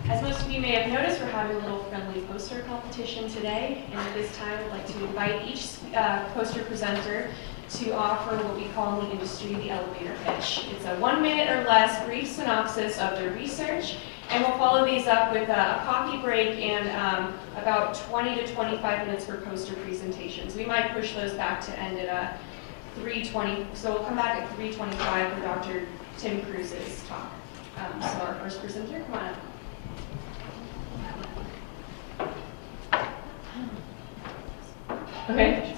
As most of you may have noticed, we're having a little friendly poster competition today, and at this time I'd like to invite each poster presenter to offer what we call in the industry the elevator pitch. It's a 1 minute or less brief synopsis of their research, and we'll follow these up with a coffee break and about 20 to 25 minutes for poster presentations. We might push those back to end at 3:20, so we'll come back at 3:25 for Dr. Tim Cruz's talk. So our first presenter, come on up. Okay,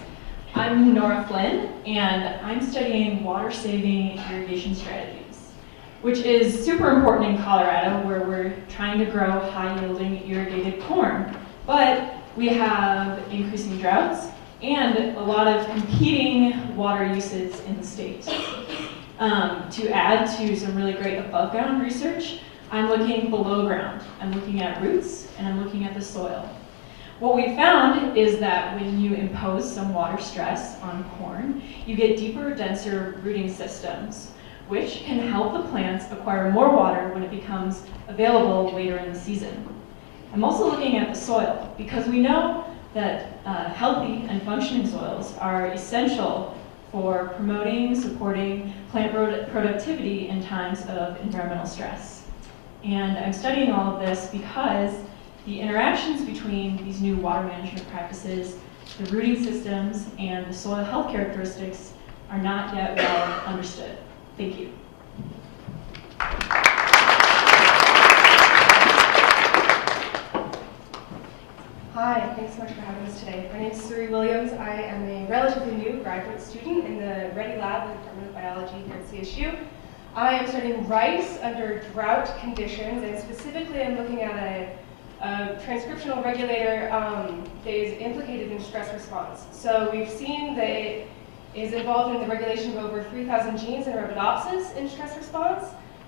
I'm Nora Flynn, and I'm studying water-saving irrigation strategies, which is super important in Colorado, where we're trying to grow high-yielding irrigated corn. But we have increasing droughts and a lot of competing water usage in the state. To add to some really great above-ground research, I'm looking below ground. I'm looking at roots, and I'm looking at the soil. What we found is that when you impose some water stress on corn, you get deeper, denser rooting systems, which can help the plants acquire more water when it becomes available later in the season. I'm also looking at the soil, because we know that healthy and functioning soils are essential for promoting, supporting plant productivity in times of environmental stress. And I'm studying all of this because the interactions between these new water management practices, the rooting systems, and the soil health characteristics are not yet well understood. Thank you. Hi, thanks so much for having us today. My name is Suri Williams. I am a relatively new graduate student in the Ready Lab in the Department of Biology here at CSU. I am studying rice under drought conditions, and specifically I'm looking at a transcriptional regulator that is implicated in stress response. So we've seen that it is involved in the regulation of over 3,000 genes in Arabidopsis in stress response.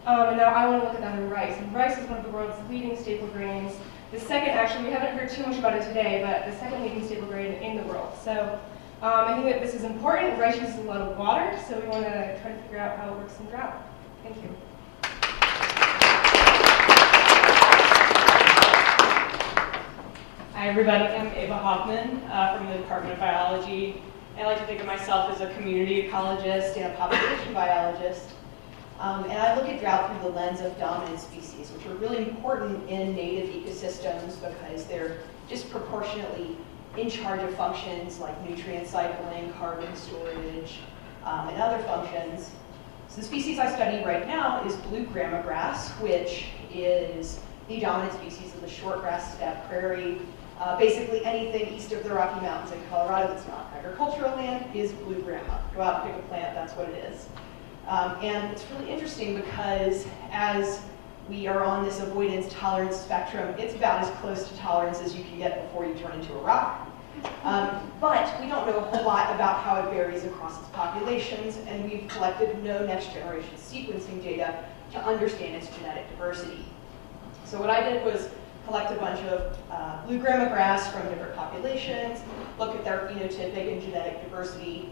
And now I want to look at that in rice. And rice is one of the world's leading staple grains. The second, actually, we haven't heard too much about it today, but the second leading staple grain in the world. So I think that this is important. Rice uses a lot of water, so we want to try to figure out how it works in drought. Thank you. Hi everybody, I'm Ava Hoffman from the Department of Biology. I like to think of myself as a community ecologist and a population biologist. And I look at drought through the lens of dominant species, which are really important in native ecosystems because they're disproportionately in charge of functions like nutrient cycling, carbon storage, and other functions. So the species I study right now is blue grama grass, which is the dominant species of the shortgrass steppe prairie. Basically anything east of the Rocky Mountains in Colorado that's not agricultural land is blue grama. Go out and pick a plant, that's what it is. And it's really interesting because as we are on this avoidance tolerance spectrum, it's about as close to tolerance as you can get before you turn into a rock. But we don't know a whole lot about how it varies across its populations, and we've collected no next generation sequencing data to understand its genetic diversity. So what I did was collect a bunch of blue grama grass from different populations, look at their phenotypic and genetic diversity,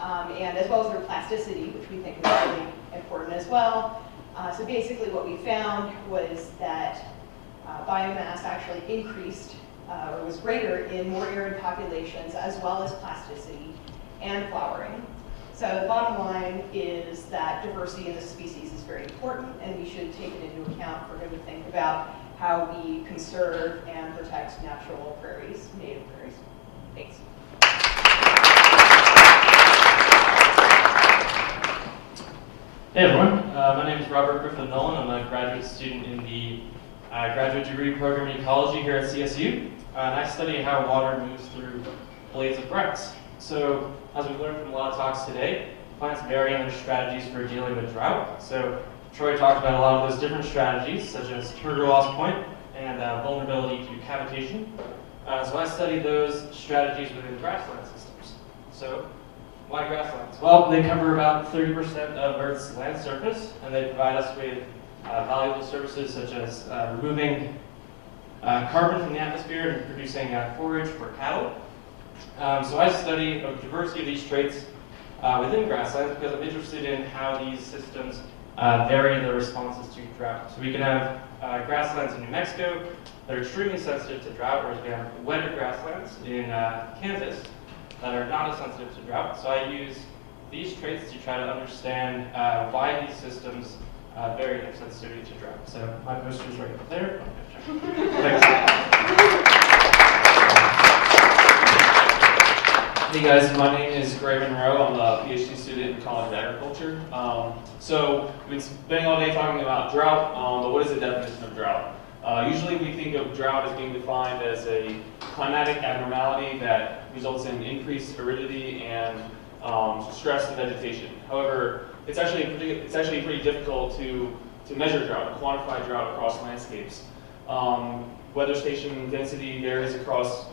and as well as their plasticity, which we think is really important as well. So basically what we found was that biomass actually increased or was greater in more arid populations, as well as plasticity and flowering. So the bottom line is that diversity in the species is very important, and we should take it into account if we're going to think about how we conserve and protect natural prairies, native prairies. Thanks. Hey everyone, my name is Robert Griffin Nolan. I'm a graduate student in the graduate degree program in ecology here at CSU, and I study how water moves through blades of grass. So, as we've learned from a lot of talks today, plants vary in their strategies for dealing with drought. So, Troy talked about a lot of those different strategies, such as turgor loss point and vulnerability to cavitation. So I study those strategies within grassland systems. So, why grasslands? Well, they cover about 30% of Earth's land surface, and they provide us with valuable services such as removing carbon from the atmosphere and producing forage for cattle. So I study a diversity of these traits within grasslands because I'm interested in how these systems vary in their responses to drought. So we can have grasslands in New Mexico that are extremely sensitive to drought, whereas we have wetter grasslands in Kansas that are not as sensitive to drought. So I use these traits to try to understand why these systems vary in their sensitivity to drought. So my poster's right up there. Hey guys, my name is Gray Monroe. I'm a PhD student in College of Agriculture. So we've been spending all day talking about drought, but what is the definition of drought? Usually we think of drought as being defined as a climatic abnormality that results in increased aridity and stress to vegetation. However, it's actually pretty difficult to measure drought, to quantify drought across landscapes. Weather station density varies across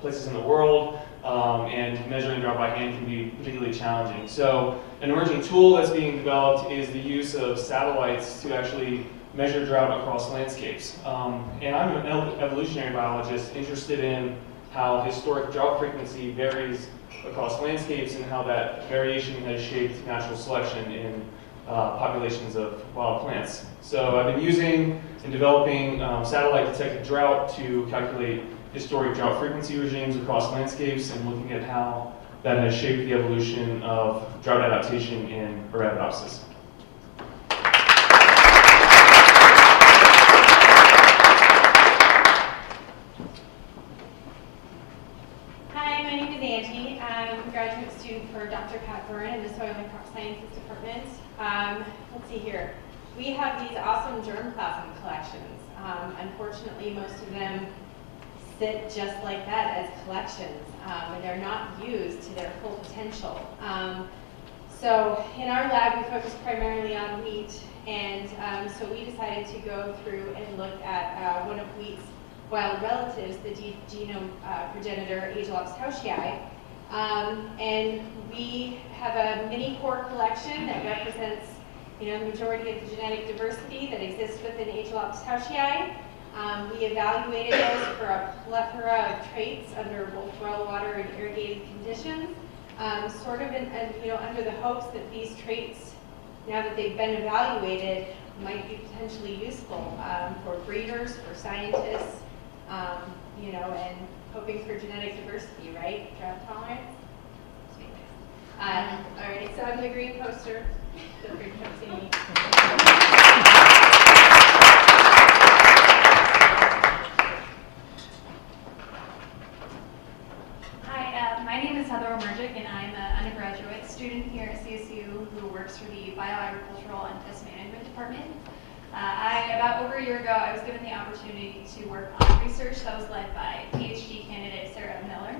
places in the world, and measuring drought by hand can be particularly challenging. So an emerging tool that's being developed is the use of satellites to actually measure drought across landscapes. And I'm an evolutionary biologist interested in how historic drought frequency varies across landscapes and how that variation has shaped natural selection in populations of wild plants. So I've been using and developing satellite-detected drought to calculate historic drought frequency regimes across landscapes and looking at how that has shaped the evolution of drought adaptation in Arabidopsis. Hi, my name is Angie. I'm a graduate student for Dr. Pat Byrne in the Soil and Crop Sciences Department. Let's see here. We have these awesome germplasm collections. Unfortunately, most of them sit just like that as collections, and they're not used to their full potential. So in our lab, we focus primarily on wheat, and so we decided to go through and look at one of wheat's wild relatives, the genome progenitor Aegilops hausii. And we have a mini core collection that represents, the majority of the genetic diversity that exists within Aegilops hausii. We evaluated those for a plethora of traits under both well water and irrigated conditions, sort of under the hopes that these traits, now that they've been evaluated, might be potentially useful for breeders, for scientists, and hoping for genetic diversity, right? Drought tolerance. All right, so I'm the green poster. Feel free to come see me. My name is Heather Omerjic, and I'm an undergraduate student here at CSU who works for the Bioagricultural and Pest Management Department. About over a year ago, I was given the opportunity to work on research that was led by PhD candidate Sarah Miller.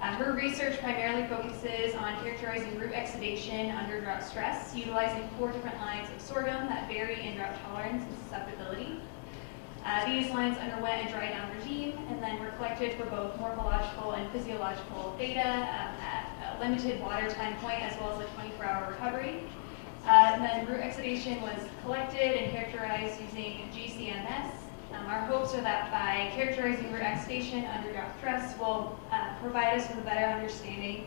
Her research primarily focuses on characterizing root exudation under drought stress, utilizing 4 different lines of sorghum that vary in drought tolerance and susceptibility. These lines underwent a dry down regime and then were collected for both morphological and physiological data at a limited water time point as well as a 24-hour recovery. And then root exudation was collected and characterized using GCMS. Our hopes are that by characterizing root exudation under drought stress will provide us with a better understanding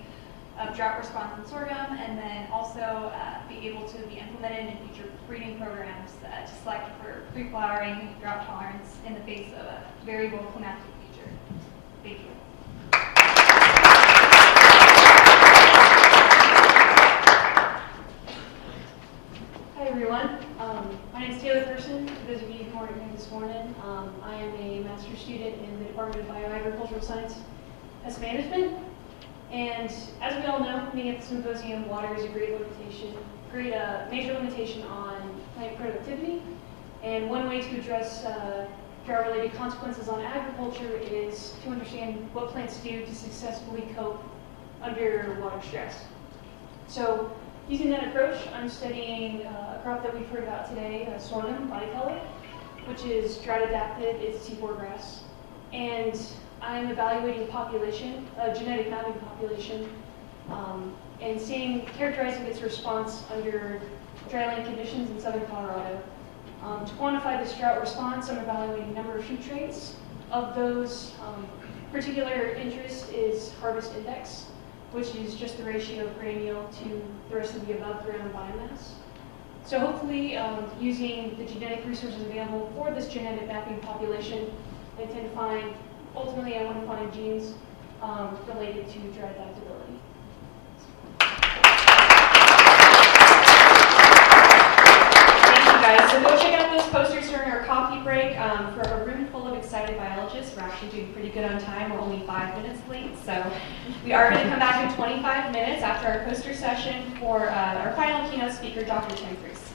of drought response in sorghum, and then also be able to be implemented in future breeding programs to select for pre-flowering drought tolerance in the face of a variable climatic future. Thank you. Hi everyone, my name is Taylor Person. For those of you who aren't here this morning, I am a master's student in the Department of Bioagricultural Science as Management. And as we all know, being at the symposium, water is a great major limitation on plant productivity. And one way to address drought-related consequences on agriculture is to understand what plants do to successfully cope under water stress. So, using that approach, I'm studying a crop that we've heard about today, sorghum, bicolor, which is drought adapted, it's T4 grass. And I'm evaluating population, genetic mapping population, and characterizing its response under dryland conditions in southern Colorado. To quantify this drought response, I'm evaluating a number of shoot traits. Of those, particular interest is harvest index, which is just the ratio of grain yield to the rest of the above ground biomass. So hopefully, using the genetic resources available for this genetic mapping population, I intend to find, ultimately I want to find genes related to drought adaptability. Thank you guys. So go check out those posters during our coffee break. For a room full of excited biologists, we're actually doing pretty good on time. We're only 5 minutes late. So we are going to come back in 25 minutes after our poster session for our final keynote speaker, Dr. Tim Freese.